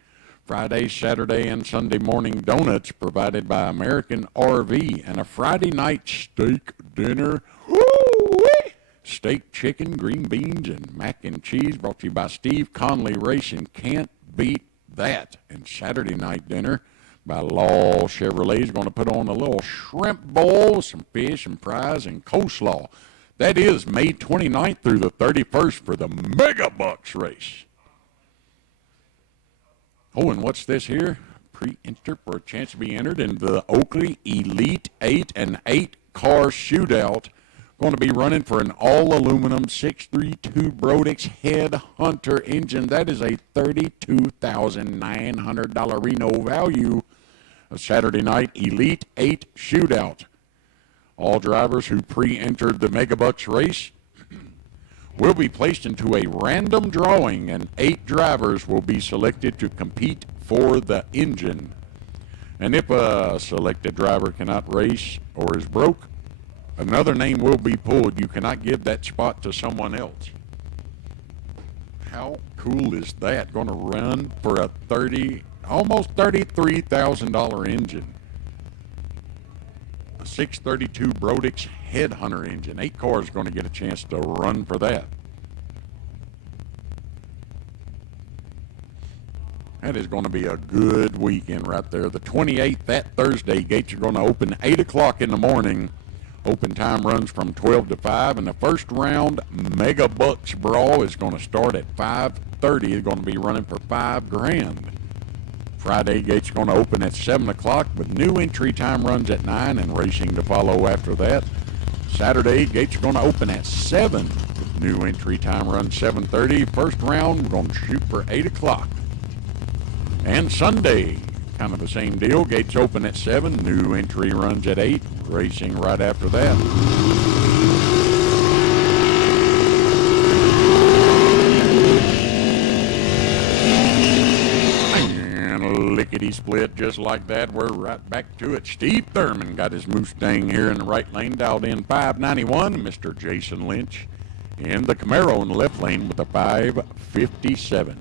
Friday, Saturday, and Sunday morning donuts provided by American RV, and a Friday night steak dinner. Woo-wee! Steak, chicken, green beans, and mac and cheese brought to you by Steve Conley Racing. Can't beat that. And Saturday night dinner by Law Chevrolet is going to put on a little shrimp bowl with some fish and fries and coleslaw. That is May 29th through the 31st for the Mega Bucks race. Oh, and what's this here? Pre-enter for a chance to be entered in the Oakley Elite 8 and 8-car shootout. Going to be running for an all-aluminum 632 Brodix Head Hunter engine. That is a $32,900 Reno value. A Saturday night Elite 8 shootout. All drivers who pre-entered the Megabucks race will be placed into a random drawing, and 8 drivers will be selected to compete for the engine. And if a selected driver cannot race or is broke, another name will be pulled. You cannot give that spot to someone else. How cool is that? Going to run for a almost $33,000 engine. A 632 Brodix Headhunter engine. 8 cars going to get a chance to run for that. That is going to be a good weekend right there. The 28th, that Thursday, gates are going to open 8 o'clock in the morning. Open time runs from 12 to 5, and the first round Mega Bucks Brawl is going to start at 5:30. It's going to be running for $5,000. Friday gates are going to open at 7 o'clock with new entry time runs at 9 and racing to follow after that. Saturday gates are going to open at 7 with new entry time runs 7:30. First round, we're going to shoot for 8 o'clock. And Sunday, kind of the same deal. Gates open at 7, new entry runs at 8, racing right after that. And lickety-split, just like that, we're right back to it. Steve Thurman got his Mustang here in the right lane, dialed in 591. Mr. Jason Lynch in the Camaro in the left lane with a 557.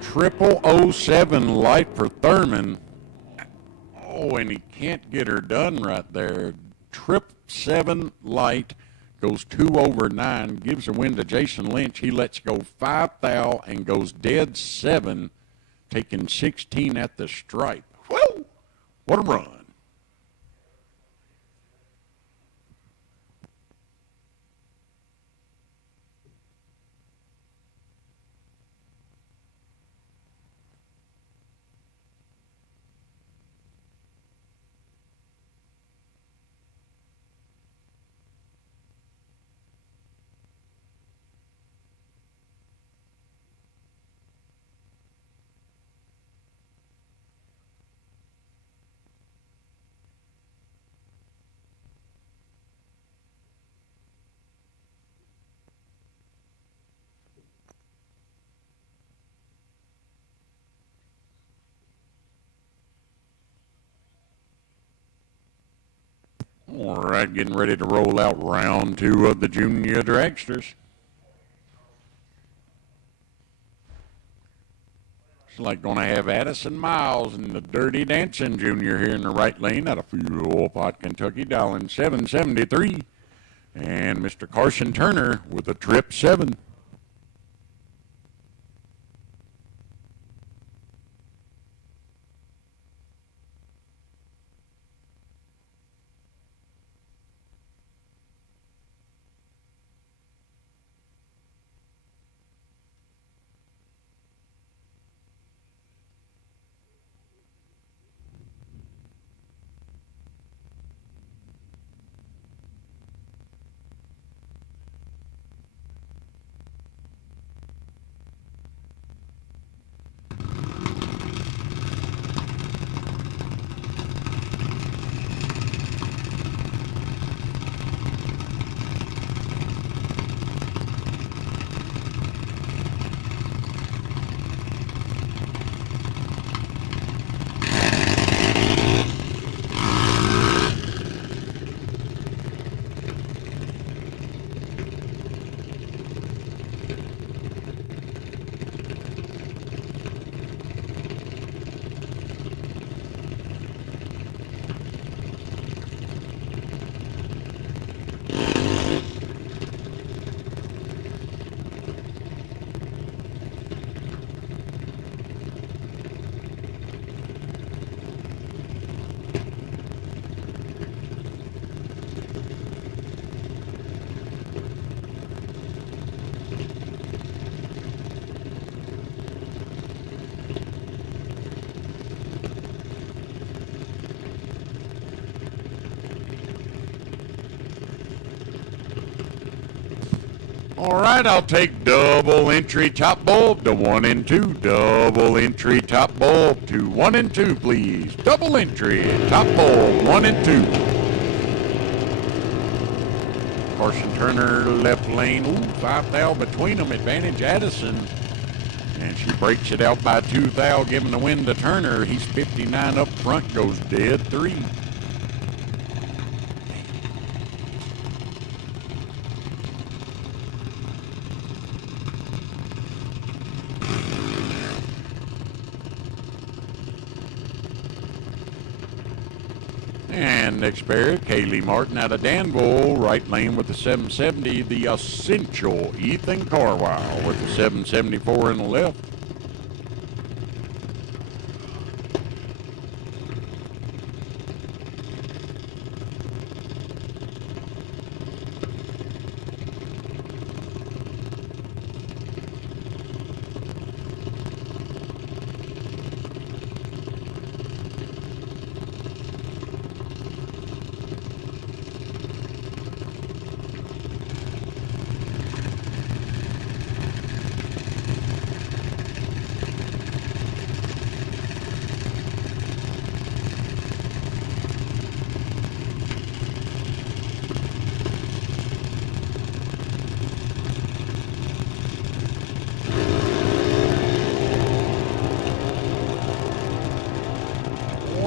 Triple 07 light for Thurman. Oh, and he can't get her done right there. 777 light goes 2 over 9, gives a win to Jason Lynch. He lets go 5 thou and goes dead 7, taking 16 at the stripe. Whoa! What a run. right, getting ready to roll out round 2 of the junior dragsters. It's like going to have Addison Miles and the Dirty Dancing Junior here in the right lane out of Fuel Pot, Kentucky, dialing 773. And Mr. Carson Turner with a trip 7. All right, I'll take double entry top bulb to 1 and 2. Double entry top bulb to 1 and 2, please. Double entry top bulb 1 and 2. Carson Turner left lane. Ooh, 5 thou between them. Advantage Addison. And she breaks it out by 2 thou, giving the win to Turner. He's 59 up front, goes dead 3. And next pair, Kaylee Martin out of Danville, right lane with the 770, the essential Ethan Carwile with the 774 in the left.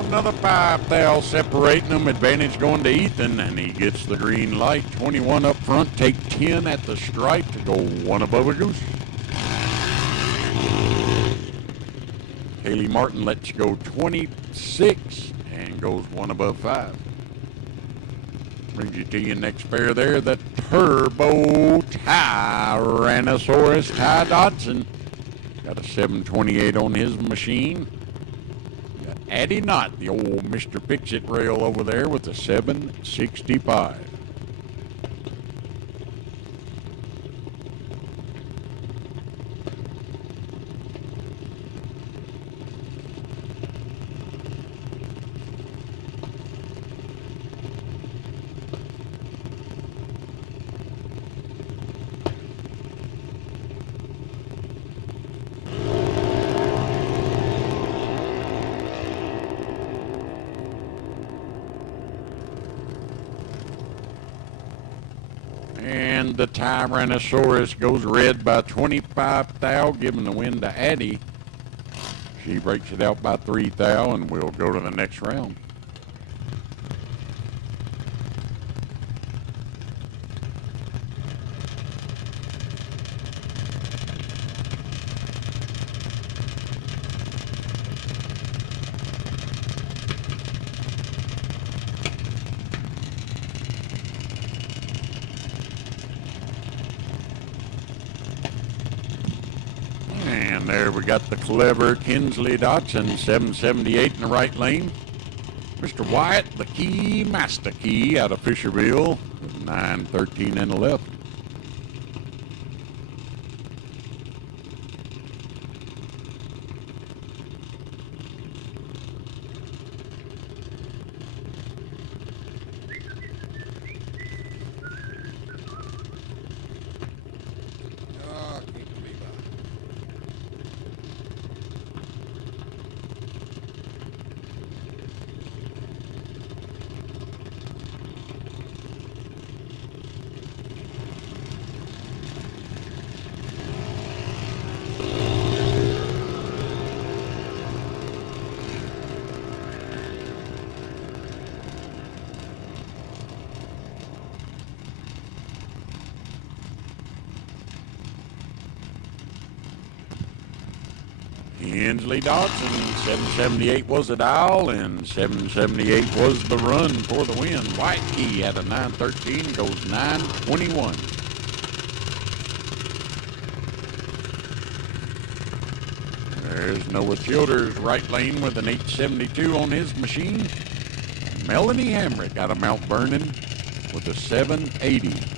Another 5 thou separating them. Advantage going to Ethan, and he gets the green light. 21 up front, take 10 at the stripe to go 1 above a goose. Kaylee Martin lets go 26 and goes 1 above 5. Brings you to your next pair there, the Turbo Tyrannosaurus Ty Dodson. Got a 728 on his machine. Addy Knott, the old Mr. Fix-It rail over there with the 765. And the Tyrannosaurus goes red by 25 thou, giving the win to Addie. She breaks it out by 3 thou, and we'll go to the next round. And there we got the clever Kinsley Dotson, 778 in the right lane. Mr. Wyatt, the Key Master Key out of Fisherville, 913 in the left. Kinsley Dodson, 778 was the dial, and 778 was the run for the win. White Key at a 913 goes 921. There's Noah Childers, right lane with an 872 on his machine. Melanie Hamrick out of Mount Vernon with a 780.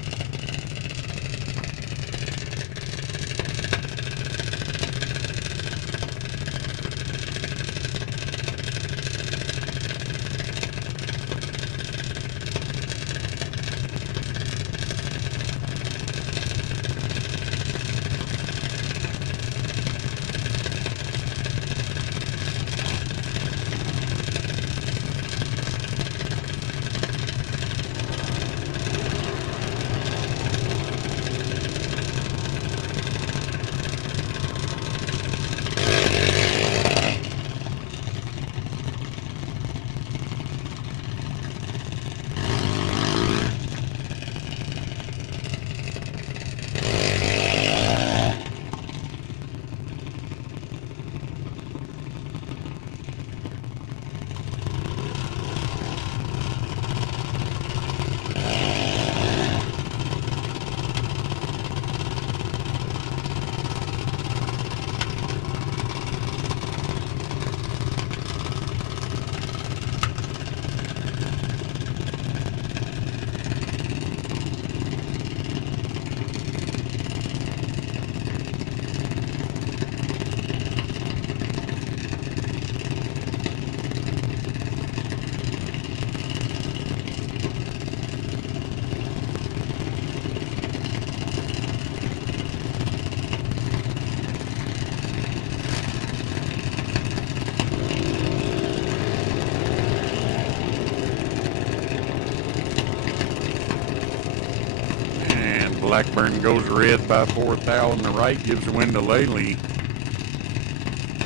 Blackburn goes red by 4th on the right, gives the win to Laley.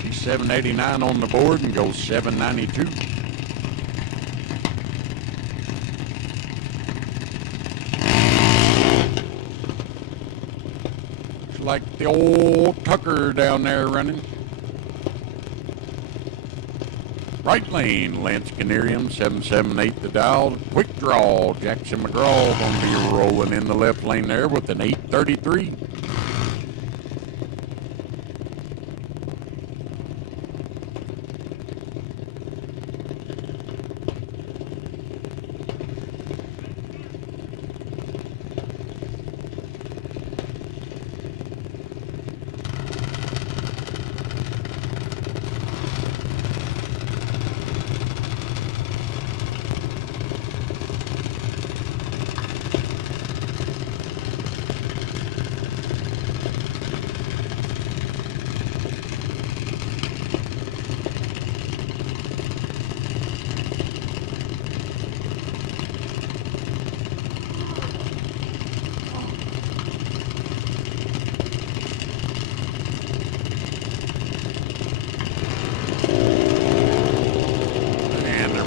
She's 789 on the board and goes 792. Looks like the old Tucker down there running. Right lane, Lance Canarium, 778 the dial. Quick draw, Jackson McGraw going to be rolling in the left lane there with an 833.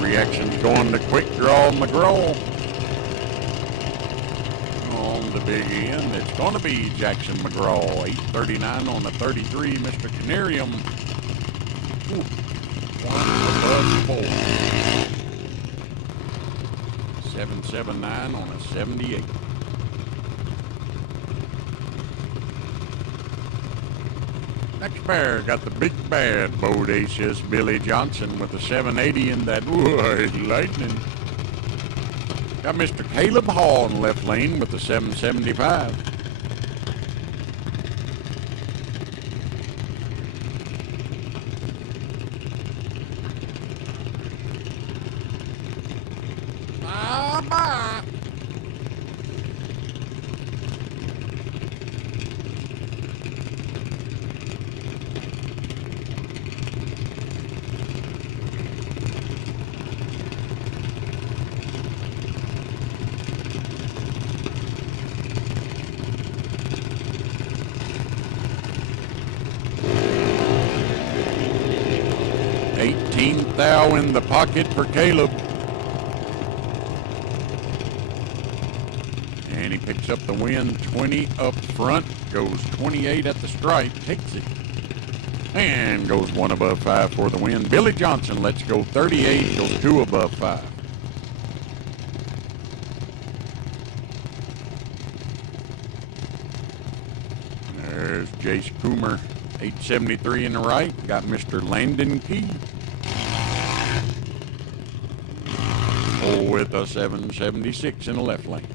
Reaction's going to Quick Draw McGraw. On the big end, it's going to be Jackson McGraw. 839 on the 33, Mr. Canarium. Ooh, 1 above 4. 779 on a 78. Next pair got the big bad bodacious Billy Johnson with the 780 in that wood lightning. Got Mr. Caleb Hall in the left lane with the 775. Bye-bye. Thou in the pocket for Caleb. And he picks up the win, 20 up front, goes 28 at the stripe, takes it. And goes 1 above 5 for the win. Billy Johnson lets go 38, goes 2 above 5. There's Jace Coomer, 873 in the right. Got Mr. Landon Key with a 776 in the left lane.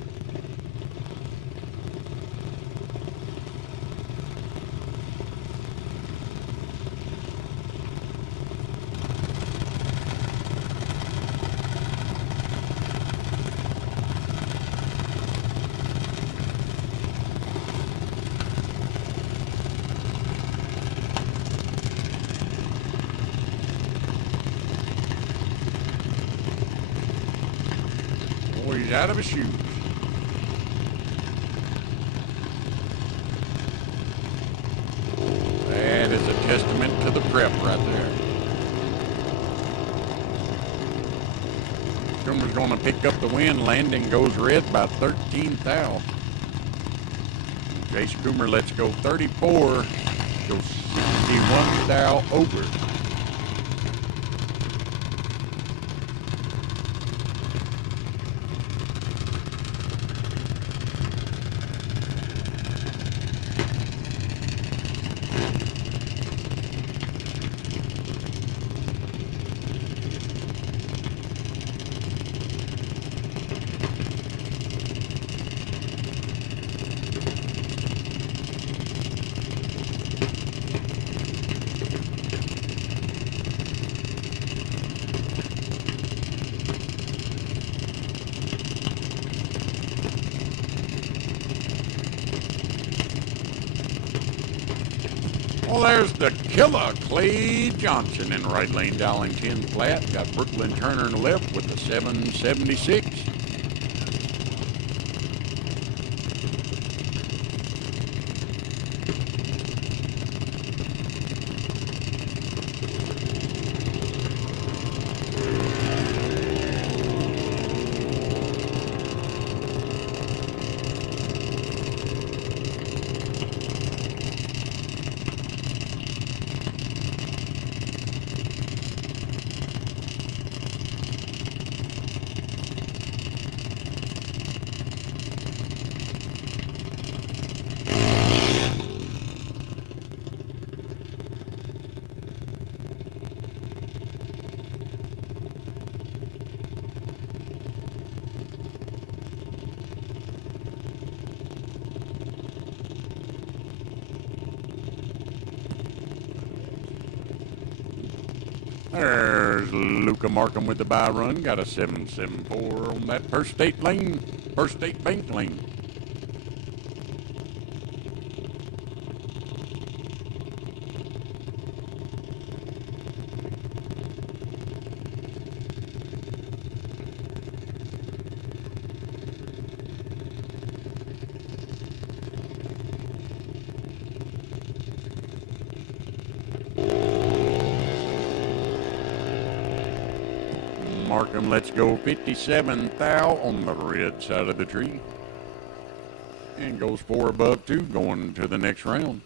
He's out of his shoes. That is a testament to the prep right there. Coomer's going to pick up the win. Landing goes red by 13 thou. Jace Coomer lets go 34. Goes 61 thou over. Well, there's the killer Clay Johnson in right lane, dialing 10 flat. Got Brooklyn Turner in the left with the 776. There's Luca Markham with the bye run. Got a 774 on that First State lane, First State Bank lane. Markham lets go 57 thou on the red side of the tree. And goes 4 above 2 going to the next round.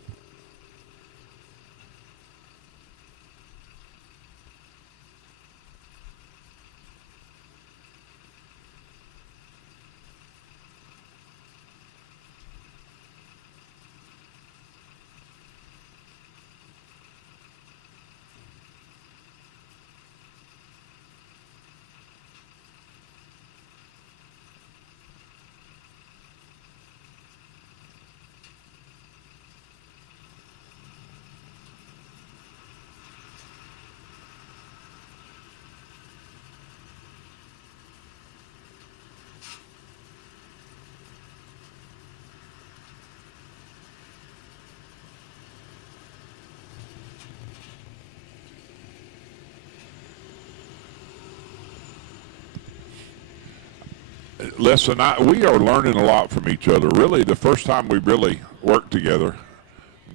Listen, we are learning a lot from each other. Really, the first time we really worked together,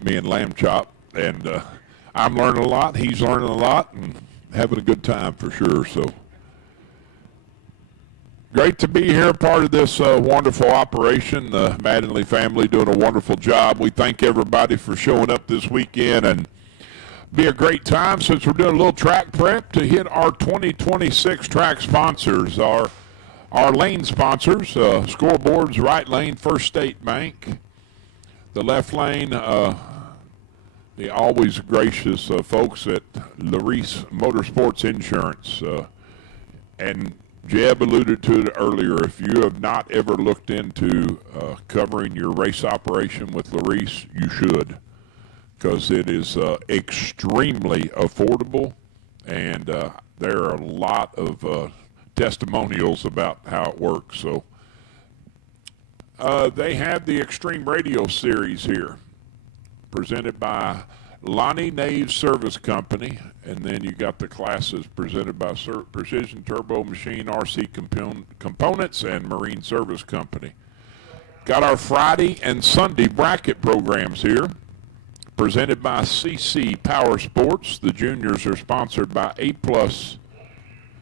me and Lamb Chop, and I'm learning a lot, he's learning a lot, and having a good time for sure. So great to be here, part of this wonderful operation. The Mattingly family doing a wonderful job. We thank everybody for showing up this weekend, and be a great time since we're doing a little track prep to hit our 2026 track sponsors. Our lane sponsors, scoreboards, right lane, First State Bank. The left lane, the always gracious folks at Larice Motorsports Insurance. And Jeb alluded to it earlier. If you have not ever looked into covering your race operation with Larice, you should, because it is extremely affordable, and there are a lot of testimonials about how it works. So they have the Extreme Radio Series here, presented by Lonnie Naves Service Company, and then you got the classes presented by Precision Turbo Machine, RC Components, and Marine Service Company. Got our Friday and Sunday bracket programs here, presented by CC Power Sports. The juniors are sponsored by A-Plus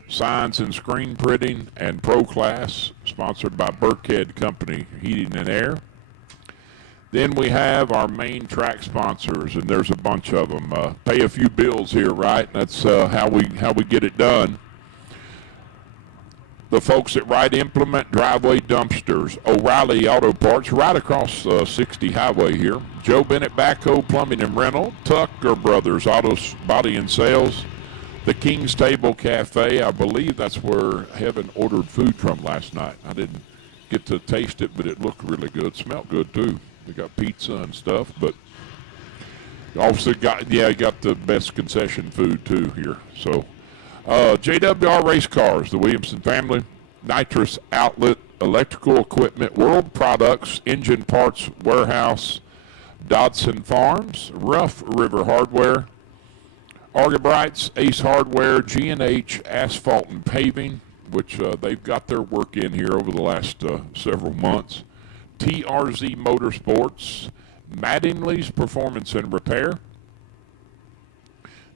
Signs and Screen Printing, and Pro Class, sponsored by Burkhead Company Heating and Air. Then we have our main track sponsors, and there's a bunch of them. Pay a few bills here, right? That's how we get it done. The folks at Wright Implement, Driveway Dumpsters, O'Reilly Auto Parts, right across 60 Highway here. Joe Bennett Backhoe Plumbing and Rental, Tucker Brothers Auto Body and Sales, the King's Table Cafe. I believe that's where Heaven ordered food from last night. I didn't get to taste it, but it looked really good. Smelled good too. They got pizza and stuff, but also got the best concession food too here. So JWR Race Cars, the Williamson family, Nitrous Outlet, Electrical Equipment, World Products, Engine Parts Warehouse, Dodson Farms, Rough River Hardware, Argabrites, Ace Hardware, G&H Asphalt and Paving, which they've got their work in here over the last several months, TRZ Motorsports, Mattingly's Performance and Repair,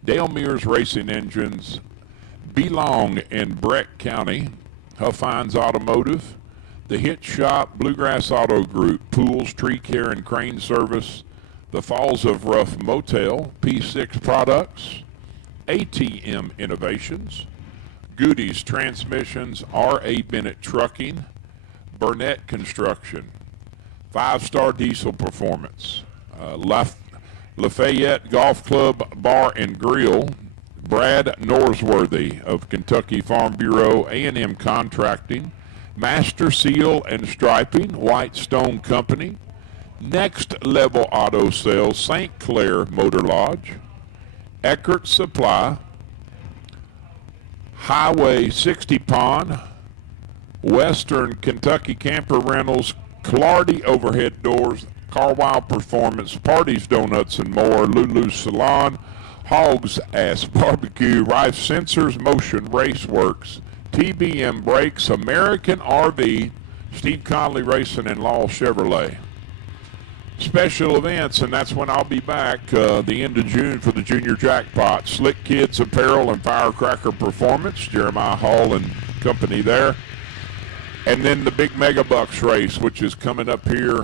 Dale Mears Racing Engines, Belong in Breck County, Huffines Automotive, The Hit Shop, Bluegrass Auto Group, Pools, Tree Care and Crane Service, the Falls of Rough Motel, P6 Products, ATM Innovations, Goody's Transmissions, R.A. Bennett Trucking, Burnett Construction, 5-Star Diesel Performance, Lafayette Golf Club Bar and Grill, Brad Norsworthy of Kentucky Farm Bureau, A&M Contracting, Master Seal and Striping, White Stone Company, Next Level Auto Sales, St. Clair Motor Lodge, Eckert Supply, Highway 60 Pond, Western Kentucky Camper Rentals, Clardy Overhead Doors, Carwile Performance, Parties Donuts and More, Lulu's Salon, Hogs Ass Barbecue, Rife Sensors, Motion Raceworks, TBM Brakes, American RV, Steve Conley Racing, and Law Chevrolet. Special events, and that's when I'll be back the end of June for the Junior Jackpot. Slick Kids Apparel and Firecracker Performance, Jeremiah Hall and company there. And then the big Mega Bucks race, which is coming up here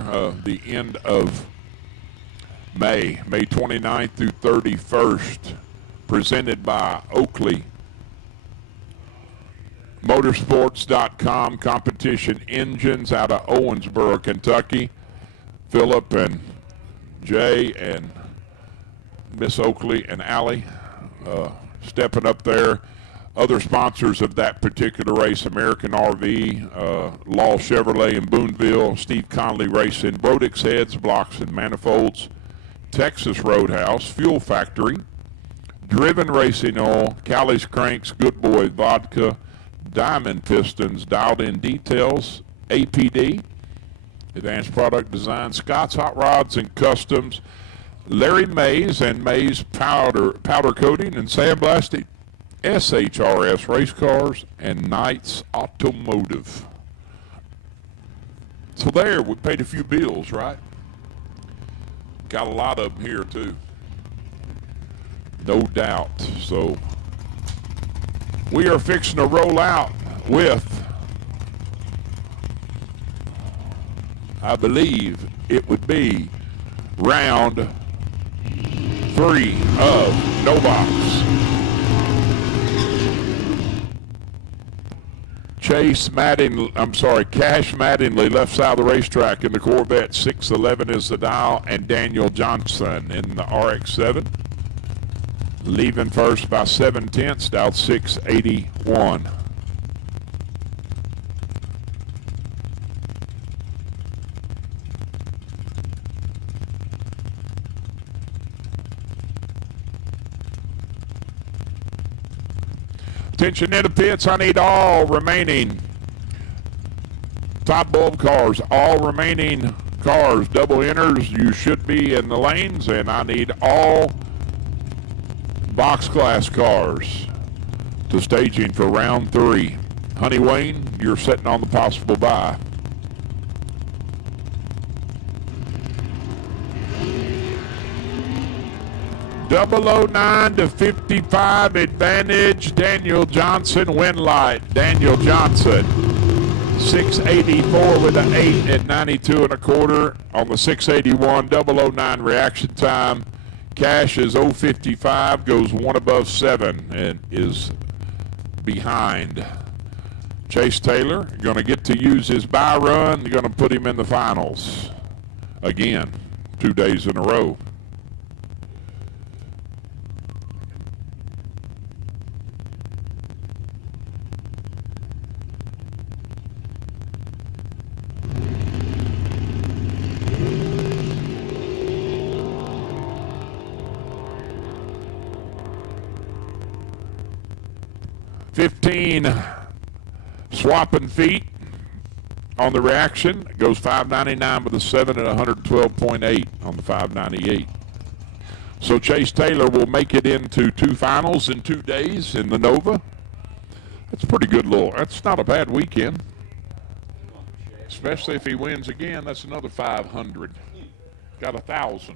the end of May 29th through 31st, presented by Oakley Motorsports.com, Competition Engines out of Owensboro, Kentucky. Philip and Jay and Miss Oakley and Allie stepping up there. Other sponsors of that particular race, American RV, Law Chevrolet in Boonville, Steve Conley Racing, Brodix Heads, Blocks and Manifolds, Texas Roadhouse, Fuel Factory, Driven Racing Oil, Callie's Cranks, Good Boy Vodka, Diamond Pistons, Dialed In Details, APD, Advanced Product Design, Scott's Hot Rods and Customs, Larry Mays and Mays Powder Coating, and Sandblasting, SHRS Race Cars, and Knights Automotive. So there, we paid a few bills, right? Got a lot of them here too. No doubt. So we are fixing to roll out with, I believe it would be round 3 of No Box. Cash Mattingly, left side of the racetrack in the Corvette. 611 is the dial, and Daniel Johnson in the RX-7. Leaving first by 7/10, dialed 681. Attention in the pits, I need all remaining top bulb cars, all remaining cars, double enters, you should be in the lanes, and I need all box class cars to staging for round 3. Honey Wayne, you're sitting on the possible bye. .009 to 55 advantage. Daniel Johnson, win light. Daniel Johnson, 684 with an 8 at 92 1/4 on the 681. 009 reaction time. Cash is 055, goes 1 above 7 and is behind. Chase Taylor going to get to use his bye run. Going to put him in the finals again, 2 days in a row. Swapping feet on the reaction. It goes 599 with a 7 at 112.8 on the 598. So Chase Taylor will make it into 2 finals in 2 days in the Nova. That's pretty good little. That's not a bad weekend. Especially if he wins again, that's another 500. Got 1,000.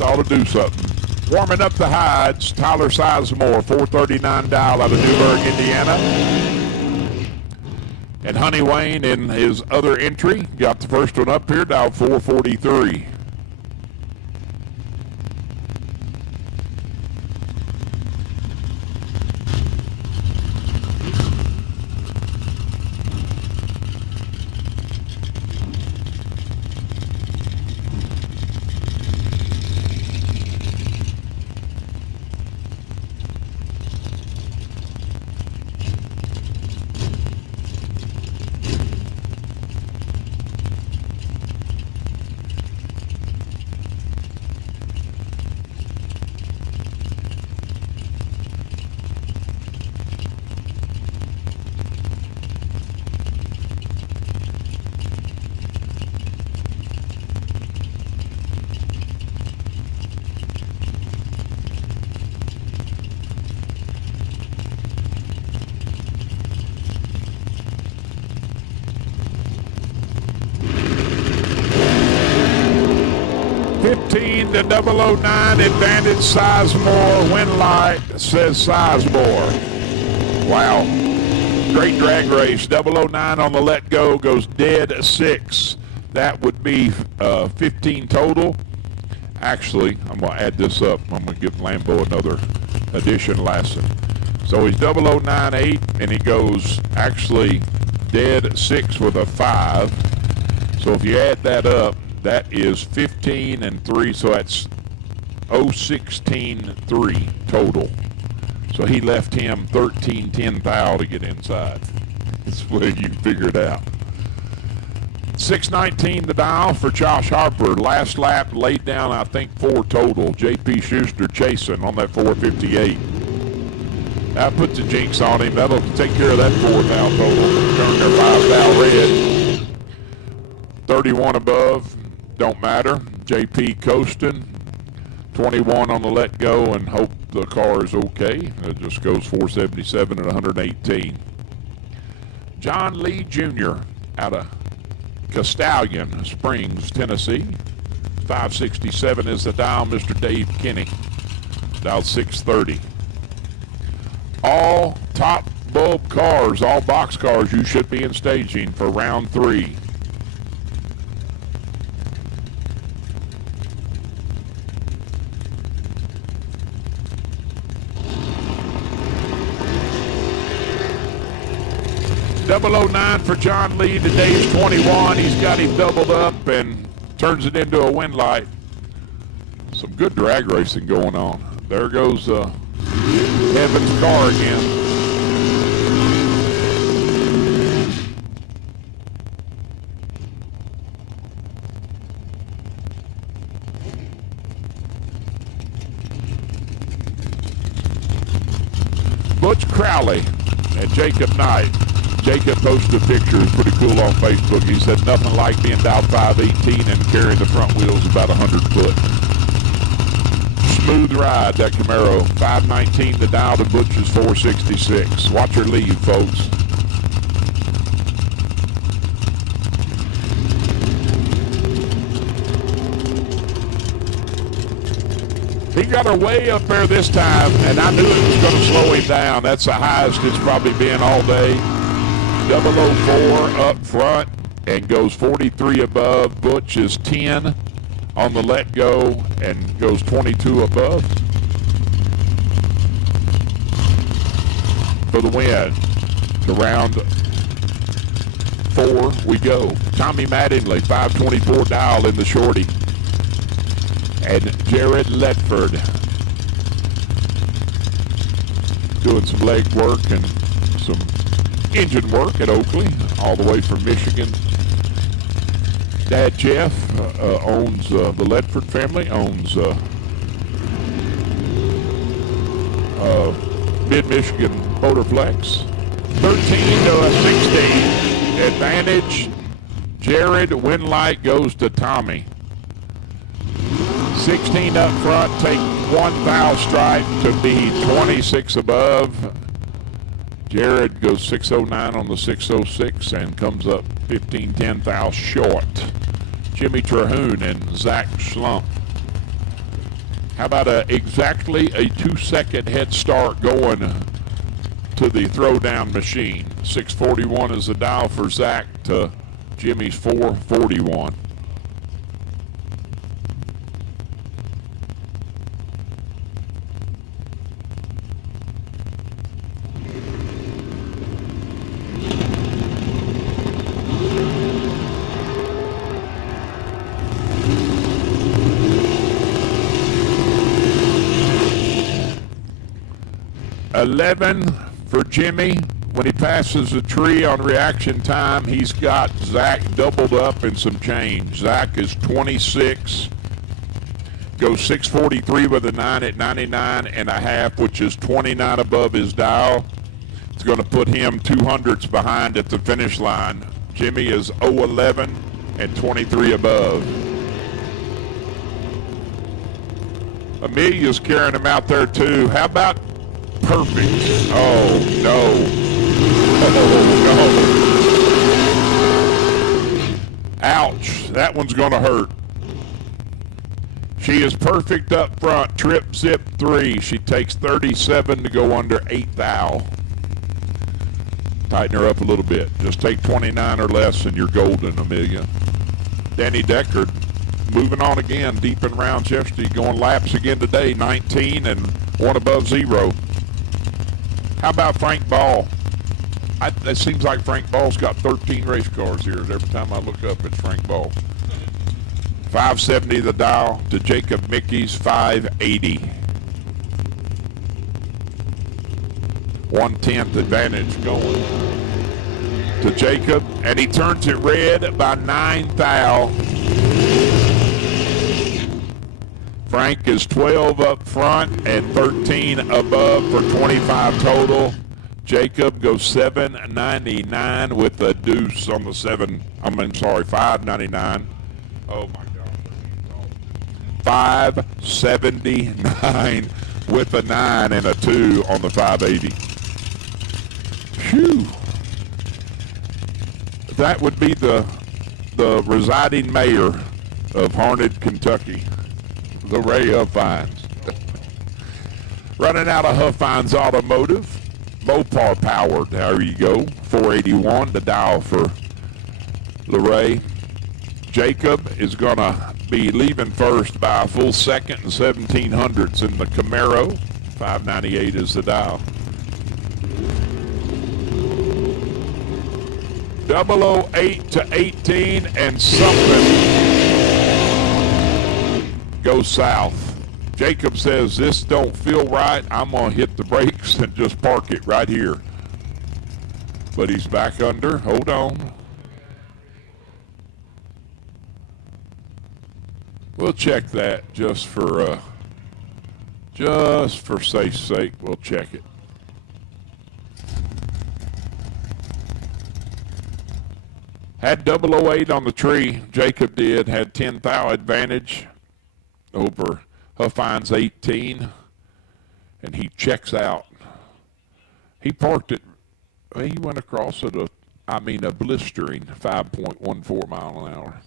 Ought to do something. Warming up the hides, Tyler Sizemore, 439 dial out of Newburgh, Indiana. And Honey Wayne in his other entry got the first one up here, dial 443. To 009 advantage Sizemore, win light, says Sizemore. Wow, great drag race. 009 on the let go, goes dead 6. That would be 15 total. Actually, I'm going to add this up. I'm going to give Lambo another addition lesson. So he's 009-8, and he goes actually dead 6 with a 5. So if you add that up, that is 15 and 3, so that's 016-3 total. So he left him 13-10 thou to get inside. This way you can figure it out. 619 the dial for Josh Harper. Last lap laid down, I think, 4 total. J.P. Schuster chasing on that 458. That puts a jinx on him. That'll take care of that 4 thou total. Turn their 5 thou red. 31 above, don't matter. J.P. coasting. 21 on the let go and hope the car is okay. It just goes 477 at 118. John Lee Jr. out of Castellion Springs, Tennessee. 567 is the dial. Mr. Dave Kinney. Dial 630. All top bulb cars, all box cars you should be in staging for round 3. .009 for John Lee. Today's 21. He's got him doubled up and turns it into a win light. Some good drag racing going on. There goes Evan's car again. Butch Crowley and Jacob Knight. Jacob posted a picture, it's pretty cool on Facebook. He said nothing like being dialed 518 and carrying the front wheels about 100 foot. Smooth ride, that Camaro. 519 the dial to Butch's 466. Watch her leave, folks. He got her way up there this time, and I knew it was going to slow him down. That's the highest it's probably been all day. 004 up front and goes 43 above. Butch is 10 on the let go and goes 22 above for the win. To round 4 we go. Tommy Mattingly, 524 dial in the shorty. And Jared Ledford doing some leg work and some engine work at Oakley, all the way from Michigan. Dad Jeff owns the Ledford family, owns Mid-Michigan Motorflex. 13 to 16. Advantage. Jared, win light goes to Tommy. 16 up front, take 1 foul stripe to be 26 above. Jared goes 609 on the 606 and comes up 15-10 thou short. Jimmy Terhune and Zach Schlump. How about exactly a 2-second head start going to the throwdown machine? 641 is the dial for Zach to Jimmy's 441. $11 for Jimmy. When he passes the tree on reaction time, he's got Zach doubled up and some change. Zach is 26, goes 643 with a 9 at 99.5, which is 29 above his dial. It's going to put him 200ths behind at the finish line. Jimmy is 011 and 23 above. Amelia's carrying him out there too. How about Perfect? Oh, no. Oh, no. Ouch. That one's going to hurt. She is perfect up front. Trip zip 3. She takes 37 to go under 8 thou. Tighten her up a little bit. Just take 29 or less and you're golden, Amelia. Danny Deckard moving on again. Deep in round yesterday. Going laps again today. 19 and 1 above 0. How about Frank Ball? It seems like Frank Ball's got 13 race cars here. Every time I look up, it's Frank Ball. 570 the dial to Jacob Mickey's 580. 1/10 advantage going. to Jacob, and he turns it red by 9 thou. Frank is 12 up front and 13 above for 25 total. Jacob goes 7.99 with a deuce on the 5.99. Oh my God. 5.79 with a 9 and a 2 on the 580. Phew. That would be the residing mayor of Harned, Kentucky, the Ray Huffines. Running out of Huffines Automotive, Mopar powered. There you go, 481, the dial for LeRae. Jacob is going to be leaving first by a full second and 1700ths in the Camaro. 598 is the dial. 008 to 18 and something goes south. Jacob says, this don't feel right. I'm going to hit the brakes and just park it right here. But he's back under. Hold on. We'll check that just for safe's sake. We'll check it. Had 008 on the tree. Jacob did. Had 10 thou advantage over Huffines 18. And he checks out. He parked it. He went across at a blistering 5.14 mile an hour.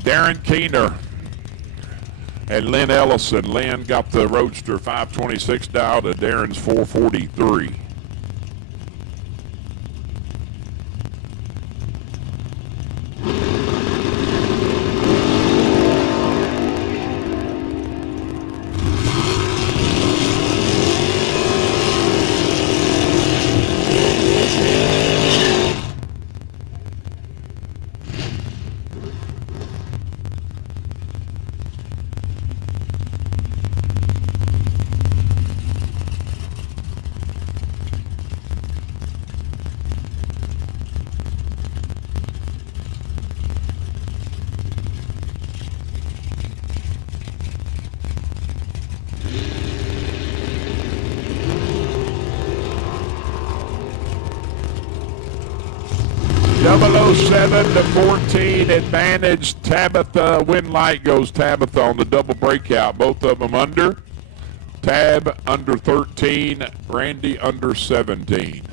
Darren Keener and Lynn Ellison. Lynn got the Roadster 526 dial to Darren's 443. Double 07 to 14 advantage. Tabitha, win light goes Tabitha on the double breakout. Both of them under. Tab under 13, Randy under 17.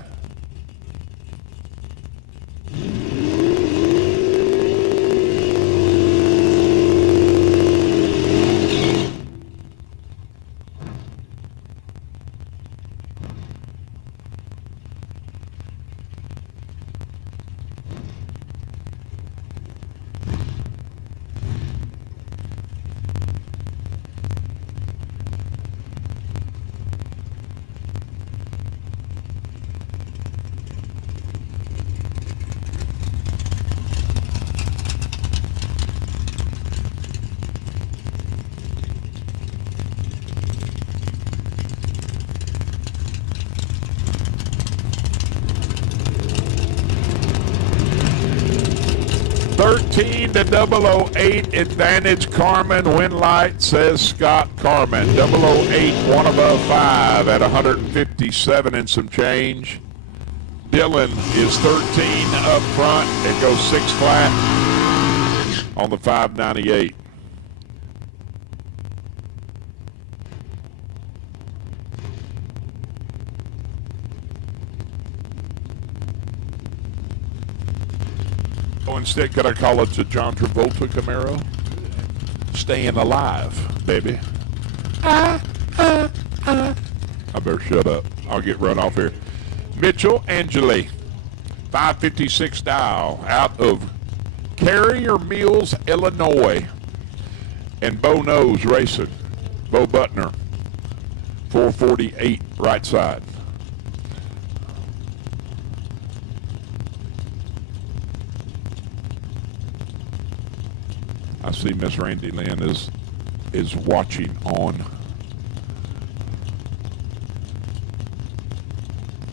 To 008 advantage Carmen. Win light says Scott Carmen. 008 one above 5 at 157 and some change. Dylan is 13 up front and goes 6 flat on the 598. So instead, could I call it the John Travolta Camaro? Staying alive, baby. I better shut up. I'll get run off here. Mitchell Angeli, 556 dial, out of Carrier Mills, Illinois. And Bo Knows Racing, Bo Butner, 448 right side. I see Miss Randy Lynn is watching on.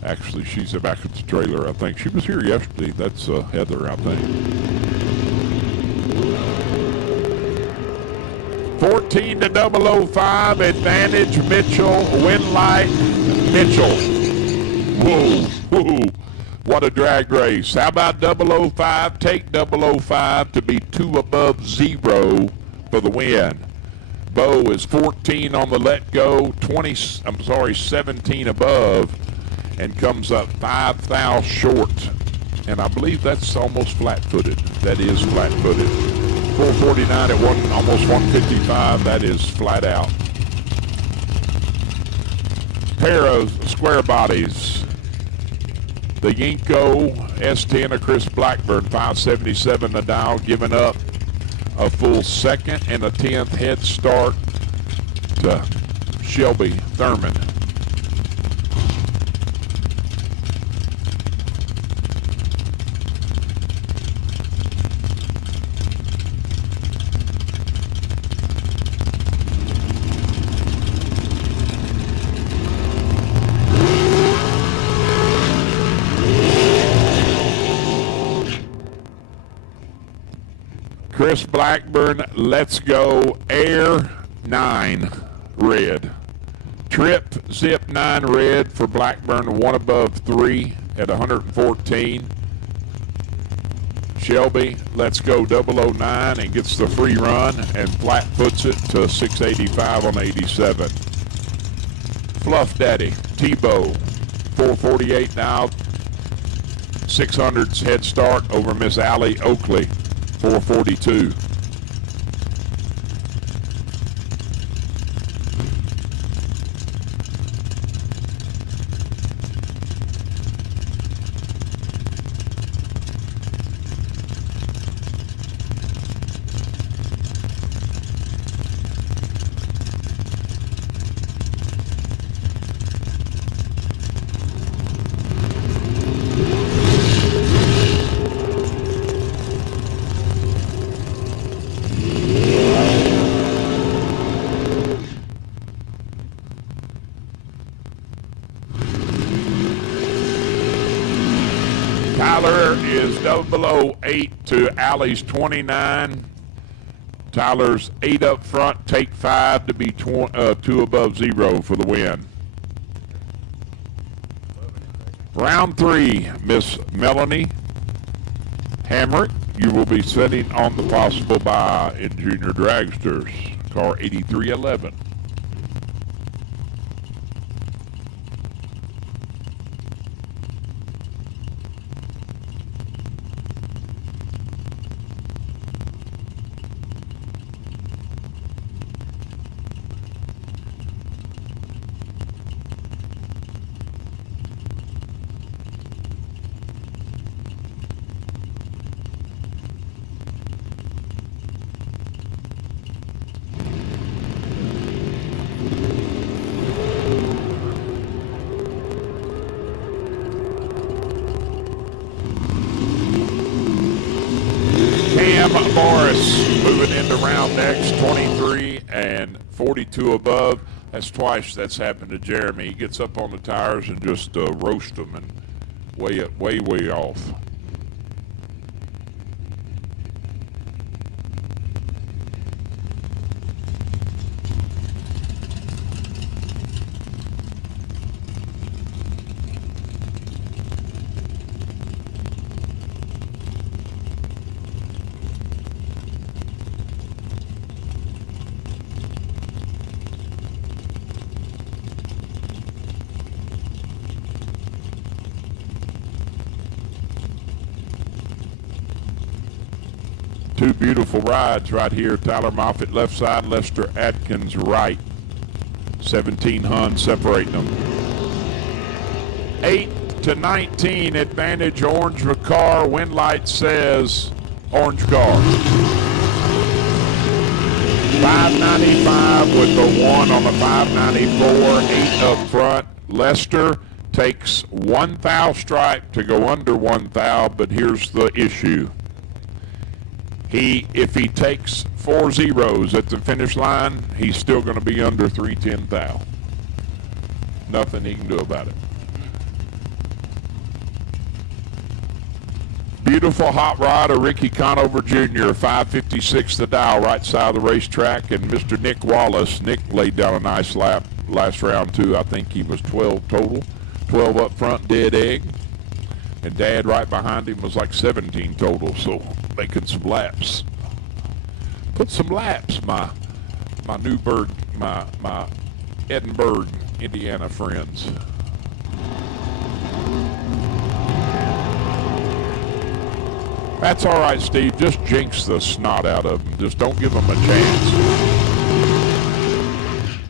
Actually, she's back at the trailer, I think. She was here yesterday. That's Heather, I think. 14 to 005, advantage Mitchell, win light Mitchell. Whoa, whoa. What a drag race. How about 005? Take 005 to be 2 above 0 for the win. Bo is 14 on the let go, 17 above, and comes up 5 thou short. And I believe that's almost flat-footed. That is flat-footed. 449 at almost 155. That is flat out. Pair of square bodies. The Yinko S10 of Chris Blackburn, 577 the dial, giving up a full second and a 10th head start to Shelby Thurman. Chris Blackburn, let's go, Air 9 red. Trip Zip 9 red for Blackburn, 1 above 3 at 114. Shelby, let's go 009 and gets the free run and flat puts it to 685 on 87. Fluff Daddy, Tebow, 448 now, 600's head start over Miss Allie Oakley. 442. Tyler is below 8 to Allie's 29. Tyler's 8 up front, take 5 to be 2 above 0 for the win. Round 3, Miss Melanie Hamrick, you will be sitting on the possible bye in Junior Dragsters, car 8311. Morris moving into round next, 23 and 42 above. That's twice that's happened to Jeremy. He gets up on the tires and just roast them and way off. two beautiful rides right here. Tyler Moffitt left side, Lester Atkins right. 17 Hun separating them. 8 to 19, advantage Orange car. Wind light says Orange car. 595 with the 1 on the 594, 8 up front. Lester takes 1 thou stripe to go under 1 thou, but here's the issue. If he takes 4 zeros at the finish line, he's still going to be under 310 thou. Nothing he can do about it. Beautiful hot rod of Ricky Conover Jr., 556 the dial, right side of the racetrack, and Mr. Nick Wallace. Nick laid down a nice lap last round, too. I think he was 12 total. 12 up front, dead egg. And Dad right behind him was like 17 total, so making some laps. Put some laps, my Newburgh, my Edinburgh, Indiana friends. That's all right, Steve. Just jinx the snot out of them. Just don't give them a chance.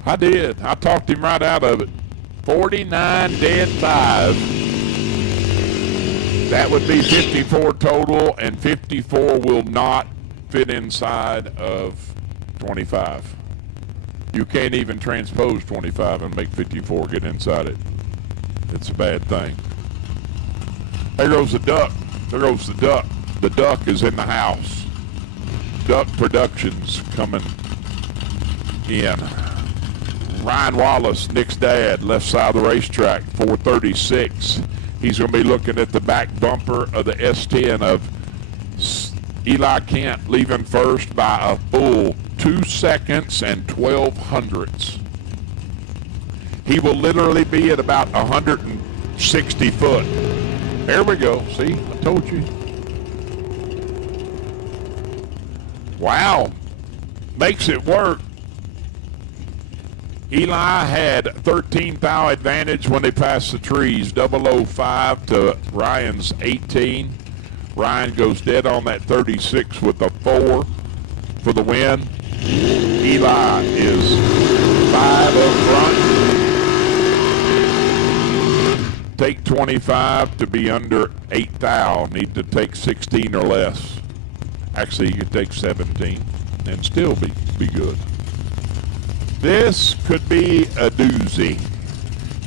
I did. I talked him right out of it. 49 dead 5. That would be 54 total, and 54 will not fit inside of 25. You can't even transpose 25 and make 54 get inside it. It's a bad thing. There goes the duck. There goes the duck. The duck is in the house. Duck Productions coming in. Ryan Wallace, Nick's dad, left side of the racetrack, 436. He's going to be looking at the back bumper of the S10 of Eli Kent, leaving first by a full 2 seconds and 12 hundredths. He will literally be at about 160 foot. There we go. See, I told you. Wow. Makes it work. Eli had 13 thou advantage when they passed the trees, 005 to Ryan's 18. Ryan goes dead on that 36 with a 4 for the win. Eli is 5 up front. Take 25 to be under 8 thou. Need to take 16 or less. Actually, you could take 17 and still be good. This could be a doozy.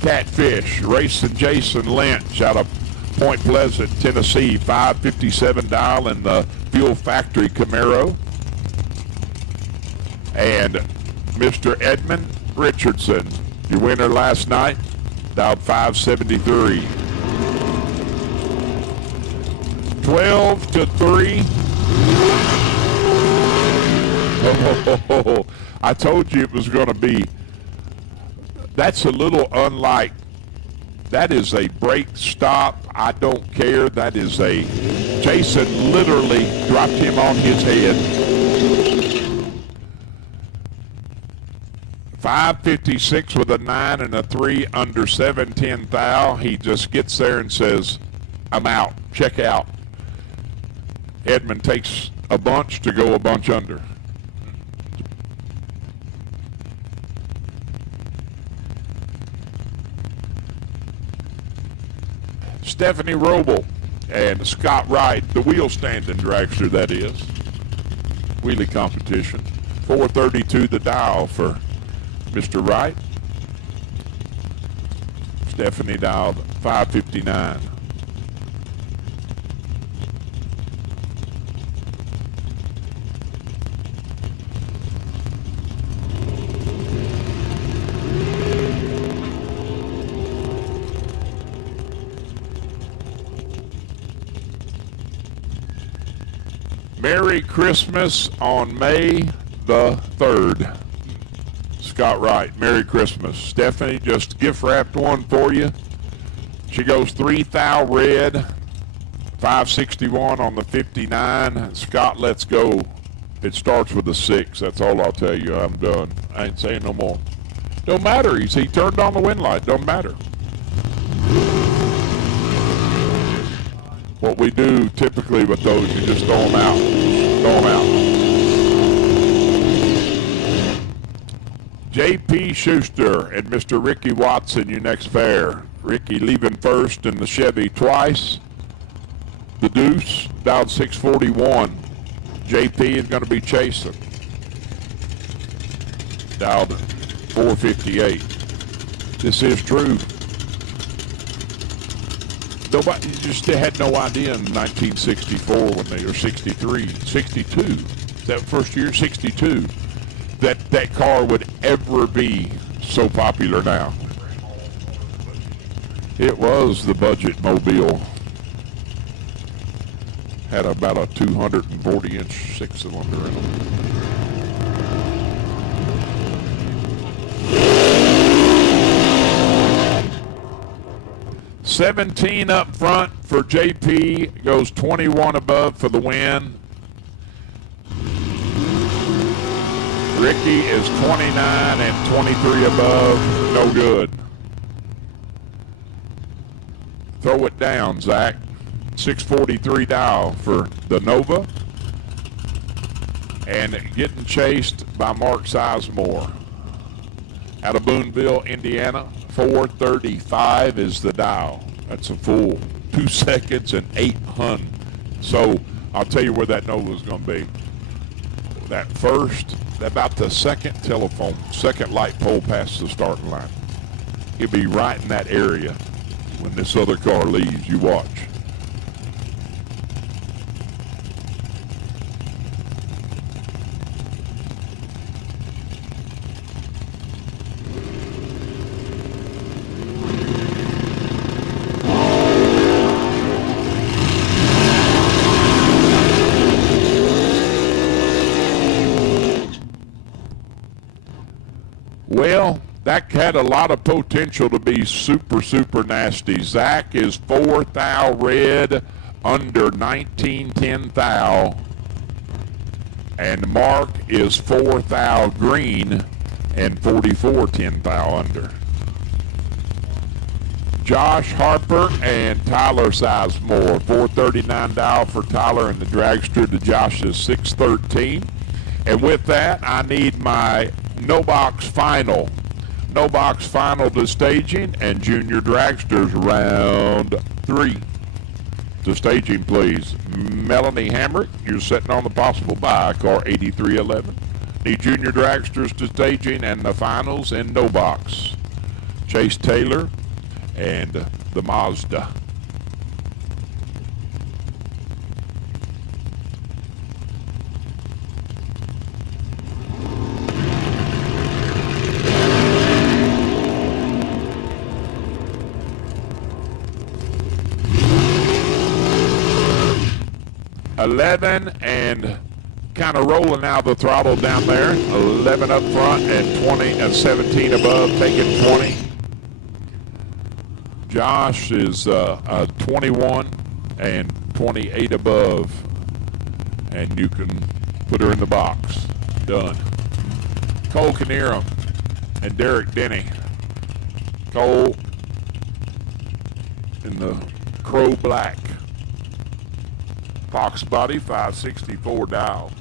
Catfish, racing Jason Lynch out of Point Pleasant, Tennessee, 557 dial in the Fuel Factory Camaro. And Mr. Edmund Richardson, your winner last night, dialed 573. 12 to 3. Oh, I told you it was going to be. That's a little unlike. That is a break stop. I don't care. That is a. Jason literally dropped him on his head. 556 with a 9 and a 3 under 710 thou. He just gets there and says, I'm out. Check out. Edmund takes a bunch to go a bunch under. Stephanie Roble and Scott Wright, the wheel standing dragster, that is. Wheelie competition. 432 the dial for Mr. Wright. Stephanie dialed 559. Merry Christmas on May the 3rd. Scott Wright, Merry Christmas. Stephanie just gift wrapped one for you. She goes 3 thou red, 561 on the 59. Scott, let's go. It starts with a 6. That's all I'll tell you. I'm done. I ain't saying no more. Don't matter. He turned on the wind light. Don't matter. What we do typically with those, you just throw them out. Throw throw them out. J.P. Schuster and Mr. Ricky Watson, your next pair. Ricky leaving first in the Chevy twice. The deuce, down 641. J.P. is going to be chasing. Down 458. This is true. Nobody just had no idea in 1964 when they were 63, 62. That first year, 62. That car would ever be so popular now. It was the budget mobile. Had about a 240-inch six-cylinder in them. $17 up front for JP, goes 21 above for the win. Ricky is 29 and 23 above, no good. Throw it down, Zach. 643 dial for the Nova. And getting chased by Mark Sizemore. Out of Boonville, Indiana, 435 is the dial. That's a full 2 seconds and 8 hun. So I'll tell you where that Nova is going to be. That first, about the second light pole past the starting line. It'll be right in that area when this other car leaves. You watch. Well, that had a lot of potential to be super, super nasty. Zach is 4 thou red, under 1910 thou. And Mark is 4 thou green and 4410 thou under. Josh Harper and Tyler Sizemore, 439 thou for Tyler and the dragster to Josh's 613. And with that, I need my no box final. No box final to staging and junior dragsters round 3. To staging, please. Melanie Hamrick, you're sitting on the possible buy, car 8311. Need junior dragsters to staging and the finals in no box. Chase Taylor and the Mazda. $11 and kind of rolling out the throttle down there. 11 up front and 20 and 17 above, taking 20. Josh is 21 and 28 above, and you can put her in the box. Done. Cole Kinnear and Derek Denny. Cole in the Crow Black. Fox body, 564 dial.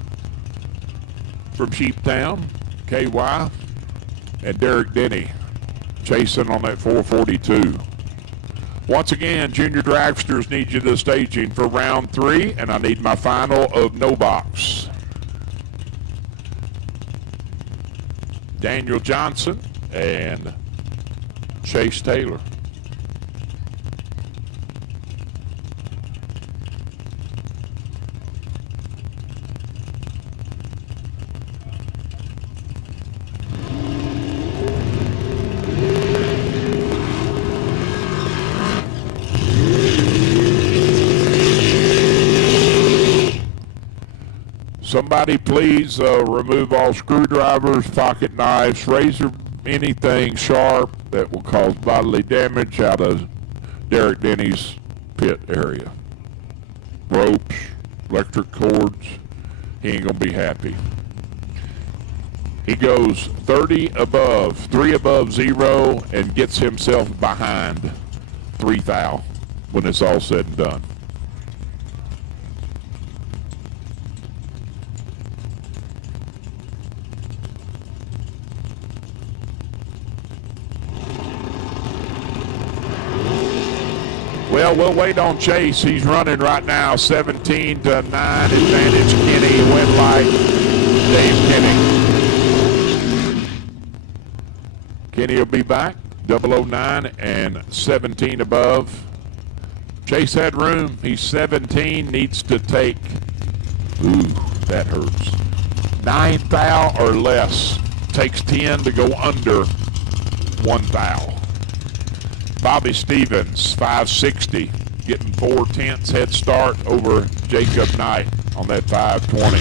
From Sheeptown, KY, and Derek Denny chasing on that 442. Once again, junior dragsters need you to staging for round 3, and I need my final of no box. Daniel Johnson and Chase Taylor. Somebody please remove all screwdrivers, pocket knives, razor, anything sharp that will cause bodily damage out of Derek Denny's pit area. Ropes, electric cords, he ain't gonna be happy. He goes 30 above, 3 above 0, and gets himself behind 3 thou when it's all said and done. Well, we'll wait on Chase. He's running right now, 17 to 9 advantage. Kenny went by Dave Kenny. Kenny will be back, 009 and 17 above. Chase had room. He's 17, needs to take, ooh, that hurts. 9 thou or less. Takes 10 to go under 1 thou. Bobby Stevens, 560, getting 4/10 head start over Jacob Knight on that 520.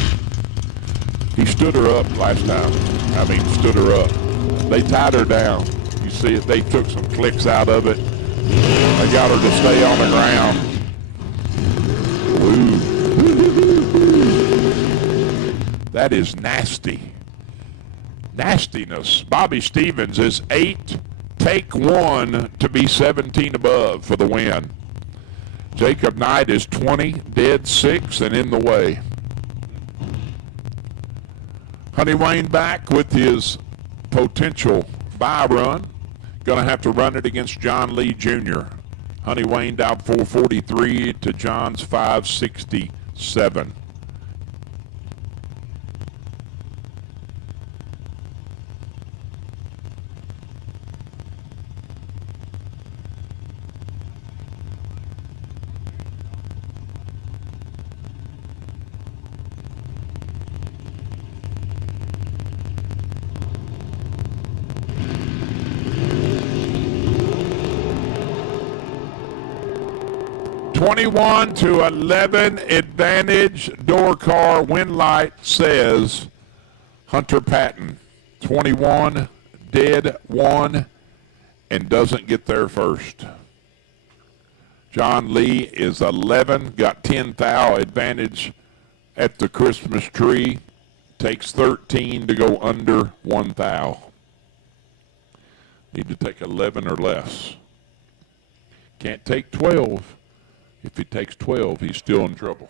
He stood her up last time. Stood her up. They tied her down. You see it, they took some clicks out of it. They got her to stay on the ground. Ooh. That is nasty. Nastiness. Bobby Stevens is 8. Take 1 to be 17 above for the win. Jacob Knight is 20, dead 6, and in the way. Honey Wayne back with his potential bye run. Going to have to run it against John Lee Jr. Honey Wayne down 443 to John's 567. $21 to $11 advantage. Door car wind light says Hunter Patton. 21 dead 1 and doesn't get there first. John Lee is 11, got 10 thou advantage at the Christmas tree. Takes 13 to go under 1 thou. Need to take 11 or less. Can't take 12. If he takes 12, he's still in trouble.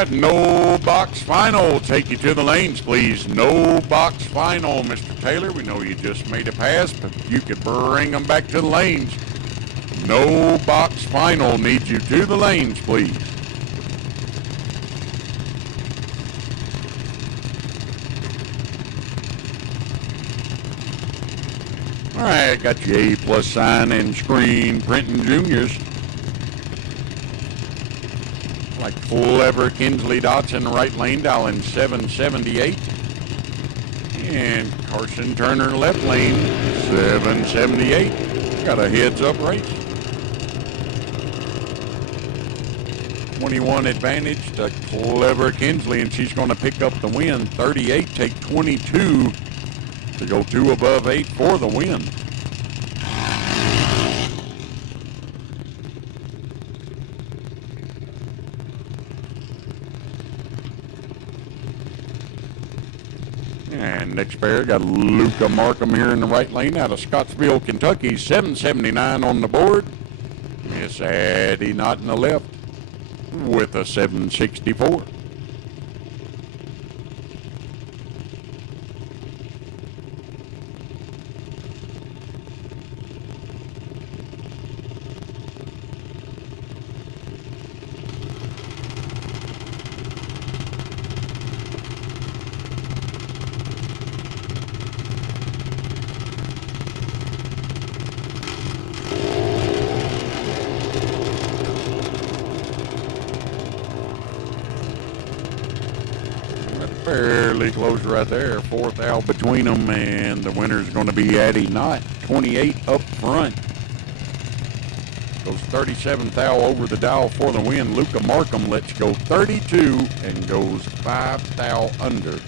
right, no box final. Take you to the lanes, please. No box final, Mr. Taylor. We know you just made a pass, but you could bring them back to the lanes. No box final. Need you to the lanes, please. All right, got your A+ sign and screen printing juniors. Like Clever Kinsley Dots in the right lane, dialing 778. And Carson Turner left lane, 778. Got a heads-up race. 21 advantage to Clever Kinsley, and she's going to pick up the win. 38, take 22 to go 2 above 8 for the win. And next pair, got Luca Markham here in the right lane out of Scottsville, Kentucky. 779 on the board. Miss Addie Knott in the left with a 764. Fairly close right there. 4th out between them, and the winner's going to be Addie Knott. 28 up front. Goes 37th thou over the dial for the win. Luca Markham lets go 32 and goes 5 thou under.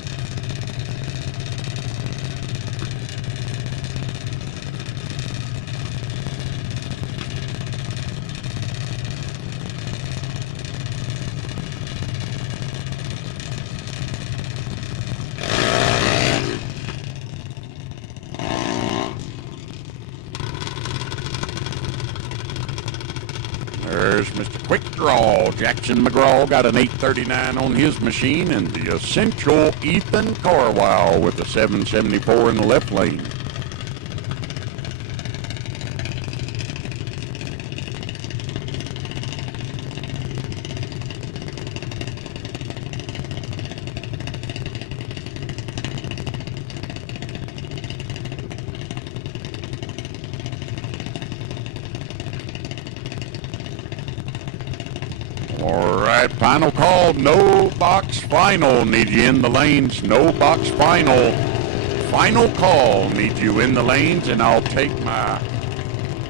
There's Mr. Quick Draw. Jackson McGraw got an 839 on his machine, and the essential Ethan Carwile with a 774 in the left lane. All right, final call. No box final. Need you in the lanes. No box final. Final call. Need you in the lanes, and I'll take my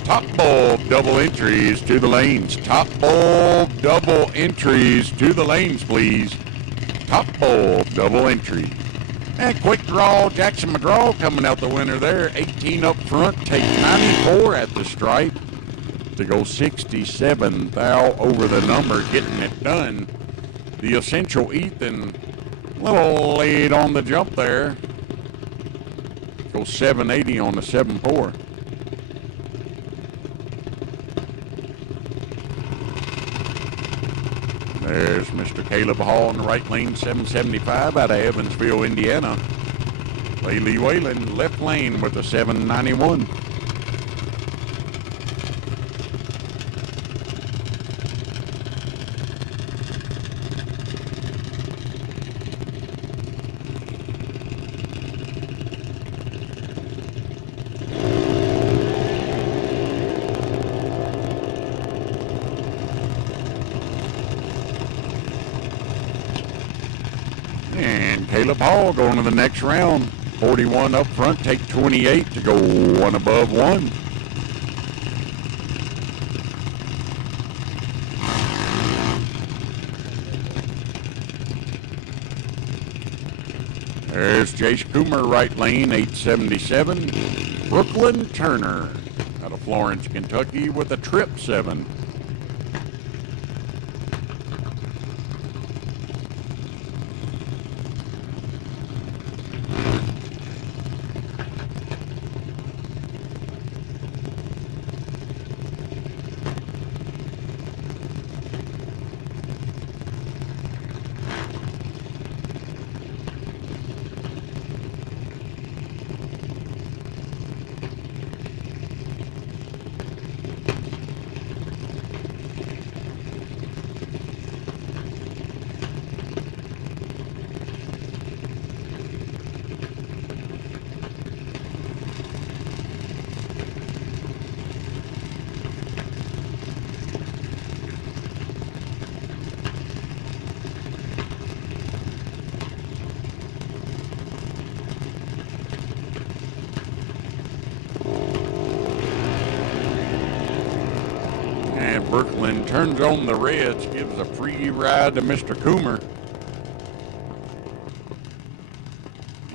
top bulb double entries to the lanes. Top bulb double entries to the lanes, please. Top bulb double entry. And Quick Draw, Jackson McGraw coming out the winner there. 18 up front. Take 94 at the stripe to go 67 thou over the number, getting it done. The essential Ethan, a little late on the jump there. Go 780 on the 7-4. There's Mr. Caleb Hall in the right lane, 775 out of Evansville, Indiana. Laylee Whalen, left lane with a 791. And Caleb Hall going to the next round. 41 up front, take 28 to go 1 above 1. There's Jace Coomer, right lane, 877. Brooklyn Turner out of Florence, Kentucky with a trip 7. Brooklyn turns on the reds, gives a free ride to Mr. Coomer.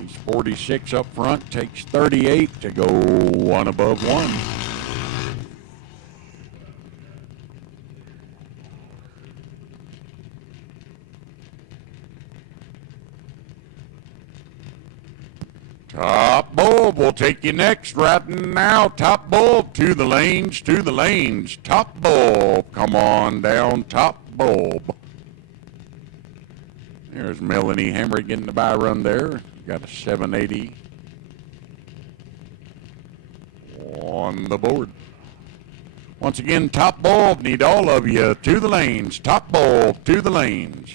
He's 46 up front, takes 38 to go one above one. Top bulb will take you next right now. Top bulb to the lanes, to the lanes. Top bulb, come on down, top bulb. There's Melanie Hammer getting the by run there. Got a 780 on the board. Once again, top bulb, need all of you to the lanes. Top bulb to the lanes.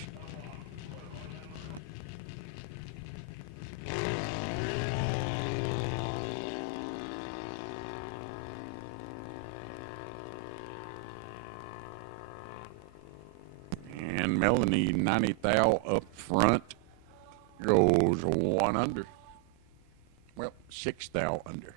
And Melanie 90 thou up front goes one under. Well, 6 thou under.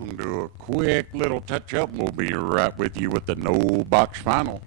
I'm going to do a quick little touch-up. We'll be right with you with the no box final.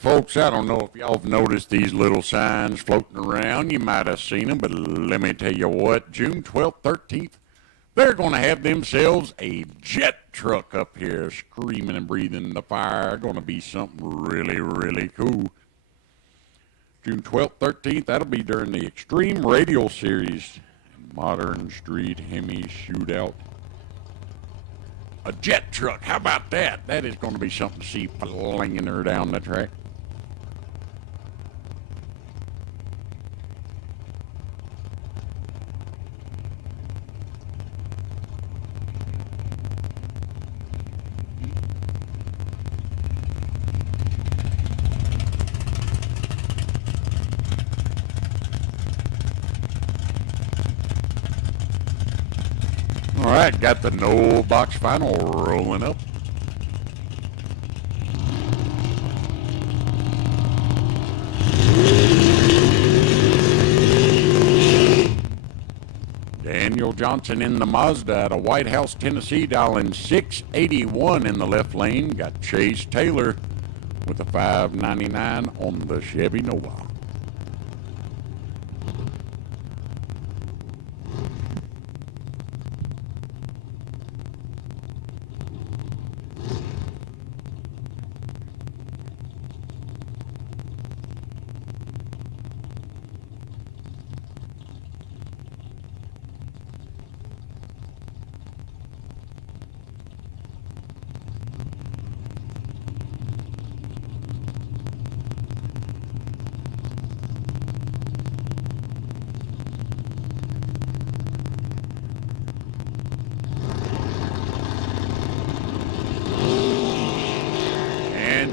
folks, I don't know if y'all have noticed these little signs floating around. You might have seen them, but let me tell you what, June 12th, 13th, they're going to have themselves a jet truck up here screaming and breathing the fire. Going to be something really, really cool. June 12th, 13th, that'll be during the Extreme Radial Series. Modern Street Hemi Shootout. A jet truck, how about that? That is going to be something to see flinging her down the track. All right, got the no box final rolling up. Daniel Johnson in the Mazda out of White House, Tennessee, dialing 681 in the left lane. Got Chase Taylor with a 599 on the Chevy Nova.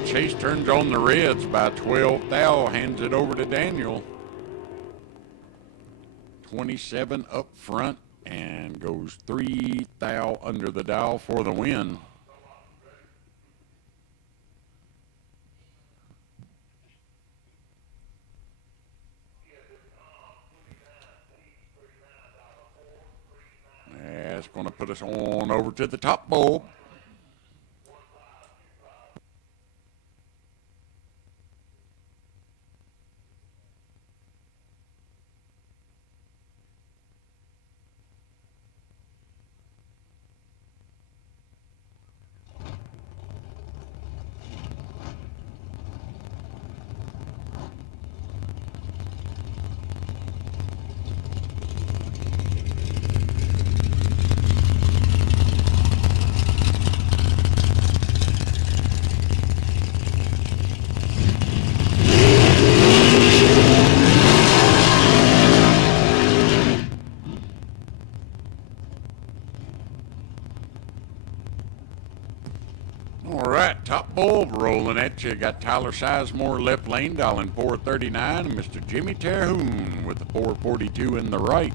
Chase turns on the reds by 12 thou, hands it over to Daniel. 27 up front and goes 3 thou under the dial for the win. That's going to put us on over to the top bulb. All right, top bulb rolling at you. Got Tyler Sizemore left lane, dialing 439, and Mr. Jimmy Terhune with the 442 in the right.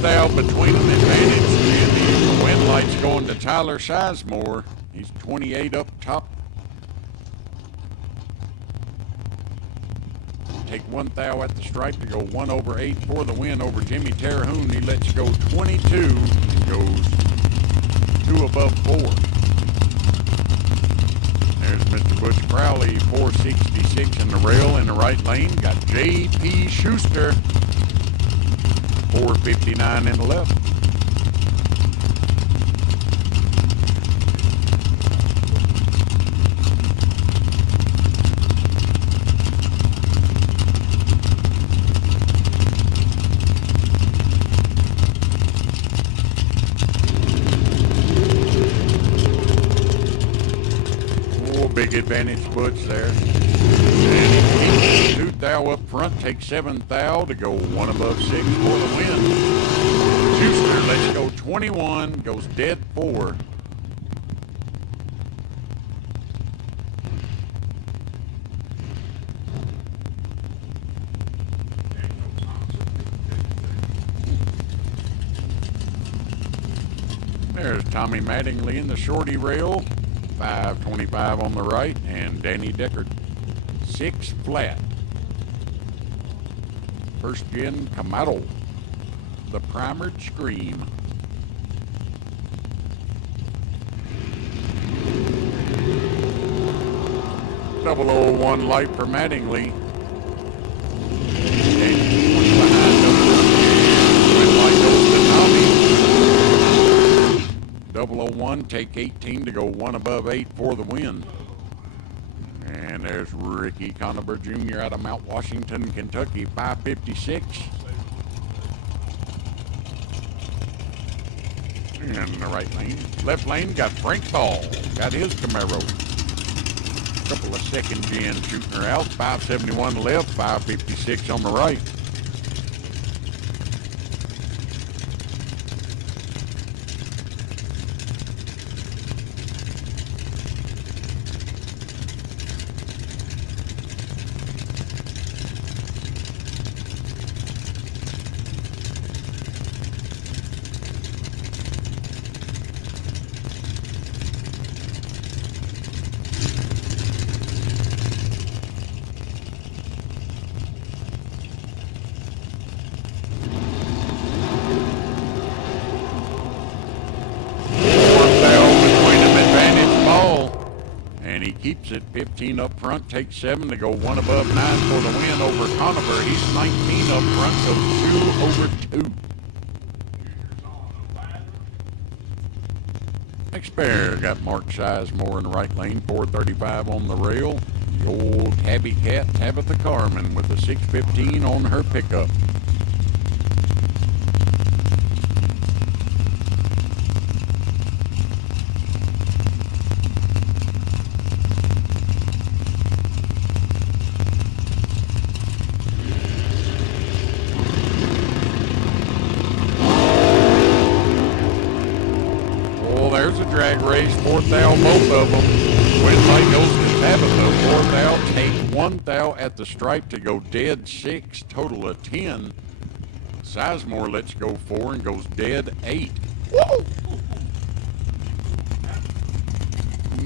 Thou between them, advantage, and the wind light's going to Tyler Sizemore. He's 28 up top. Take 1 thou at the stripe to go 1 over 8 for the win over Jimmy Terhune. He lets go 22. He goes 2 above 4. There's Mr. Butch Crowley, 466 in the rail in the right lane. Got J.P. Schuster, 459 in the left. big advantage Butch there. And he keeps 2 thou up front, takes 7 thou to go 1 above 6 for the win. Schuster, let's go 21, goes dead 4. There's Tommy Mattingly in the shorty rail, 525 on the right, and Danny Deckard, 6 flat. First gen Camaro, the primered Scream. Double 001 light for Mattingly. And one behind red light goes to Tommy. 001, take 18 to go 1 above 8 for the win. And there's Ricky Conover Jr. out of Mount Washington, Kentucky, 556. In the right lane. Left lane got Frank Ball, got his Camaro. Couple of second gen shooting her out, 571 left, 556 on the right. Keeps it 15 up front, takes 7 to go 1 above 9 for the win over Conover. He's 19 up front, so 2 over 2. Next pair got Mark Sizemore in the right lane, 435 on the rail. The old Tabby Cat, Tabitha Carmen, with a 615 on her pickup. There's a drag race, 4th thou, both of them. Win light goes to Tabitha, 4th thou, take 1 thou at the stripe to go dead 6, total of 10. Sizemore lets go 4 and goes dead 8. Whoa!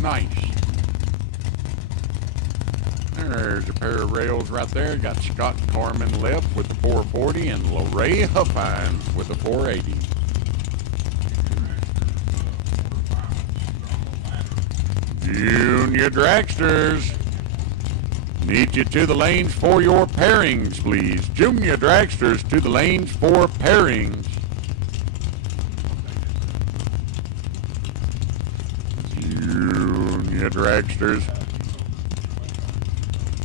Nice. There's a pair of rails right there. Got Scott Carmen left with the 440 and Lorraine Huffines with the 480. Junior Dragsters, need you to the lanes for your pairings, please. Junior Dragsters to the lanes for pairings. Junior Dragsters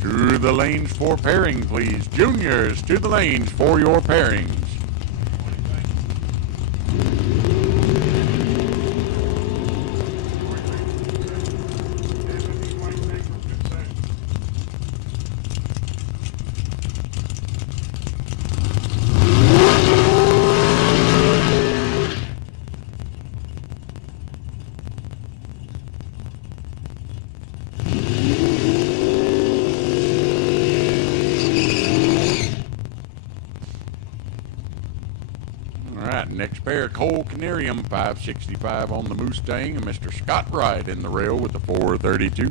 to the lanes for pairing, please. Juniors to the lanes for your pairings. Next pair, Cole Canarium, 565 on the Mustang, and Mr. Scott Wright in the rail with the 432.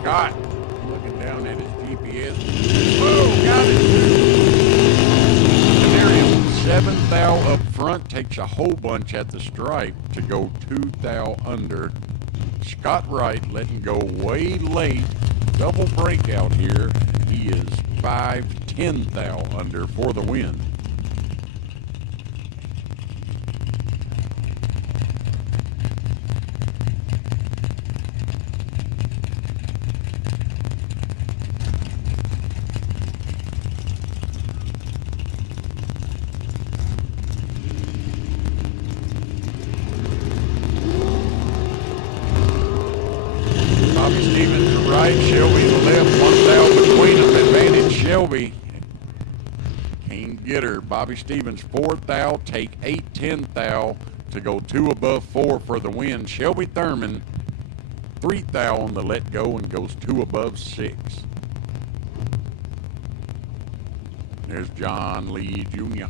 Scott, looking down at his GPS. Whoa, got it. Canarium, 7 thou front takes a whole bunch at the stripe to go 2 thou under. Scott Wright letting go way late. Double breakout here. He is 5/10 thou under for the win. Bobby Stevens to right, Shelby to left, 1 thou between them, advantage Shelby. Can't get her. Bobby Stevens 4 thou, take 8/10 thou to go 2 above 4 for the win. Shelby Thurman 3 thou on the let go and goes 2 above 6. There's John Lee Jr.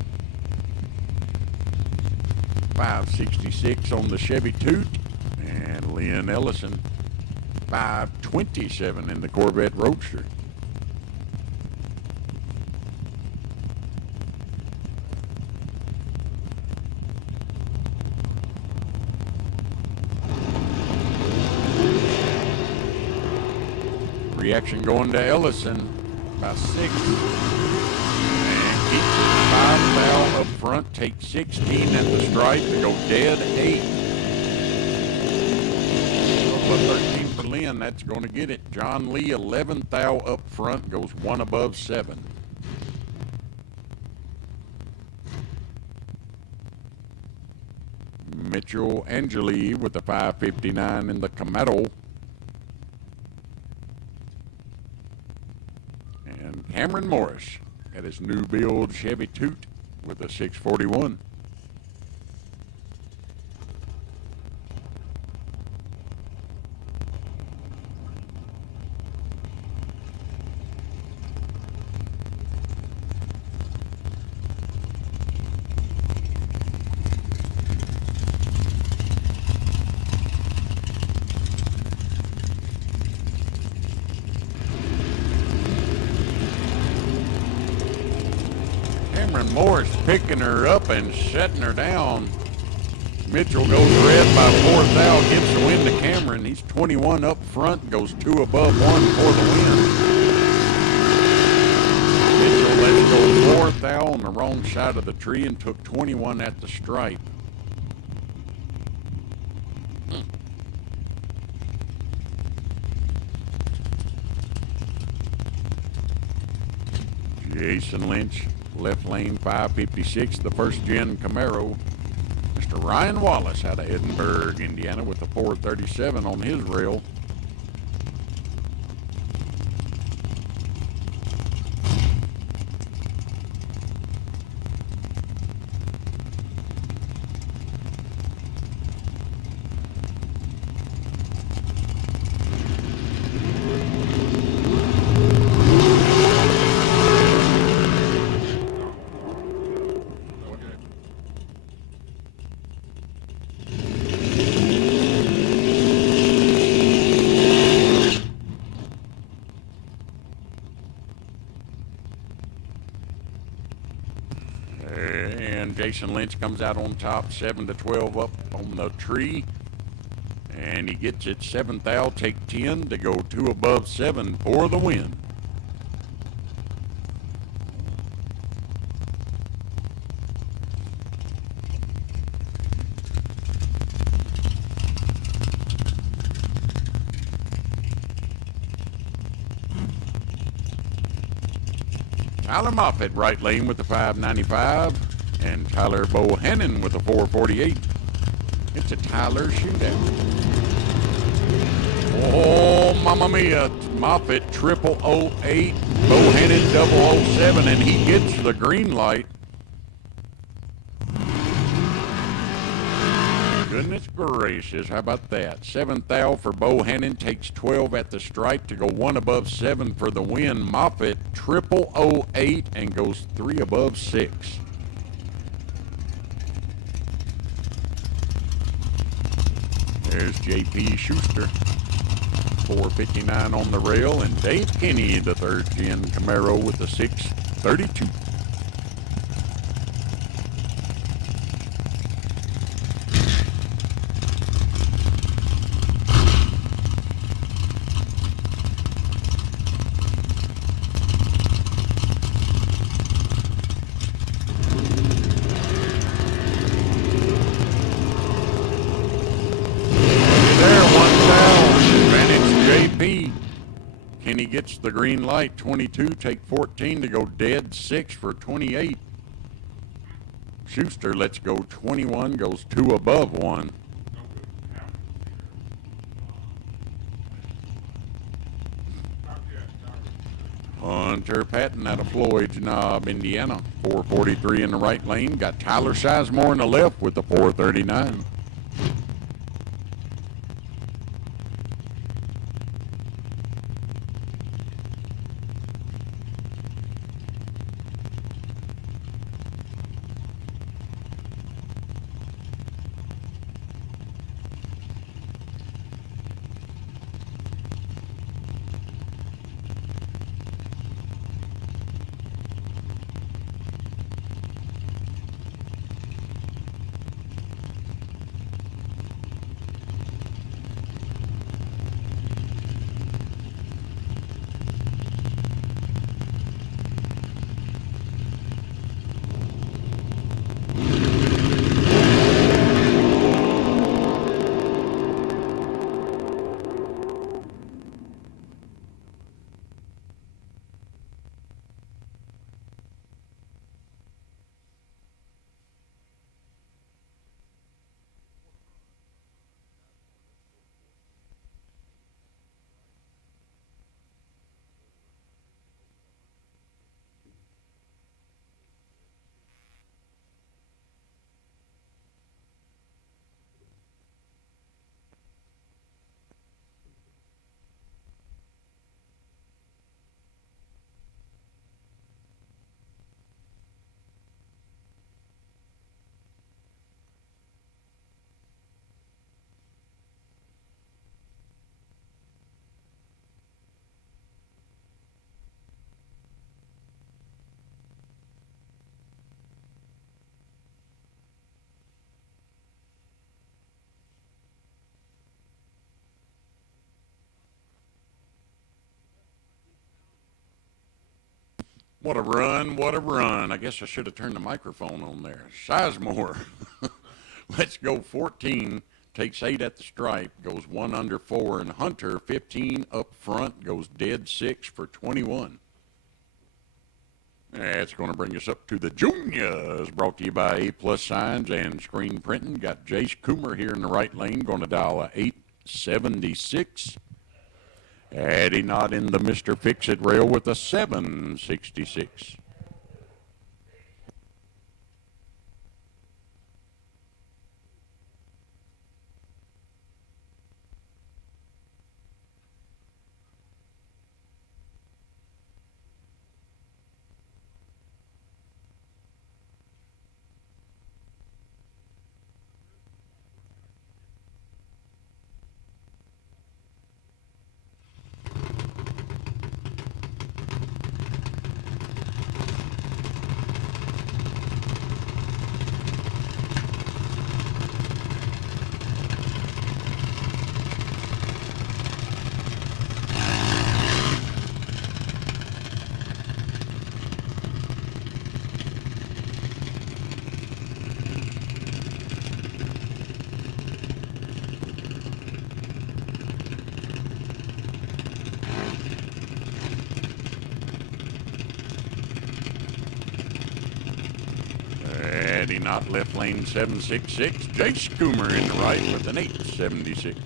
566 on the Chevy Toot, and Lynn Ellison 527 in the Corvette Roadster. Reaction going to Ellison by 6. And keeps it 5 thou up front, takes 16 at the stripe to go dead 8. 13 for Lynn, that's going to get it. John Lee 11 thou up front, goes 1 above 7. Mitchell Angeli with the 559 in the Camaro. And Cameron Morris at his new build Chevy Toot with a 641. Cameron Morris picking her up and setting her down. Mitchell goes red by 4 thou, gets the win to Cameron. He's 21 up front, goes 2 above 1 for the win. Mitchell lets go 4 thou on the wrong side of the tree and took 21 at the stripe. Jason Lynch, left lane 556, the first gen Camaro. Mr. Ryan Wallace out of Edinburgh, Indiana with the 437 on his rail. And Jason Lynch comes out on top, 7-12 up on the tree. And he gets it 7 thou, take 10 to go 2 above 7 for the win. Tyler Moffitt, right lane with the 595, and Tyler Bohannon with the 448. It's a Tyler shootout. Oh, mamma mia. Moffitt 0008, Bohannon 007, and he gets the green light. Goodness gracious, how about that? 7 thou for Bohannon, takes 12 at the stripe to go 1 above 7 for the win. Moffitt 0008 and goes 3 above 6. There's JP Schuster, 459 on the rail, and Dave Kinney, the 3rd gen Camaro with the 632. when he gets the green light. 22, take 14 to go dead 6 for 28. Schuster lets go 21, goes 2 above 1. Hunter Patton out of Floyd's Knob, Indiana. 443 in the right lane. Got Tyler Sizemore in the left with the 439. What a run, what a run. I guess I should have turned the microphone on there. Sizemore. Let's go 14. Takes 8 at the stripe. Goes 1 under 4. And Hunter, 15 up front. Goes dead 6 for 21. That's going to bring us up to the juniors. Brought to you by A+ Signs and Screen Printing. Got Jace Coomer here in the right lane. Going to dial a 876. Addie Knott in the Mr. Fix-It rail with a 766. Eddie Knott left lane 766. Jace Coomer in the right with an 876.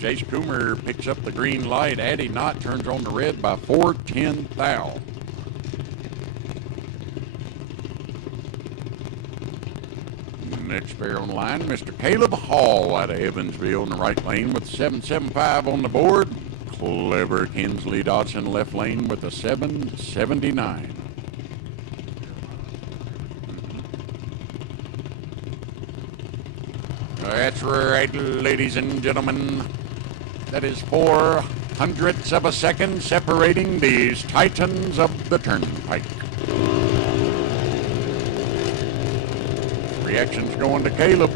Jace Coomer picks up the green light. Addie Knott turns on the red by 4/10 thou. Next pair on the line, Mr. Caleb Hall out of Evansville in the right lane with 775 on the board. Clever Kinsley Dodson left lane with a 779. That's right, ladies and gentlemen. That is 4/100ths of a second separating these titans of the turnpike. Reaction's going to Caleb.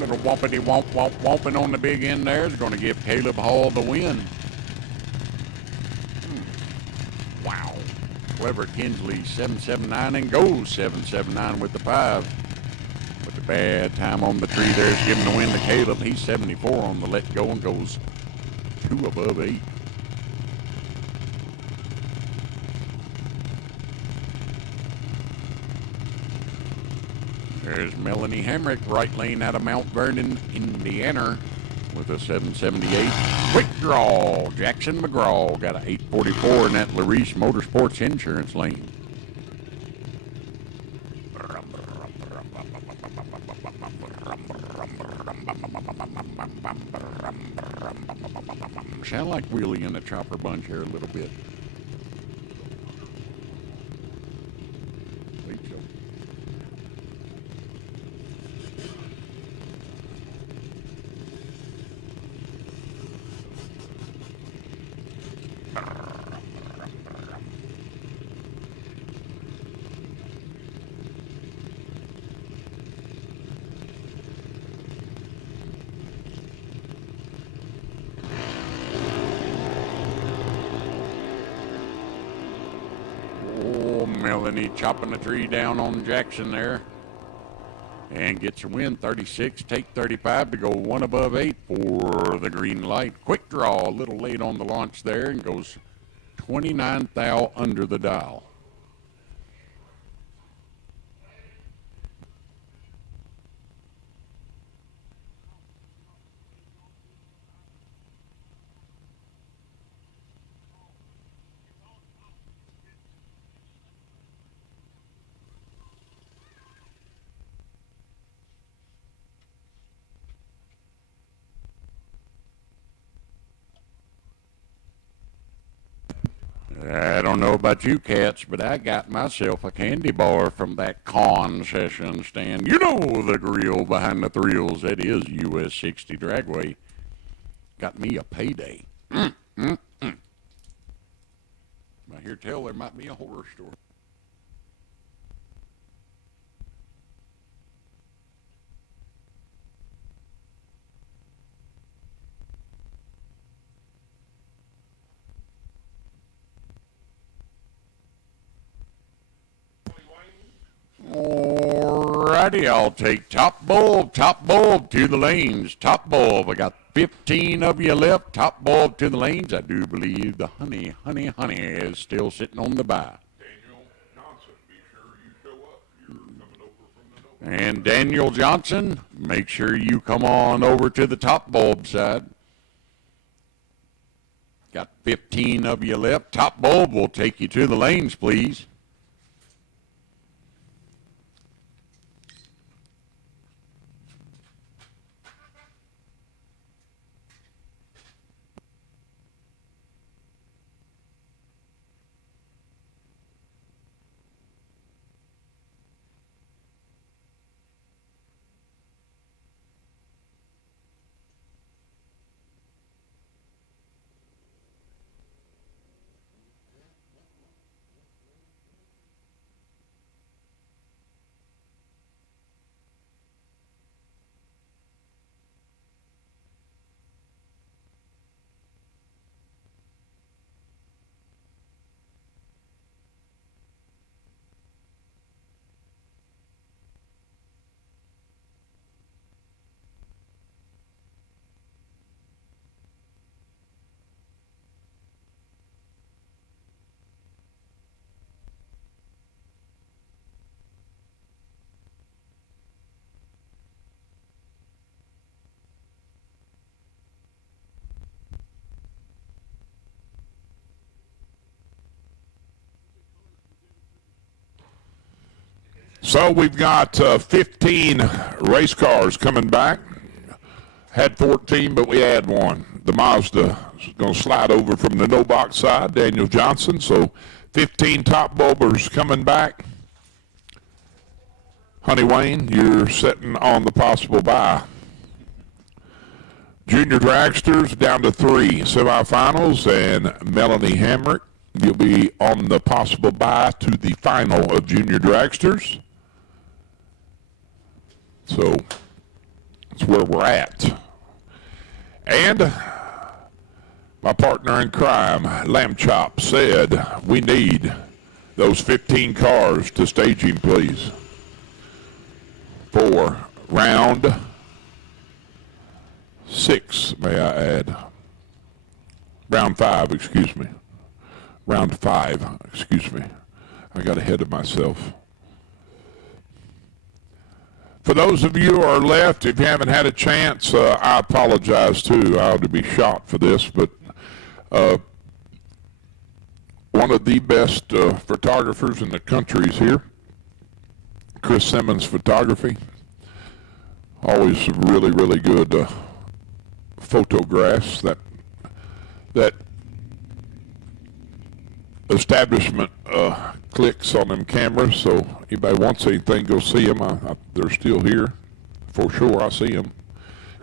Little whompity whomp whomp whomping on the big end there is going to give Caleb Hall the win. Wow. Clever Kinsley 779 and goes 779 with the 5. But the bad time on the tree there is giving the win to Caleb. He's 74 on the let go and goes 2 above 8. There's Melanie Hamrick, right lane out of Mount Vernon, Indiana, with a 778. Quick draw. Jackson McGraw got a 844 in that Larice Motorsports Insurance lane. Sound like Wheelie and the Chopper Bunch here a little bit. Think so. Melanie chopping the tree down on Jackson there. And gets a win, 36, take 35 to go 1 above 8 for the green light. Quick draw, a little late on the launch there, and goes 29 thou under the dial. I don't know about you cats, but I got myself a candy bar from that concession stand. You know the grill behind the thrills. That is US 60 Dragway. Got me a payday. I hear tell there might be a horror story. Alrighty, I'll take top bulb to the lanes. Top bulb, I got 15 of you left. Top bulb to the lanes. I do believe the honey is still sitting on the bye. Daniel Johnson, be sure you show up. You're coming over from the And Daniel Johnson, make sure you come on over to the top bulb side. Got 15 of you left. Top bulb will take you to the lanes, please. So we've got 15 race cars coming back. Had 14, but we had one. The Mazda is going to slide over from the no box side, Daniel Johnson. So 15 top bulbers coming back. Honey Wayne, you're sitting on the possible bye. Junior dragsters down to 3 semifinals, and Melanie Hamrick, you'll be on the possible bye to the final of junior dragsters. So that's where we're at. And my partner in crime, Lamb Chop, said we need those 15 cars to staging, please, for round 6, may I add. Round 5, excuse me. Round 5, excuse me. I got ahead of myself. For those of you who are left, if you haven't had a chance, I apologize too. I ought to be shot for this, but one of the best photographers in the country is here. Chris Simmons Photography. Always really, really good photographs. That establishment clicks on them cameras, so anybody wants anything, go see them. They're still here for sure. I see them.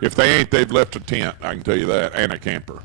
If they ain't, they've left a tent, I can tell you that, and a camper.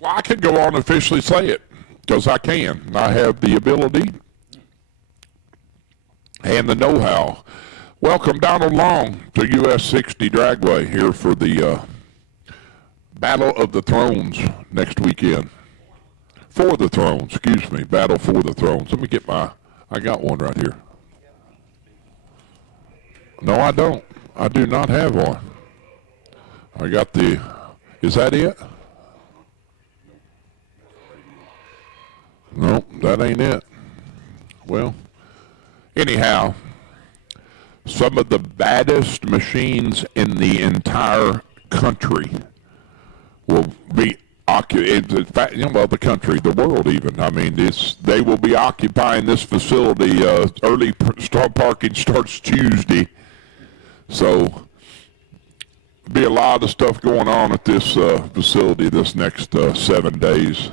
Well, I could go on and officially say it, because I can. I have the ability and the know-how. Welcome Donald Long to US 60 Dragway here for the Battle of the Thrones next weekend. For the Thrones, excuse me, Battle for the Thrones. Let me get I got one right here. No, I don't. I do not have one. I got is that it? No, that ain't it. Well, anyhow, some of the baddest machines in the entire country will be the country, the world even. I mean, they will be occupying this facility. Early parking starts Tuesday, so be a lot of stuff going on at this facility this next 7 days.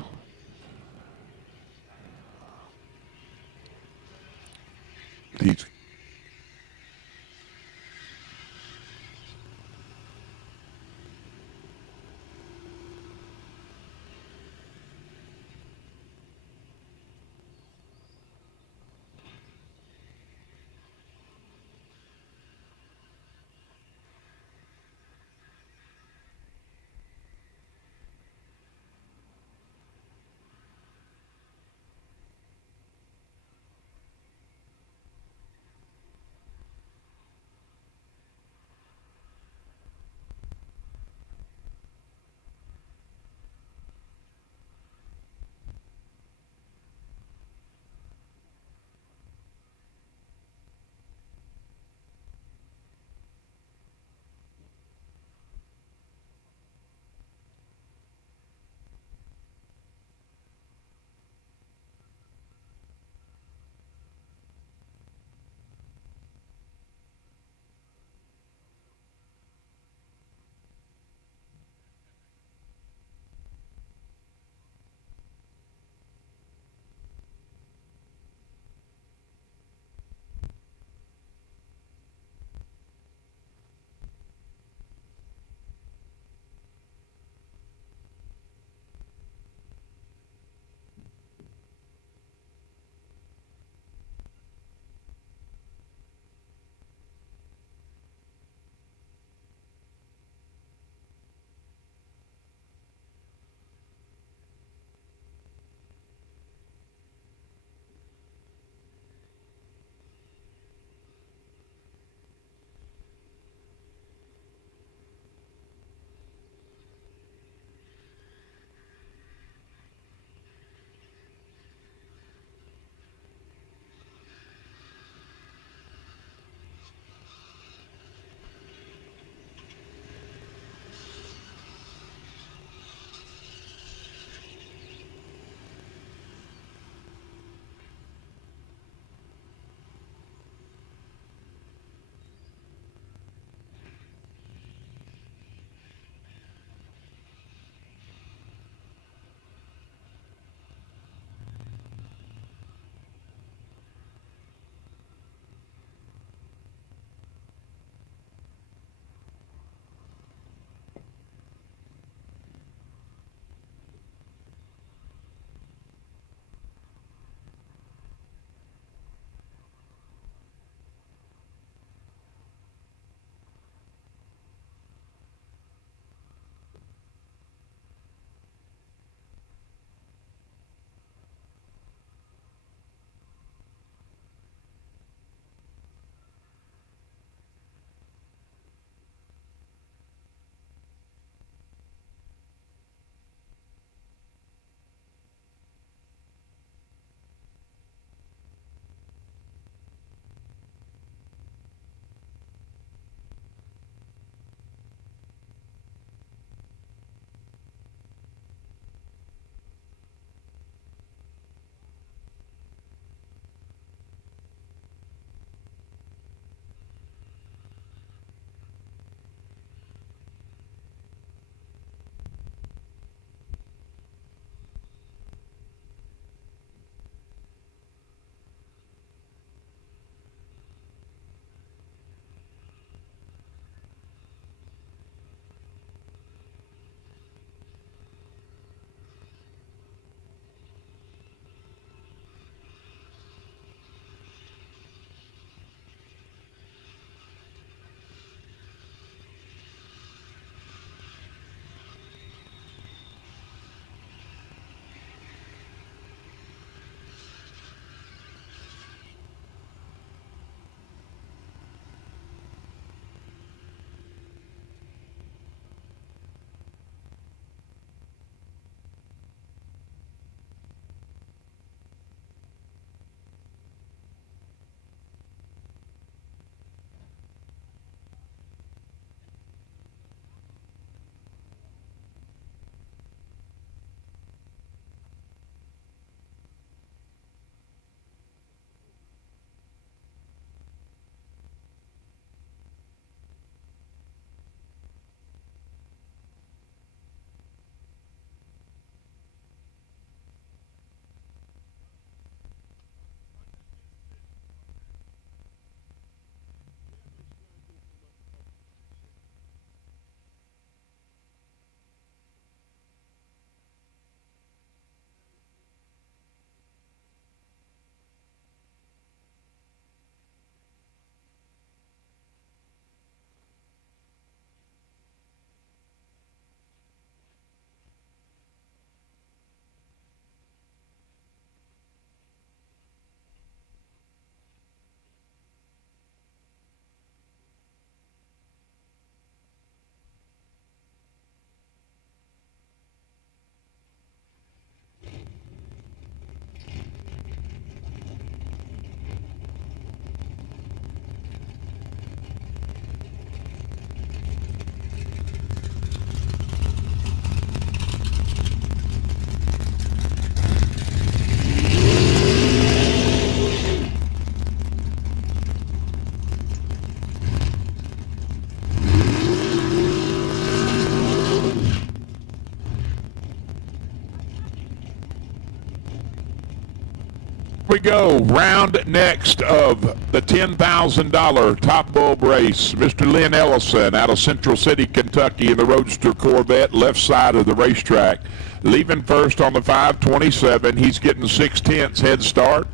we go. Round next of the $10,000 Top Bulb race. Mr. Lynn Ellison out of Central City, Kentucky in the Roadster Corvette, left side of the racetrack. Leaving first on the 527. He's getting 6/10 head start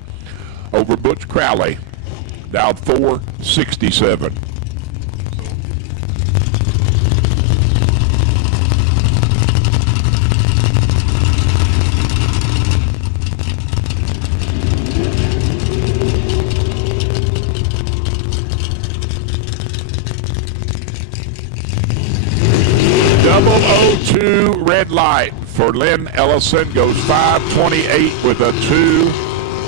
over Butch Crowley. Down 467. Double 02 red light for Lynn Ellison. Goes 528 with a 2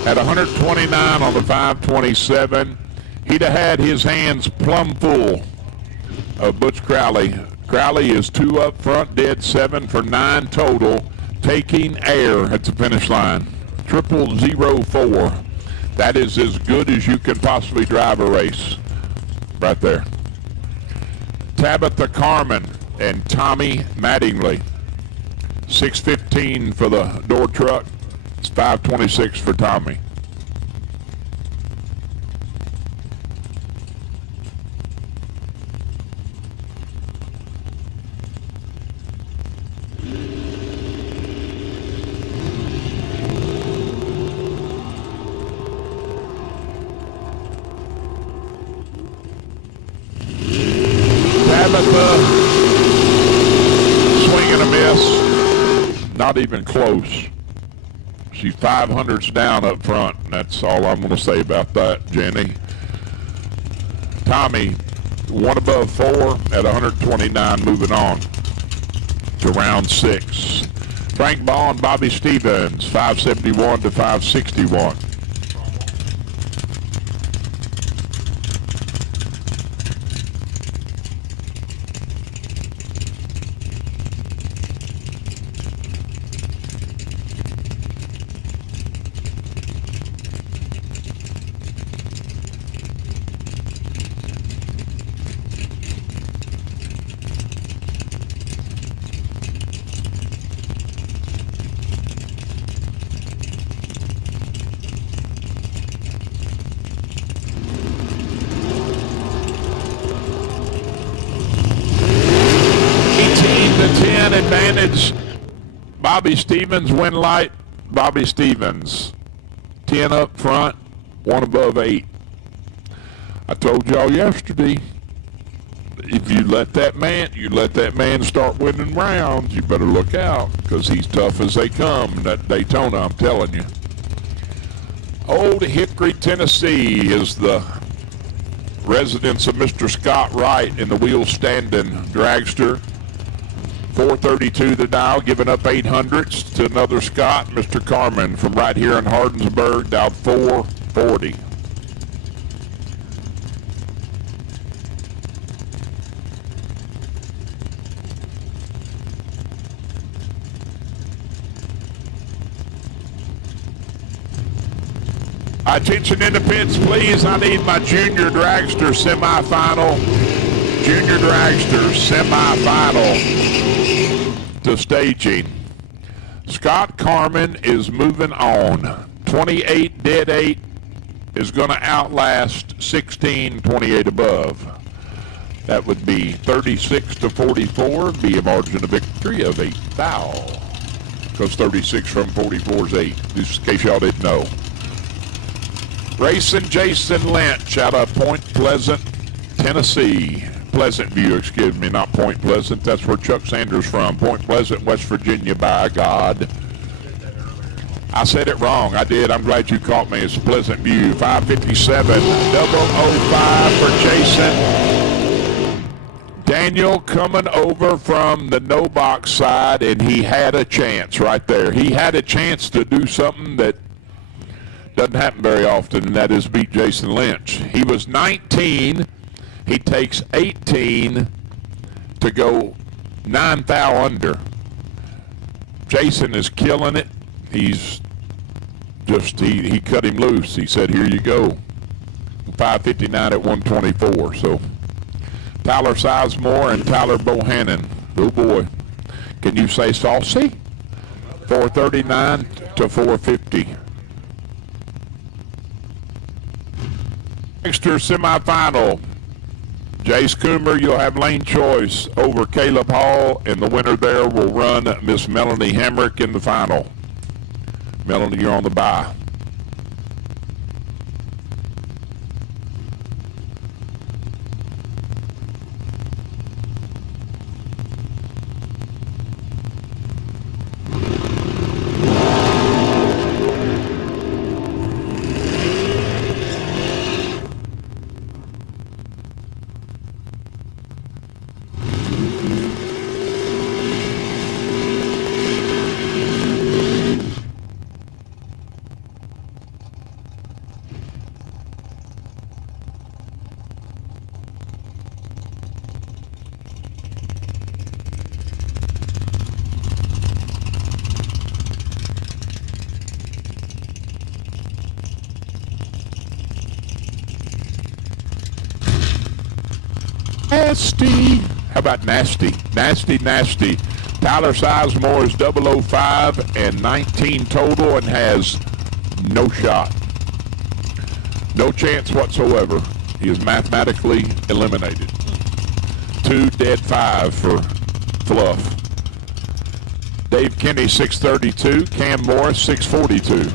at 129 on the 527. He'd have had his hands plumb full of Butch Crowley. Crowley is 2 up front, dead 7 for 9 total, taking air at the finish line. 0004. That is as good as you can possibly drive a race. Right there. Tabitha Carmen and Tommy Mattingly. 615 for the door truck. It's 526 for Tommy. Tabitha, swing and a miss. Not even close. She's 500s down up front. That's all I'm going to say about that, Jenny. Tommy, 1 above 4 at 129, moving on to round 6. Frank Ball and Bobby Stevens, 571 to 561. Advantage. Bobby Stevens, win light. Bobby Stevens, 10 up front, 1 above 8. I told y'all yesterday, if you let that man start winning rounds, you better look out, because he's tough as they come. That Daytona, I'm telling you. Old Hickory, Tennessee is the residence of Mr. Scott Wright in the wheel standing dragster. 432 the dial, giving up 800s to another Scott, Mr. Carmen from right here in Hardensburg, dialed 440. Attention independents, please. I need my junior dragster semifinal. Junior dragster semifinal to staging. Scott Carmen is moving on. 28 dead 8 is going to outlast 16 28 above. That would be 36 to 44, be a margin of victory of 8 foul. Because 36 from 44 is 8, just in case y'all didn't know. Racing Jason Lynch out of Point Pleasant, Tennessee. Pleasant View, excuse me, not Point Pleasant. That's where Chuck Sanders from. Point Pleasant, West Virginia, by God. I said it wrong. I did. I'm glad you caught me. It's Pleasant View. 557, 005 for Jason. Daniel coming over from the no box side, and he had a chance right there. He had a chance to do something that doesn't happen very often, and that is beat Jason Lynch. He was 19. He takes 18 to go 9 thou under. Jason is killing it. He's just, he cut him loose. He said, here you go. 559 at 124. So Tyler Sizemore and Tyler Bohannon. Oh boy. Can you say saucy? 439 to 450. Extra semifinal. Jace Coomer, you'll have lane choice over Caleb Hall, and the winner there will run Miss Melanie Hamrick in the final. Melanie, you're on the bye. Nasty. How about nasty? Nasty, nasty. Tyler Sizemore is 005 and 19 total and has no shot. No chance whatsoever. He is mathematically eliminated. 2 dead 5 for Fluff. Dave Kinney, 632. Cam Morris, 642.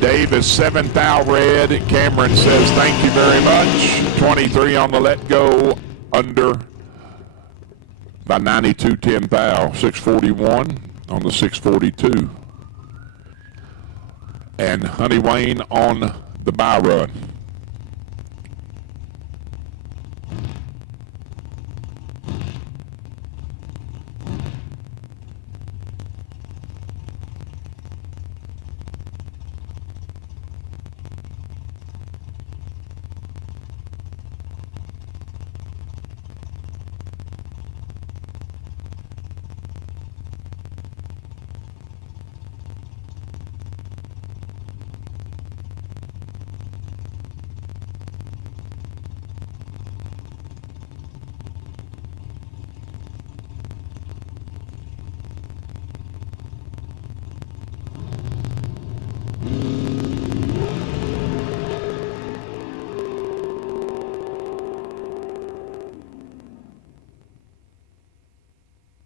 Dave is 7th out red. Cameron says thank you very much. 23 on the let go, under by 92 10 thou. 641 on the 642. And Honey Wayne on the bye run.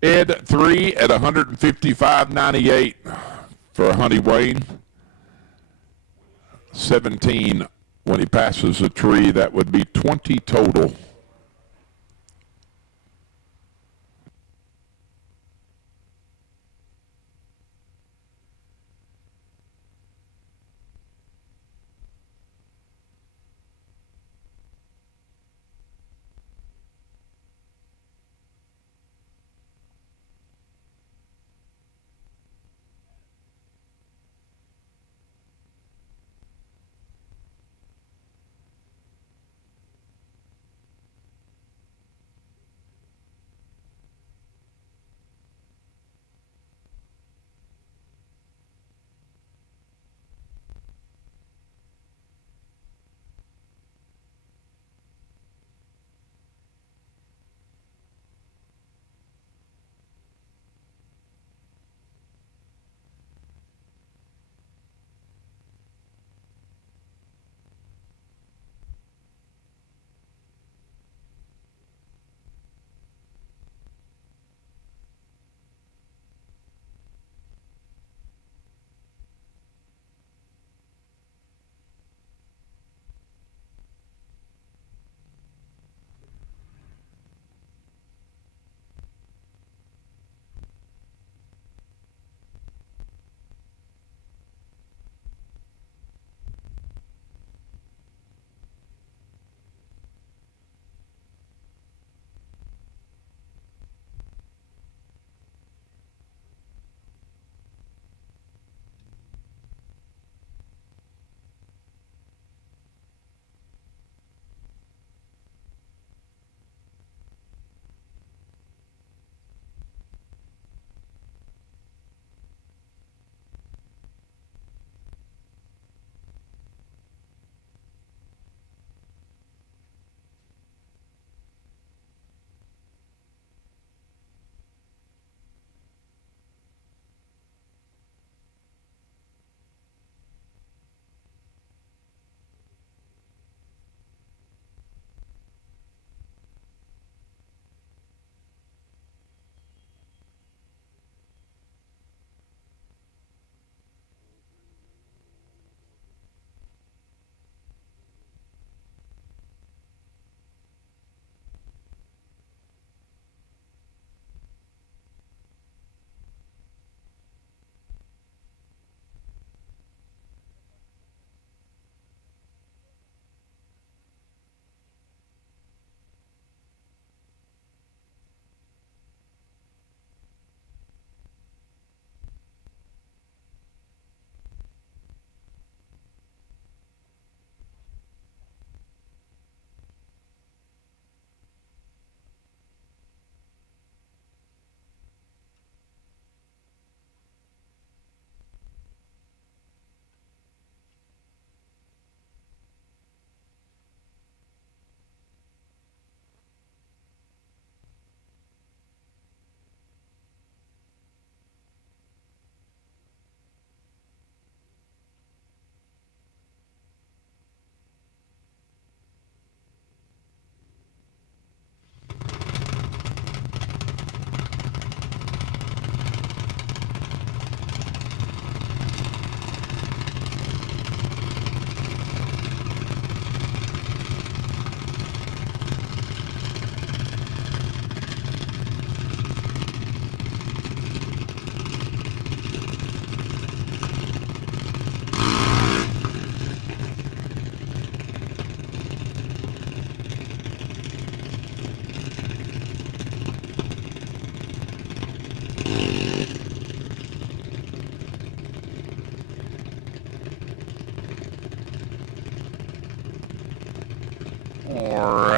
Ed 3 at 155.98 for Honey Wayne. 17 when he passes a tree. That would be 20 total.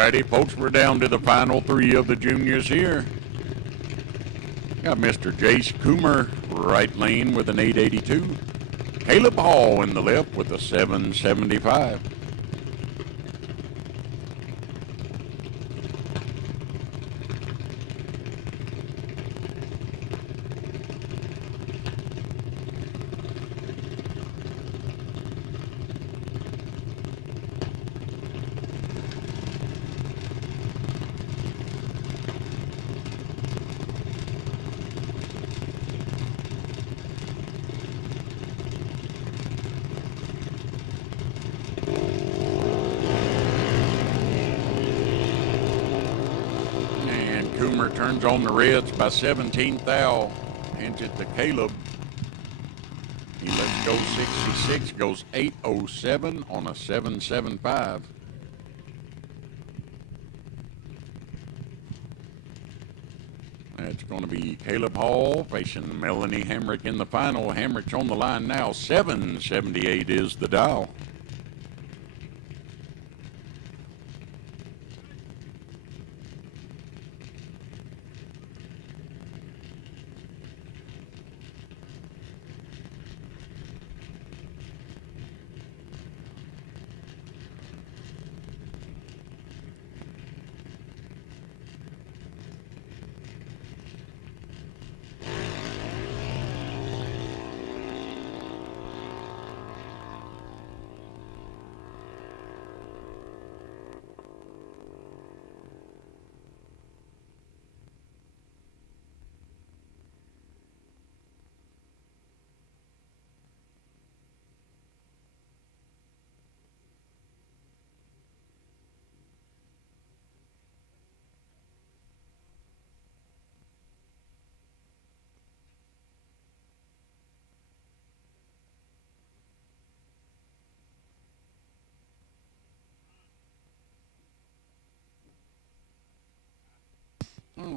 righty, folks, we're down to the final three of the juniors here. Got Mr. Jace Coomer, right lane with an 882. Caleb Hall in the left with a 775. Coomer turns on the reds by 17 thou. Hands it to Caleb. He lets go 66, goes 807 on a 775. That's going to be Caleb Hall facing Melanie Hamrick in the final. Hamrick's on the line now. 778 is the dial.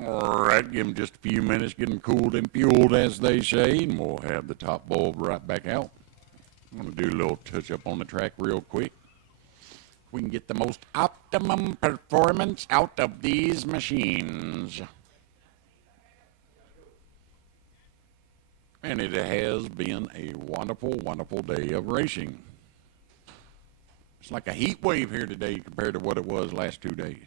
All right, give them just a few minutes, get them cooled and fueled, as they say, and we'll have the top bulb right back out. I'm going to do a little touch-up on the track real quick. We can get the most optimum performance out of these machines. And it has been a wonderful, wonderful day of racing. It's like a heat wave here today compared to what it was last 2 days.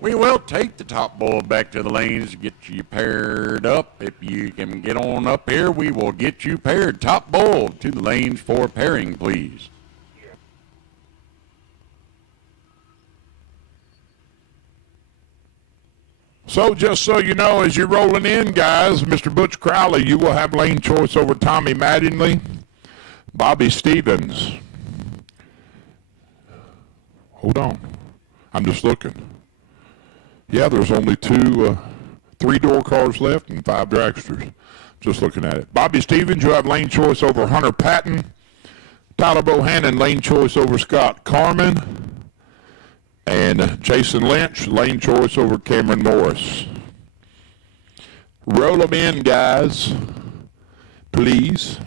We will take the top bulb back to the lanes, get you paired up. If you can get on up here, we will get you paired. Top bulb to the lanes for pairing, please. So just so you know, as you're rolling in, guys, Mr. Butch Crowley, you will have lane choice over Tommy Mattingly, Bobby Stevens. Hold on. I'm just looking. Yeah, there's only three door cars left and 5 dragsters. Just looking at it. Bobby Stevens, you have lane choice over Hunter Patton. Tyler Bohannon, lane choice over Scott Carmen. And Jason Lynch, lane choice over Cameron Morris. Roll them in, guys, please.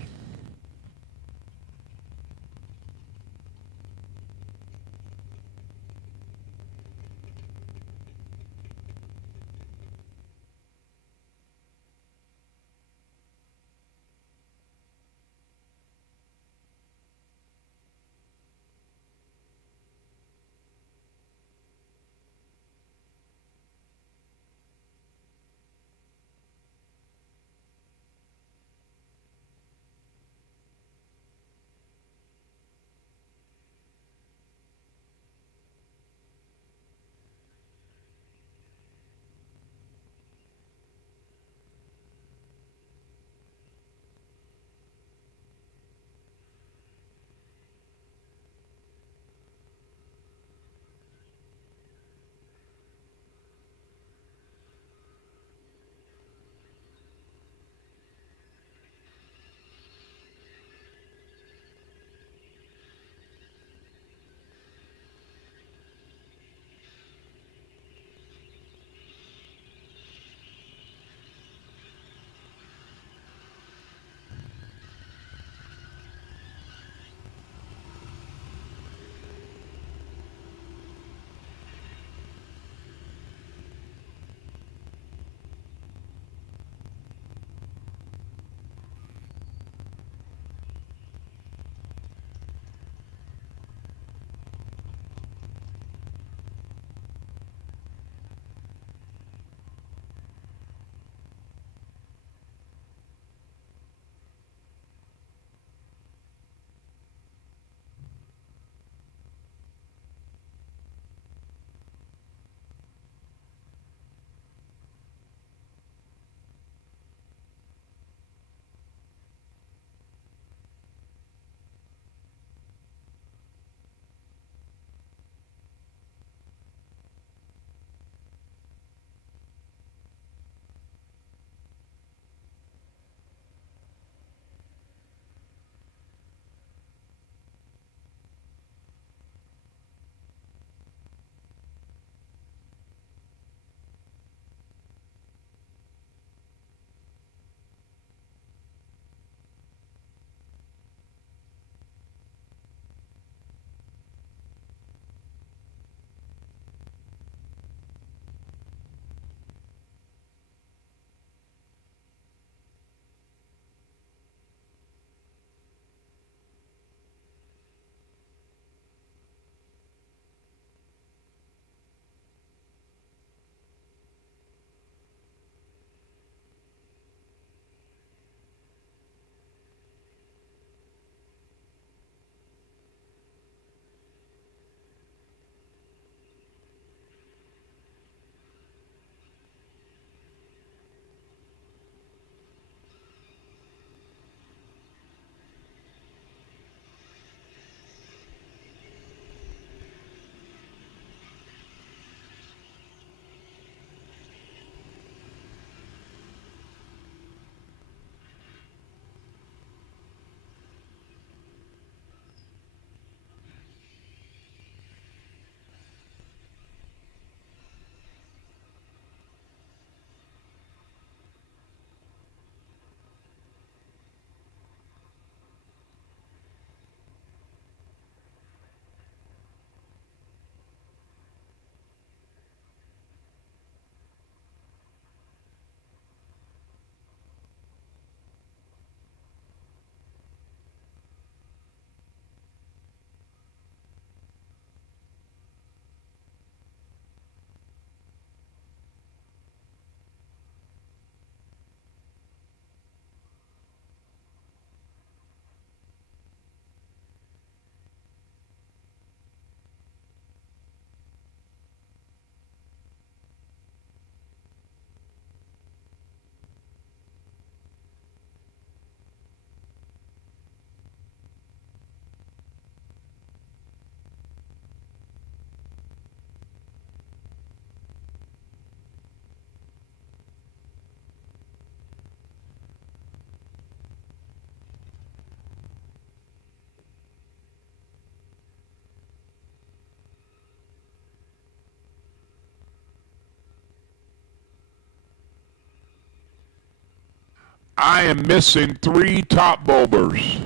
I am missing 3 top bulbers.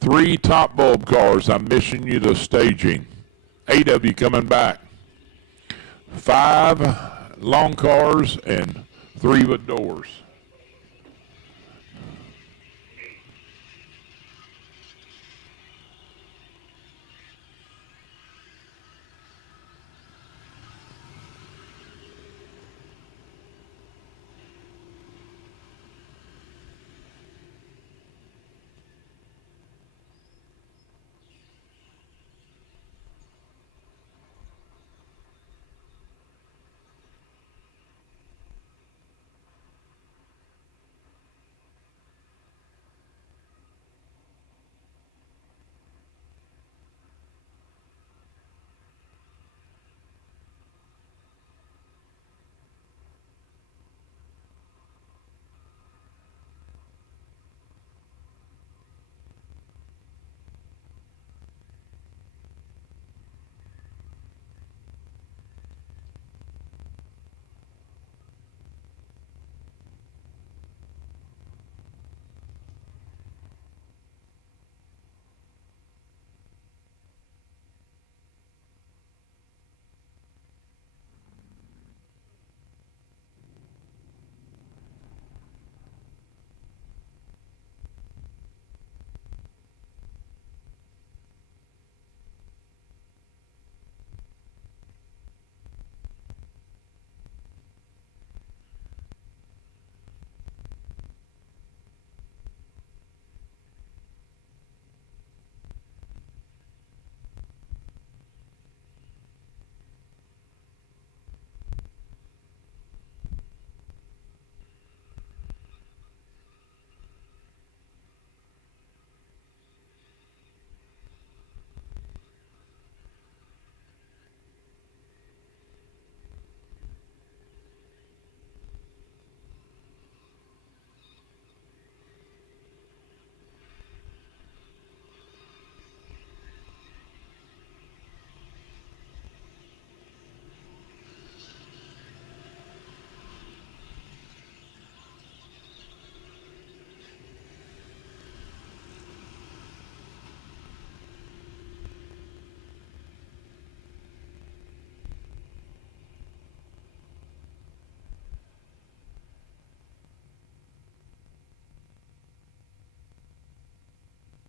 3 top bulb cars. I'm missing you to staging. 8 of you coming back. 5 long cars and 3 with doors.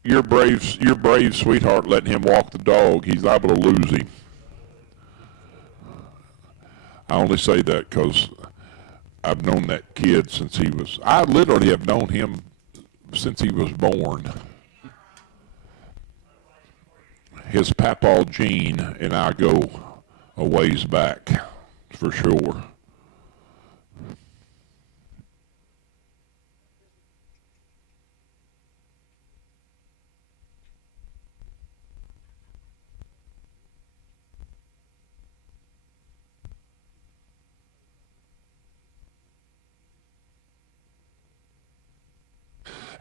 You're brave, sweetheart, letting him walk the dog. He's liable to lose him. I only say that because I've known that kid since he was, I literally have known him since he was born. His papaw Gene and I go a ways back, for sure.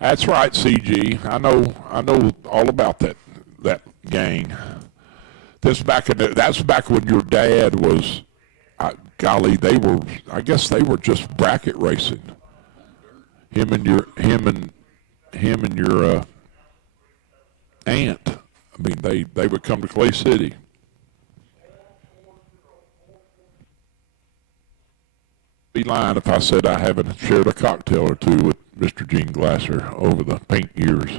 That's right, CG. I know all about that gang. That's back when your dad was. Golly, I guess they were just bracket racing. Him and your aunt. I mean, they would come to Clay City. Be lying if I said I haven't shared a cocktail or two with Mr. Gene Glasser over the paint years.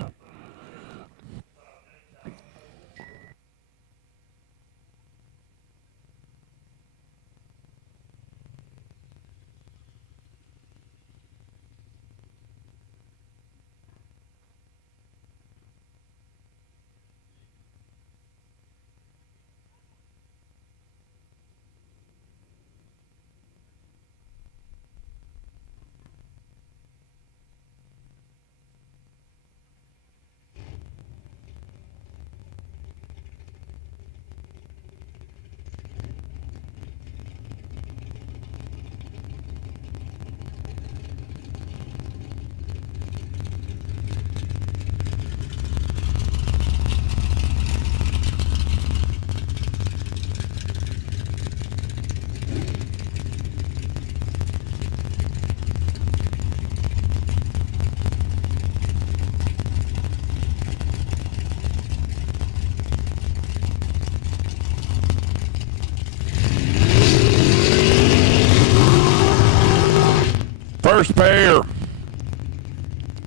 first pair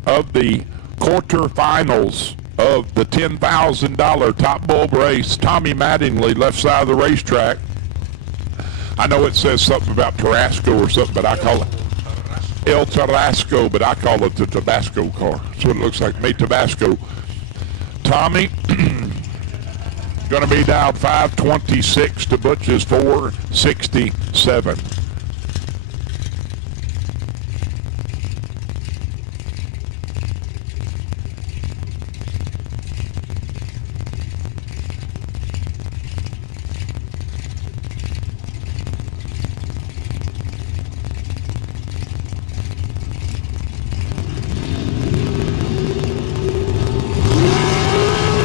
of the quarterfinals of the $10,000 Top Bulb race. Tommy Mattingly, left side of the racetrack. I know it says something about Tarasco or something, but I call it El Tarasco, but I call it the Tabasco car. That's what it looks like, me, Tabasco. Tommy, going to be dialed 526 to Butch's 467.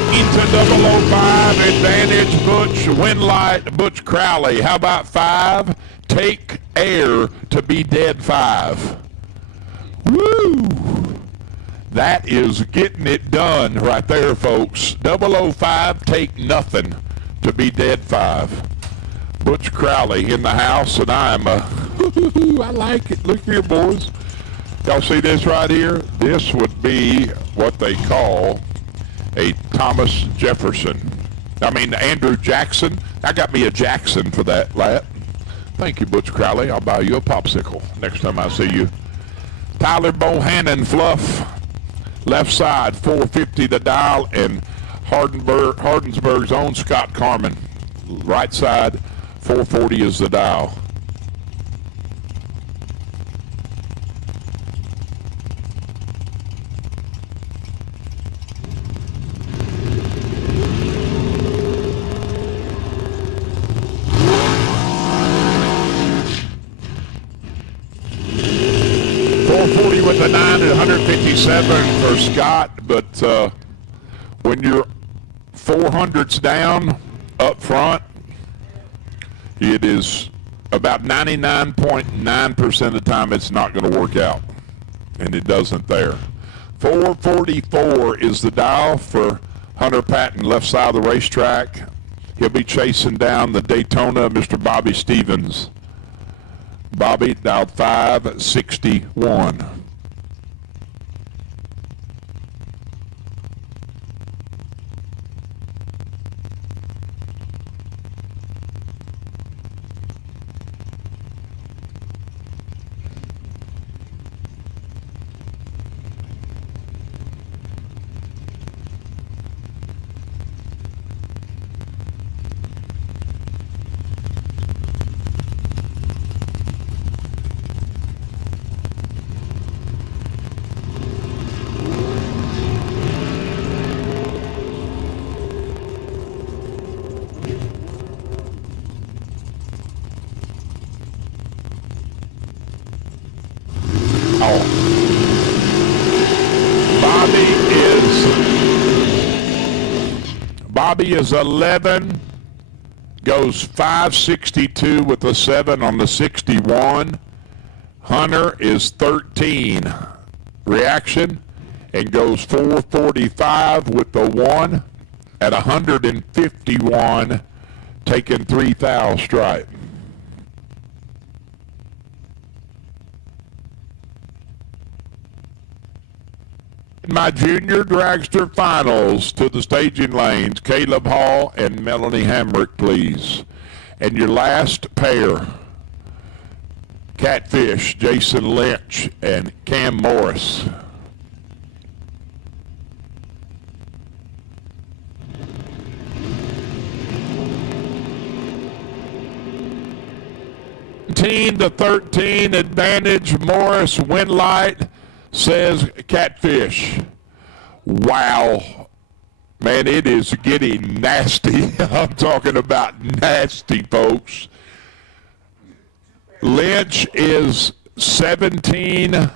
Into 005, advantage Butch Winlight, Butch Crowley. How about 5? Take Air to be dead 5. Woo! That is getting it done right there, folks. 005, take nothing to be dead 5. Butch Crowley in the house, and I'm I like it. Look here, boys. Y'all see this right here? This would be what they call a Thomas Jefferson. I mean, Andrew Jackson. I got me a Jackson for that lap. Thank you, Butch Crowley. I'll buy you a popsicle next time I see you. Tyler Bohannon Fluff, left side, 450 the dial, and Hardensburg's own Scott Carman, right side, 440 is the dial. With the 9 at 157 for Scott, but when you're 400s down up front, it is about 99.9% of the time it's not going to work out, and it doesn't there. 444 is the dial for Hunter Patton, left side of the racetrack. He'll be chasing down the Daytona, Mr. Bobby Stevens. Bobby dialed 561. Bobby is 11, goes 562 with a 7 on the 61. Hunter is 13, reaction, and goes 445 with the 1 at 151, taking 3,000 stripe. My junior dragster finals to the staging lanes, Caleb Hall and Melanie Hamrick, please. And your last pair, Catfish, Jason Lynch and Cam Morris. To 13, advantage Morris. Winlight says Catfish. Wow. Man, it is getting nasty. I'm talking about nasty, folks. Lynch is 17.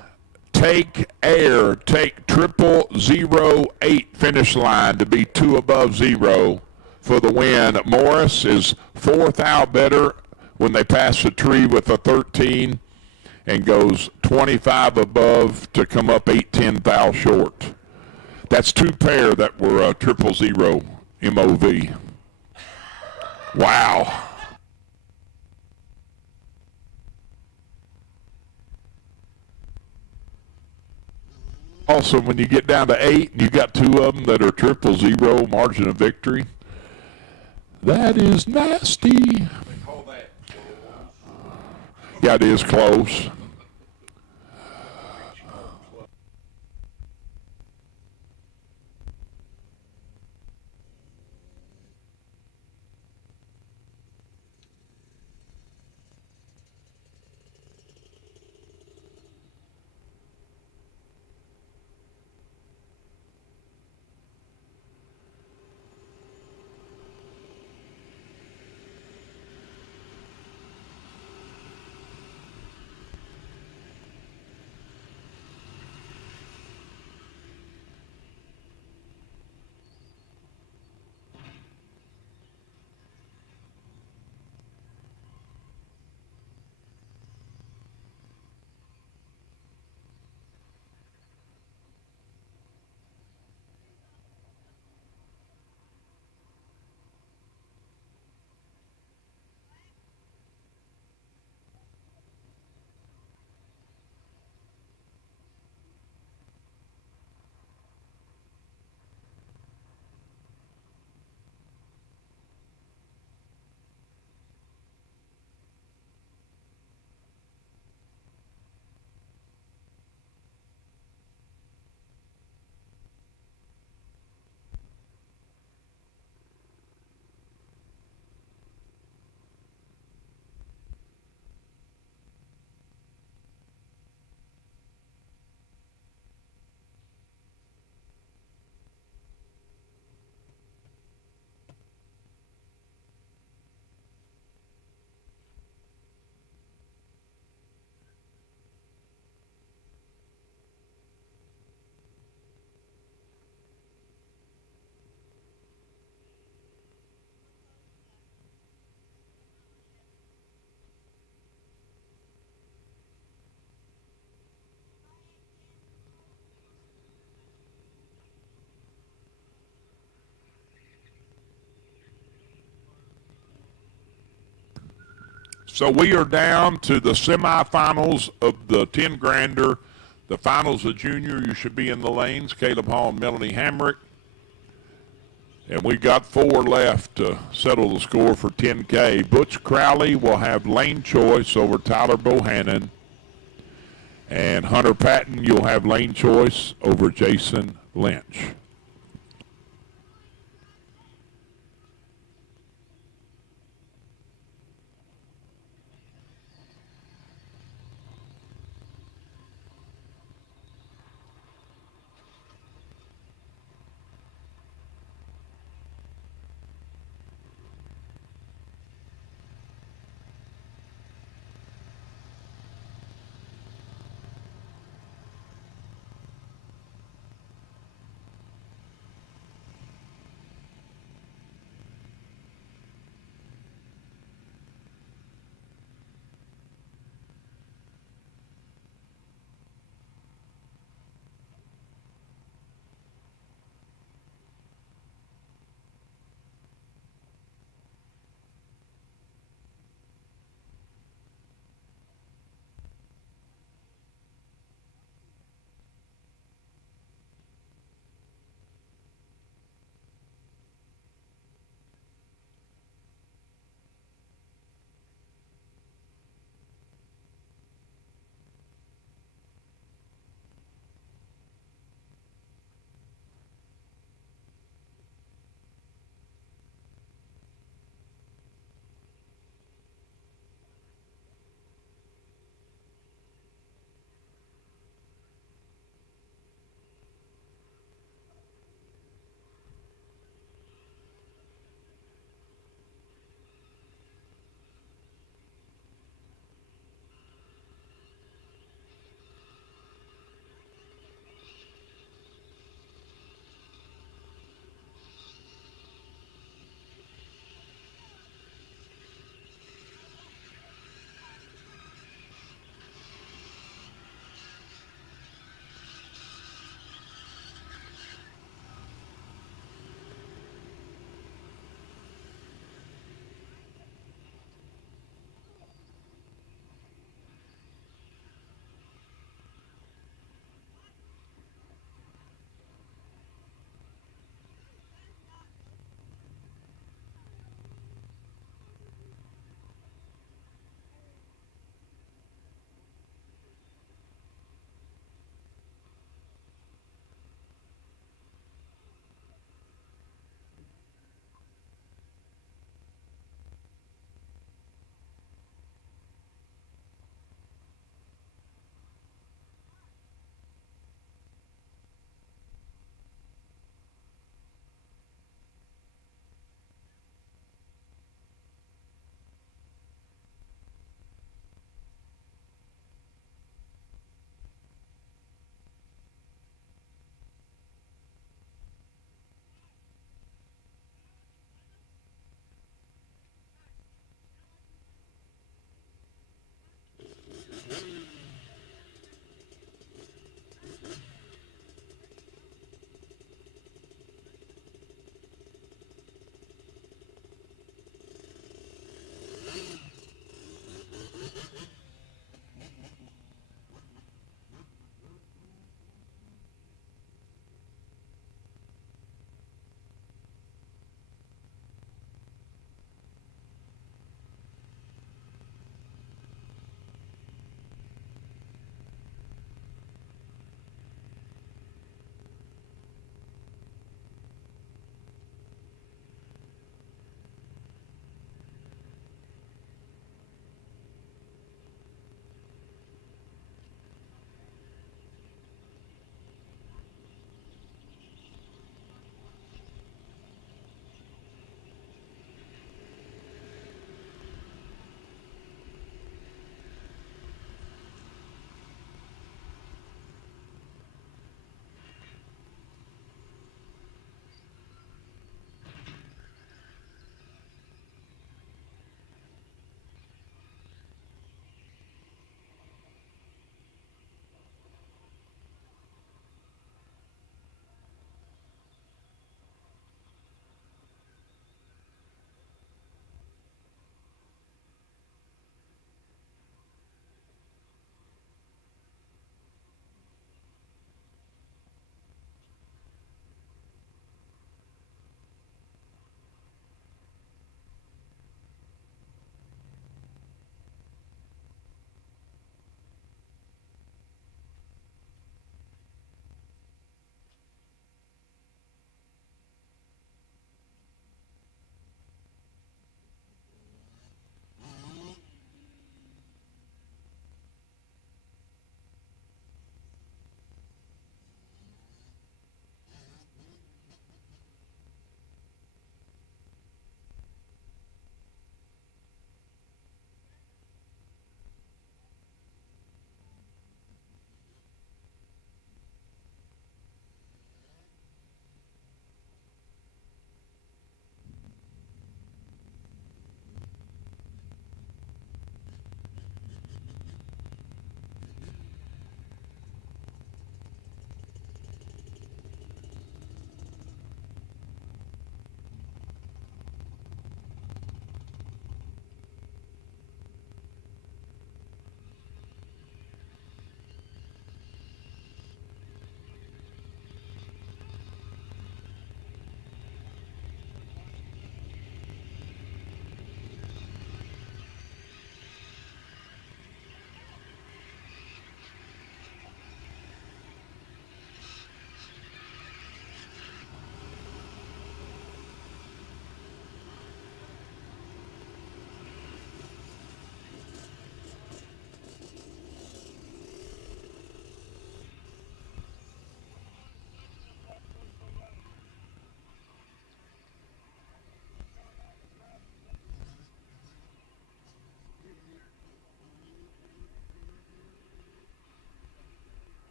Take Air. Take 0008 finish line to be 2 above 0 for the win. Morris is 4th out better when they pass the tree with a 13 and goes 25 above to come up 8/10 thou short. That's 2 pair that were 000 MOV. Wow. awesome when you get down to 8 and you got 2 of them that are 000 margin of victory. That is nasty. Yeah, it is close. So we are down to the semifinals of the 10 grander. The finals of junior, you should be in the lanes. Caleb Hall and Melanie Hamrick. And we got 4 left to settle the score for 10K. Butch Crowley will have lane choice over Tyler Bohannon. And Hunter Patton, you'll have lane choice over Jason Lynch.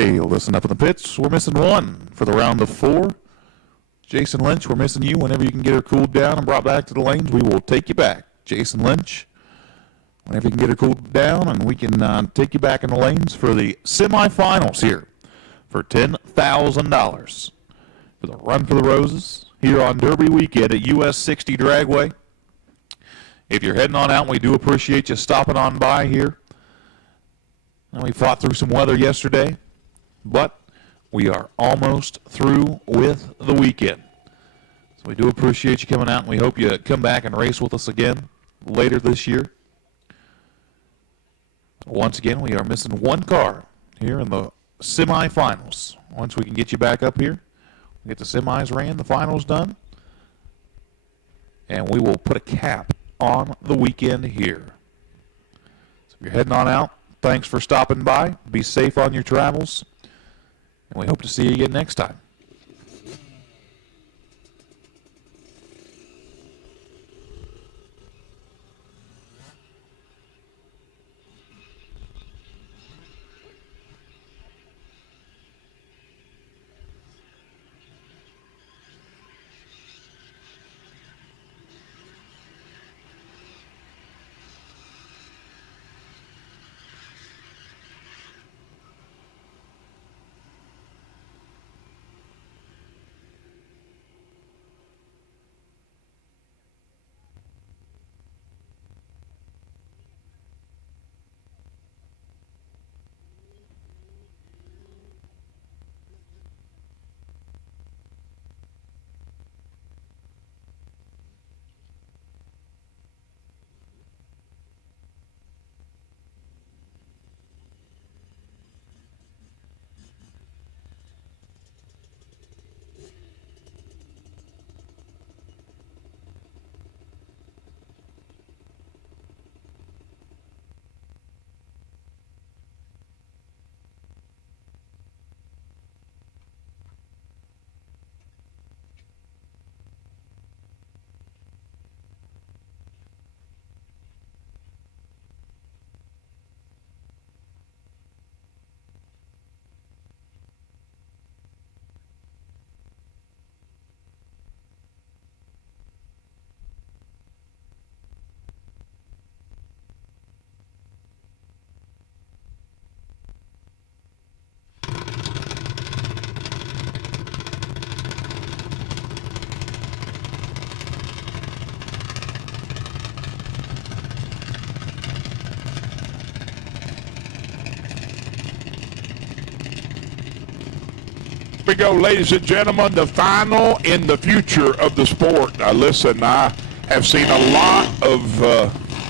Hey, listen up in the pits. We're missing one for the round of 4. Jason Lynch, we're missing you. Whenever you can get her cooled down and brought back to the lanes, we will take you back. Jason Lynch, whenever you can get her cooled down, and we can take you back in the lanes for the semifinals here for $10,000 for the Run for the Roses here on Derby weekend at US 60 Dragway. If you're heading on out, we do appreciate you stopping on by here. And we fought through some weather yesterday, but we are almost through with the weekend. So we do appreciate you coming out, and we hope you come back and race with us again later this year. Once again, we are missing one car here in the semifinals. Once we can get you back up here, we get the semis ran, the finals done, and we will put a cap on the weekend here. So if you're heading on out, thanks for stopping by. Be safe on your travels. And we hope to see you again next time. We go, ladies and gentlemen, the final in the future of the sport. Now, listen, I have seen a lot of,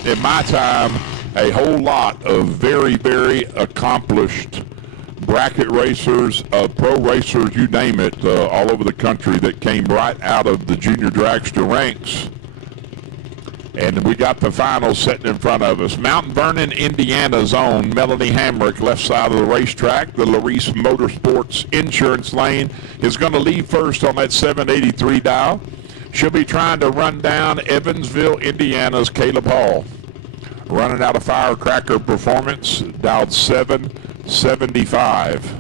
in my time, a whole lot of very, very accomplished bracket racers, pro racers, you name it, all over the country that came right out of the junior dragster ranks. And we got the finals sitting in front of us. Mount Vernon, Indiana's own Melanie Hamrick, left side of the racetrack. The Larice Motorsports Insurance Lane is going to lead first on that 783 dial. She'll be trying to run down Evansville, Indiana's Caleb Hall. Running out of Firecracker Performance, dialed 775.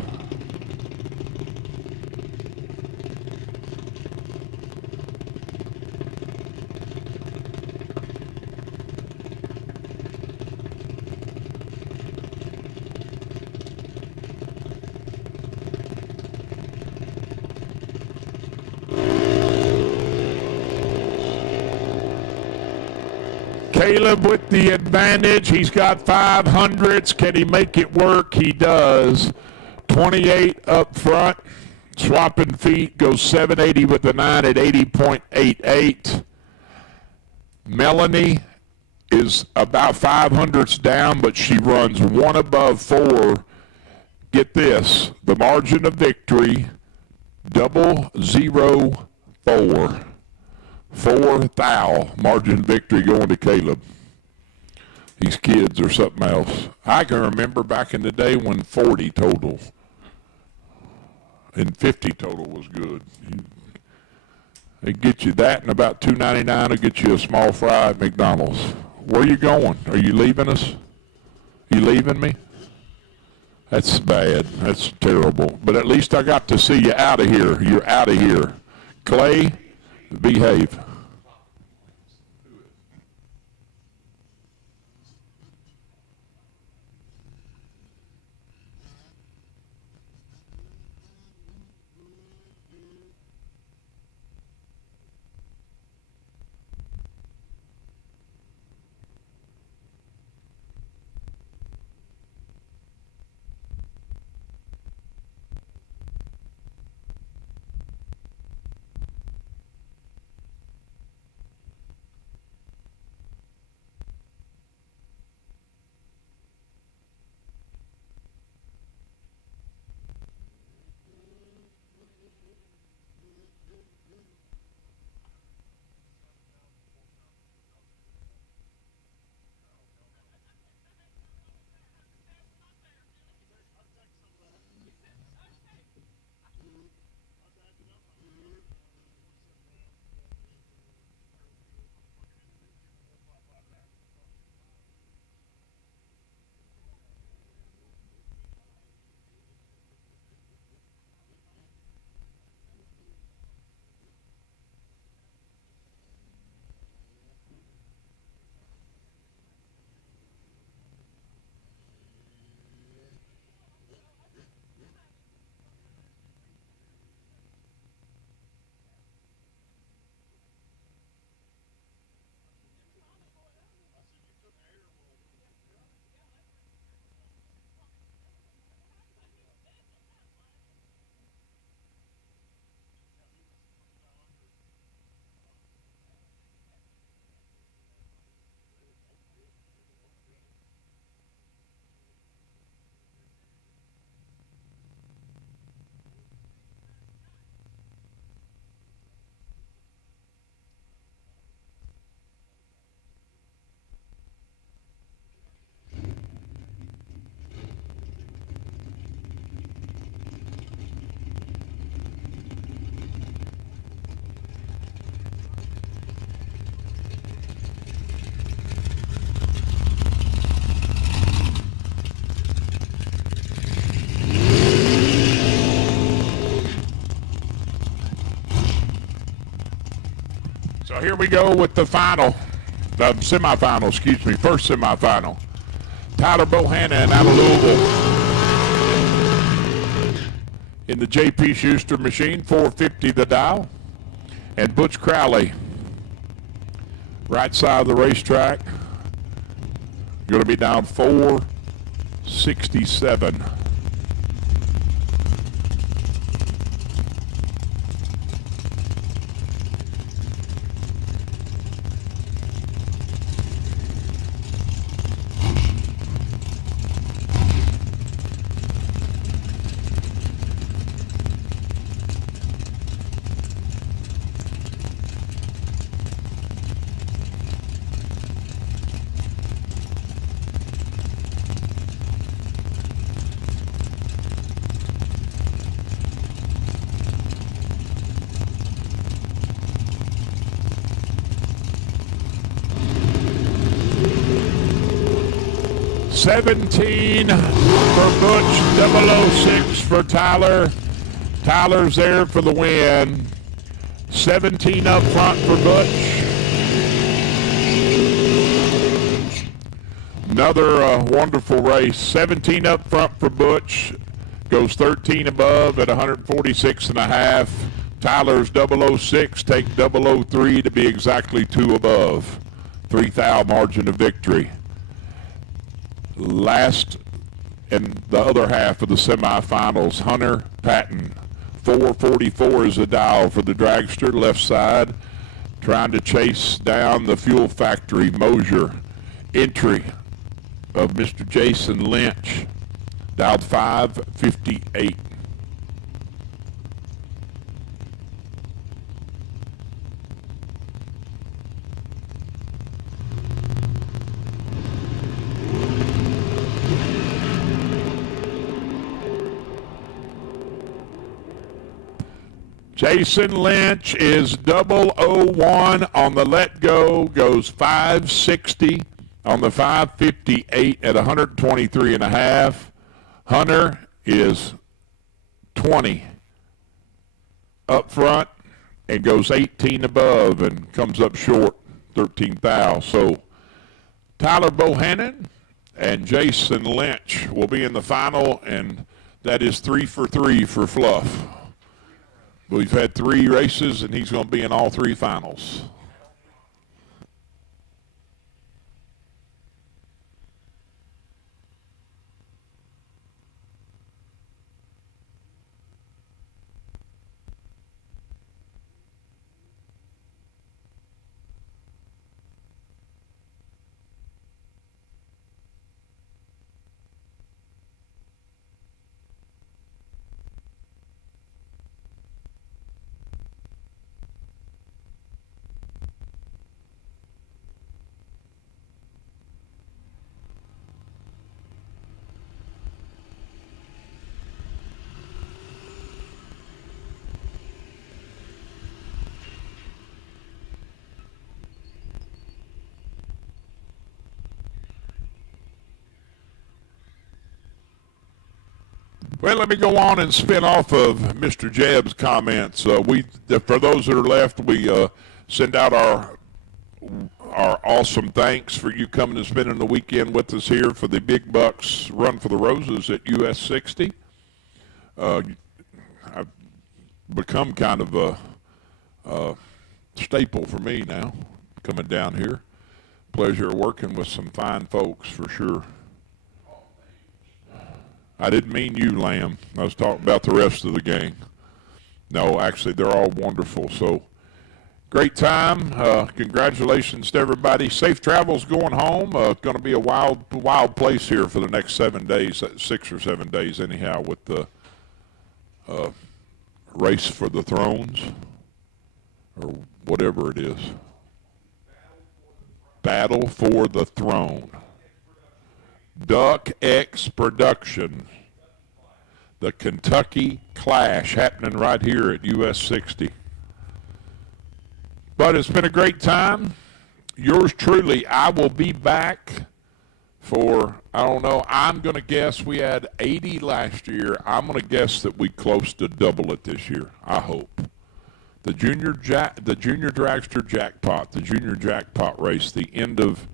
Caleb with the advantage. He's got 500s. Can he make it work? He does. 28 up front. Swapping feet. Goes 780 with the 9 at 80.88. Melanie is about 500s down, but she runs one above 4. Get this. The margin of victory, 004. 4 thou margin victory going to Caleb. These kids are something else. I can remember back in the day when 40 total and 50 total was good. They get you that and about $2.99 will get you a small fry at McDonald's. Where are you going? Are you leaving us? You leaving me? That's bad. That's terrible. But at least I got to see you out of here. You're out of here. Clay, behave. So here we go with the final, the semifinal, excuse me, first semifinal. Tyler Bohannon out of Louisville in the J.P. Schuster machine, 450 the dial. And Butch Crowley, right side of the racetrack, going to be down 467. $17 for Butch, 006 for Tyler. Tyler's there for the win. 17 up front for Butch. Another wonderful race. 17 up front for Butch. Goes 13 above at 146.5. Tyler's 006, take 003 to be exactly 2 above. 3 thou margin of victory. Last in the other half of the semifinals, Hunter Patton. 444 is the dial for the dragster, left side. Trying to chase down the Fuel Factory Mosier entry of Mr. Jason Lynch. Dialed 558. Jason Lynch is 001 on the let go, goes 560 on the 558 at 123.5. Hunter is 20 up front and goes 18 above and comes up short 13 thou. So Tyler Bohannon and Jason Lynch will be in the final, and that is 3 for 3 for Fluff. We've had 3 races, and he's going to be in all 3 finals. Well, let me go on and spin off of Mr. Jebb's comments. For those that are left, we send out our awesome thanks for you coming and spending the weekend with us here for the Big Bucks Run for the Roses at US 60. I've become kind of a staple for me now, coming down here. Pleasure of working with some fine folks for sure. I didn't mean you, Lamb. I was talking about the rest of the gang. No, actually, they're all wonderful. So, great time. Congratulations to everybody. Safe travels going home. Going to be a wild place here for the next 7 days, 6 or 7 days anyhow, with the race for the thrones, or whatever it is. Battle for the throne. Duck X Production, the Kentucky Clash, happening right here at US 60. But it's been a great time. Yours truly, I will be back for, I don't know, I'm going to guess we had 80 last year. I'm going to guess that we close to double it this year, I hope. The junior dragster jackpot, the junior jackpot race, the end of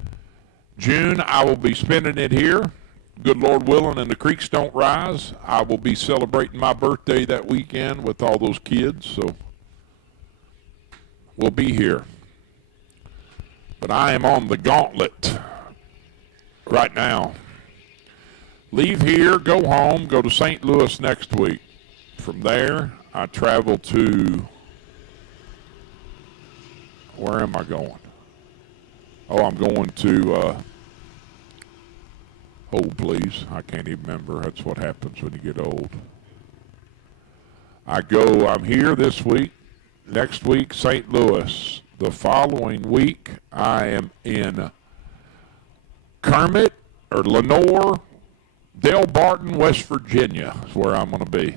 June, I will be spending it here. Good Lord willing, and the creeks don't rise. I will be celebrating my birthday that weekend with all those kids, so we'll be here. But I am on the gauntlet right now. Leave here, go home, go to St. Louis next week. From there, I travel to, where am I going? Oh, I'm going to, hold please, I can't even remember. That's what happens when you get old. I'm here this week, next week, St. Louis. The following week, I am in Kermit, or Lenore, Del Barton, West Virginia is where I'm going to be,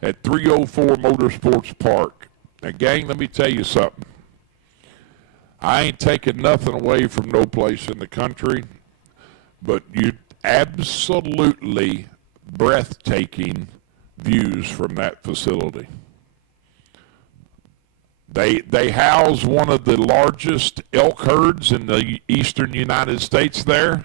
at 304 Motorsports Park. Now, gang, let me tell you something. I ain't taking nothing away from no place in the country, but you absolutely breathtaking views from that facility. They house one of the largest elk herds in the eastern United States there,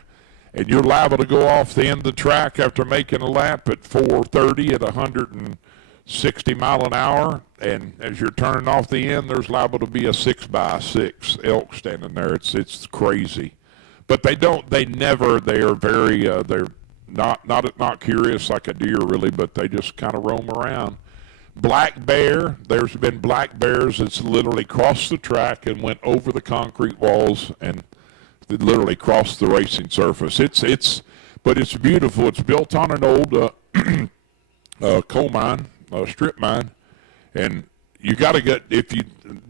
and you're liable to go off the end of the track after making a lap at 4:30 at 160 mile an hour, and as you're turning off the end, there's liable to be a 6x6 elk standing there. It's crazy, but they're not curious like a deer really, but they just kind of roam around. Black bear, there's been black bears that's literally crossed the track and went over the concrete walls and literally crossed the racing surface. But it's beautiful. It's built on an old coal mine, strip mine, and you got to get,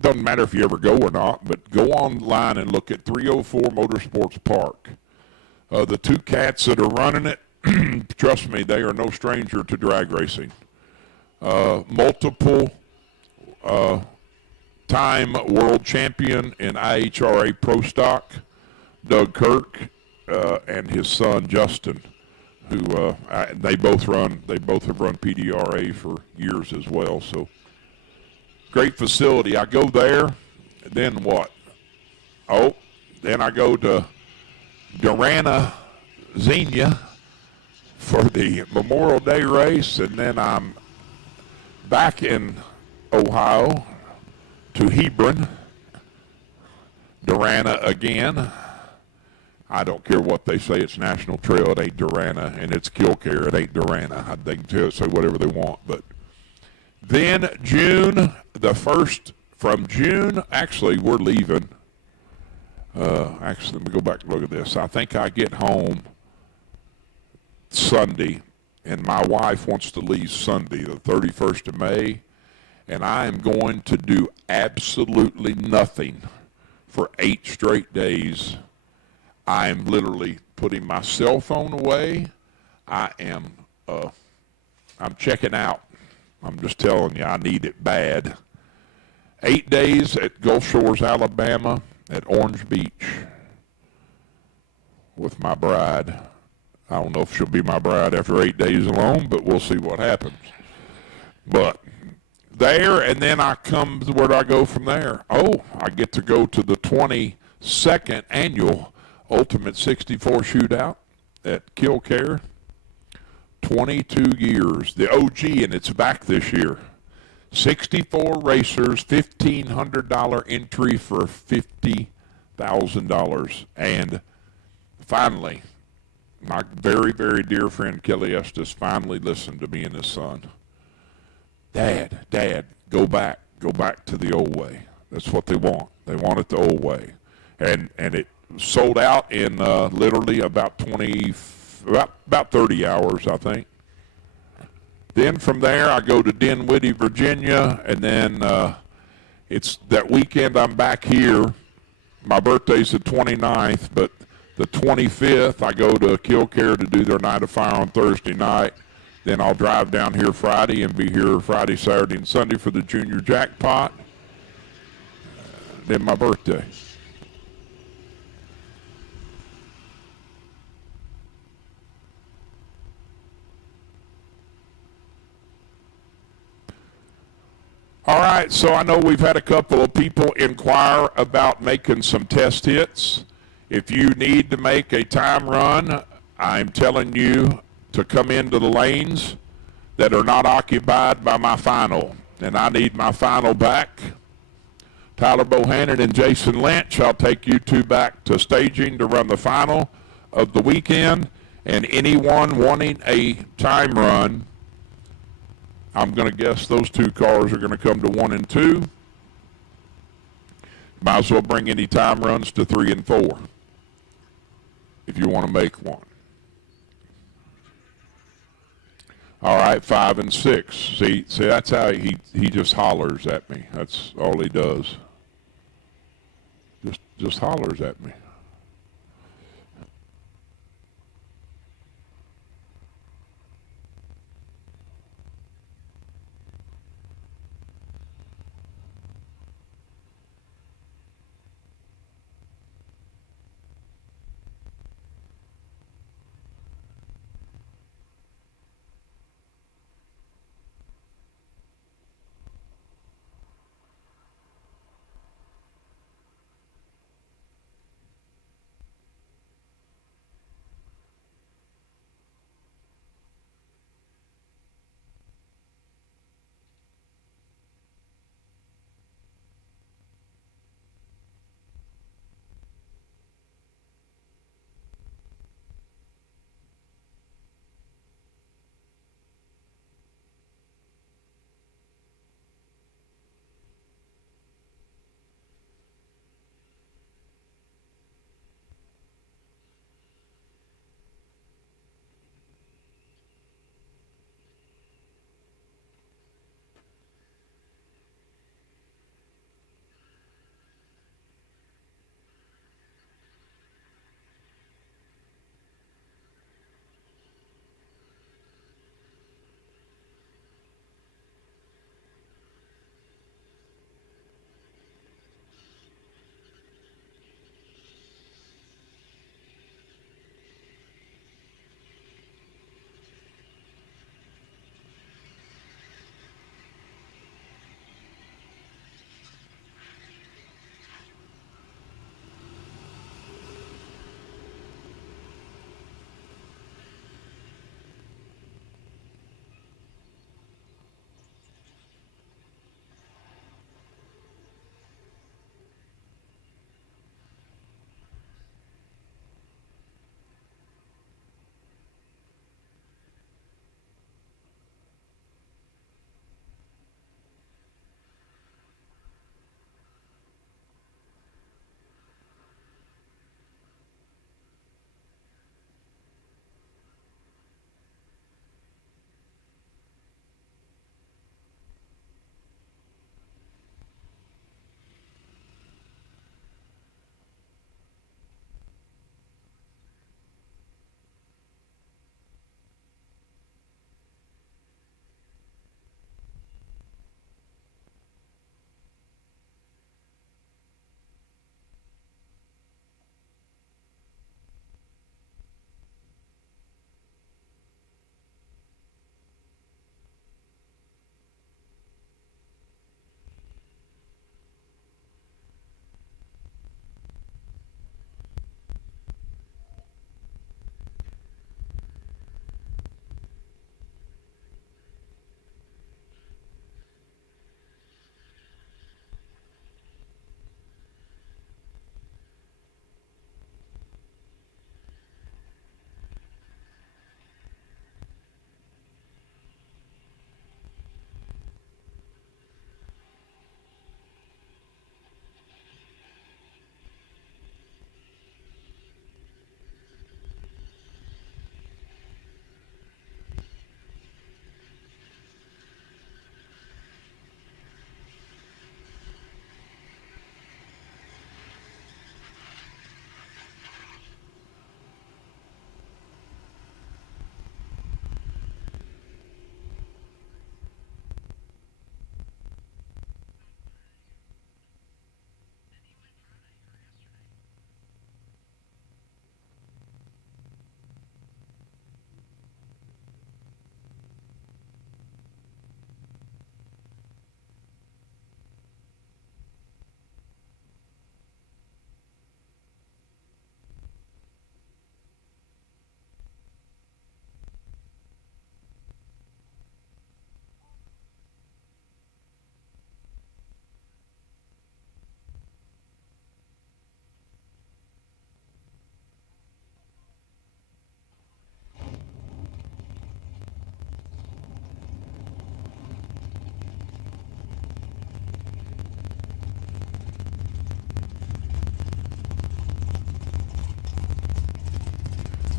doesn't matter if you ever go or not, but go online and look at 304 Motorsports Park. The two cats that are running it, trust me, they are no stranger to drag racing. Multiple time world champion in IHRA Pro Stock, Doug Kirk, and his son Justin, who they both have run PDRA for years as well. So great facility. I go there, then what? Oh, then I go to Durana, Xenia for the Memorial Day race, and then I'm back in Ohio to Hebron, Durana again. I don't care what they say. It's National Trail. It ain't Durana, and it's Killcare. It ain't Durana. They can say whatever they want. But then June, the first from June, actually, we're leaving. Actually, let me go back and look at this. I think I get home Sunday, and my wife wants to leave Sunday, the 31st of May, and I am going to do absolutely nothing for 8 straight days. I am literally putting my cell phone away. I'm checking out. I'm just telling you, I need it bad. 8 days at Gulf Shores, Alabama, at Orange Beach with my bride. I don't know if she'll be my bride after 8 days alone, but we'll see what happens. But there, and then I come, where do I go from there? Oh, I get to go to the 22nd annual Ultimate 64 Shootout at Killcare. 22 years. The OG, and it's back this year. 64 racers, $1,500 entry for $50,000. And finally, my very, very dear friend Kelly Estes finally listened to me and his son. Dad, go back to the old way. That's what they want. They want it the old way. And it sold out in literally about 30 hours, I think. Then from there, I go to Dinwiddie, Virginia, and then it's that weekend I'm back here. My birthday's the 29th, but the 25th, I go to Killcare to do their Night of Fire on Thursday night. Then I'll drive down here Friday and be here Friday, Saturday, and Sunday for the Junior Jackpot. Then my birthday. All right, so I know we've had a couple of people inquire about making some test hits. If you need to make a time run, I'm telling you to come into the lanes that are not occupied by my final. And I need my final back. Tyler Bohannon and Jason Lynch, I'll take you two back to staging to run the final of the weekend. And anyone wanting a time run, I'm going to guess those two cars are going to come to 1 and 2. Might as well bring any time runs to 3 and 4 if you want to make one. All right, 5 and 6. See, that's how he just hollers at me. That's all he does. Just hollers at me.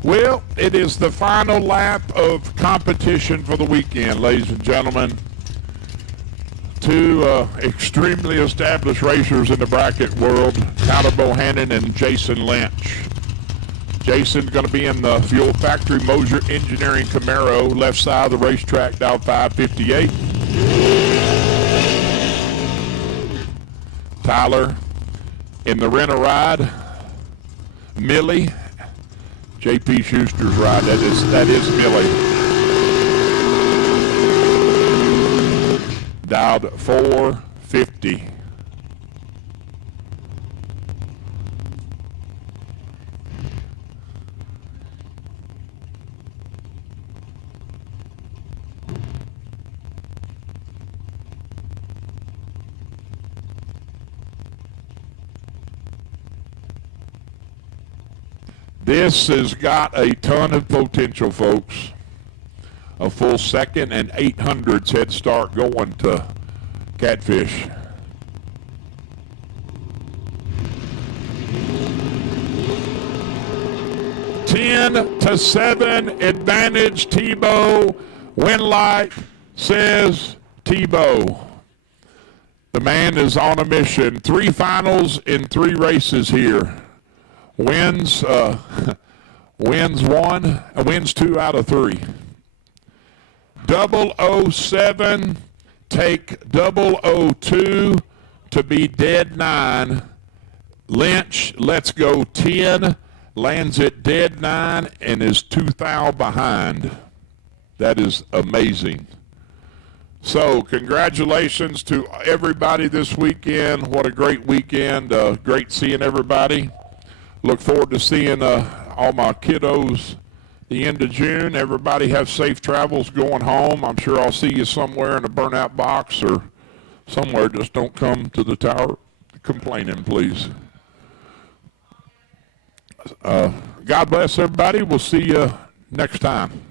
Well, it is the final lap of competition for the weekend, ladies and gentlemen. Two extremely established racers in the bracket world, Tyler Bohannon and Jason Lynch. Jason's going to be in the Fuel Factory Mosier Engineering Camaro, left side of the racetrack, down 558. Tyler in the rent-a-ride, Millie, J.P. Schuster's ride. That is Millie. Dialed 450. This has got a ton of potential, folks. A full second and 800s head start going to Catfish. Ten to 7 advantage Tebow. Win light says Tebow. The man is on a mission. 3 finals in 3 races here. Wins 1, wins 2 out of 3. 007, take 002 to be dead 9. Lynch, let's go 10, lands at dead 9 and is 2 thou behind. That is amazing. So congratulations to everybody this weekend. What a great weekend. Great seeing everybody. Look forward to seeing all my kiddos the end of June. Everybody have safe travels going home. I'm sure I'll see you somewhere in a burnout box or somewhere. Just don't come to the tower complaining, please. God bless everybody. We'll see you next time.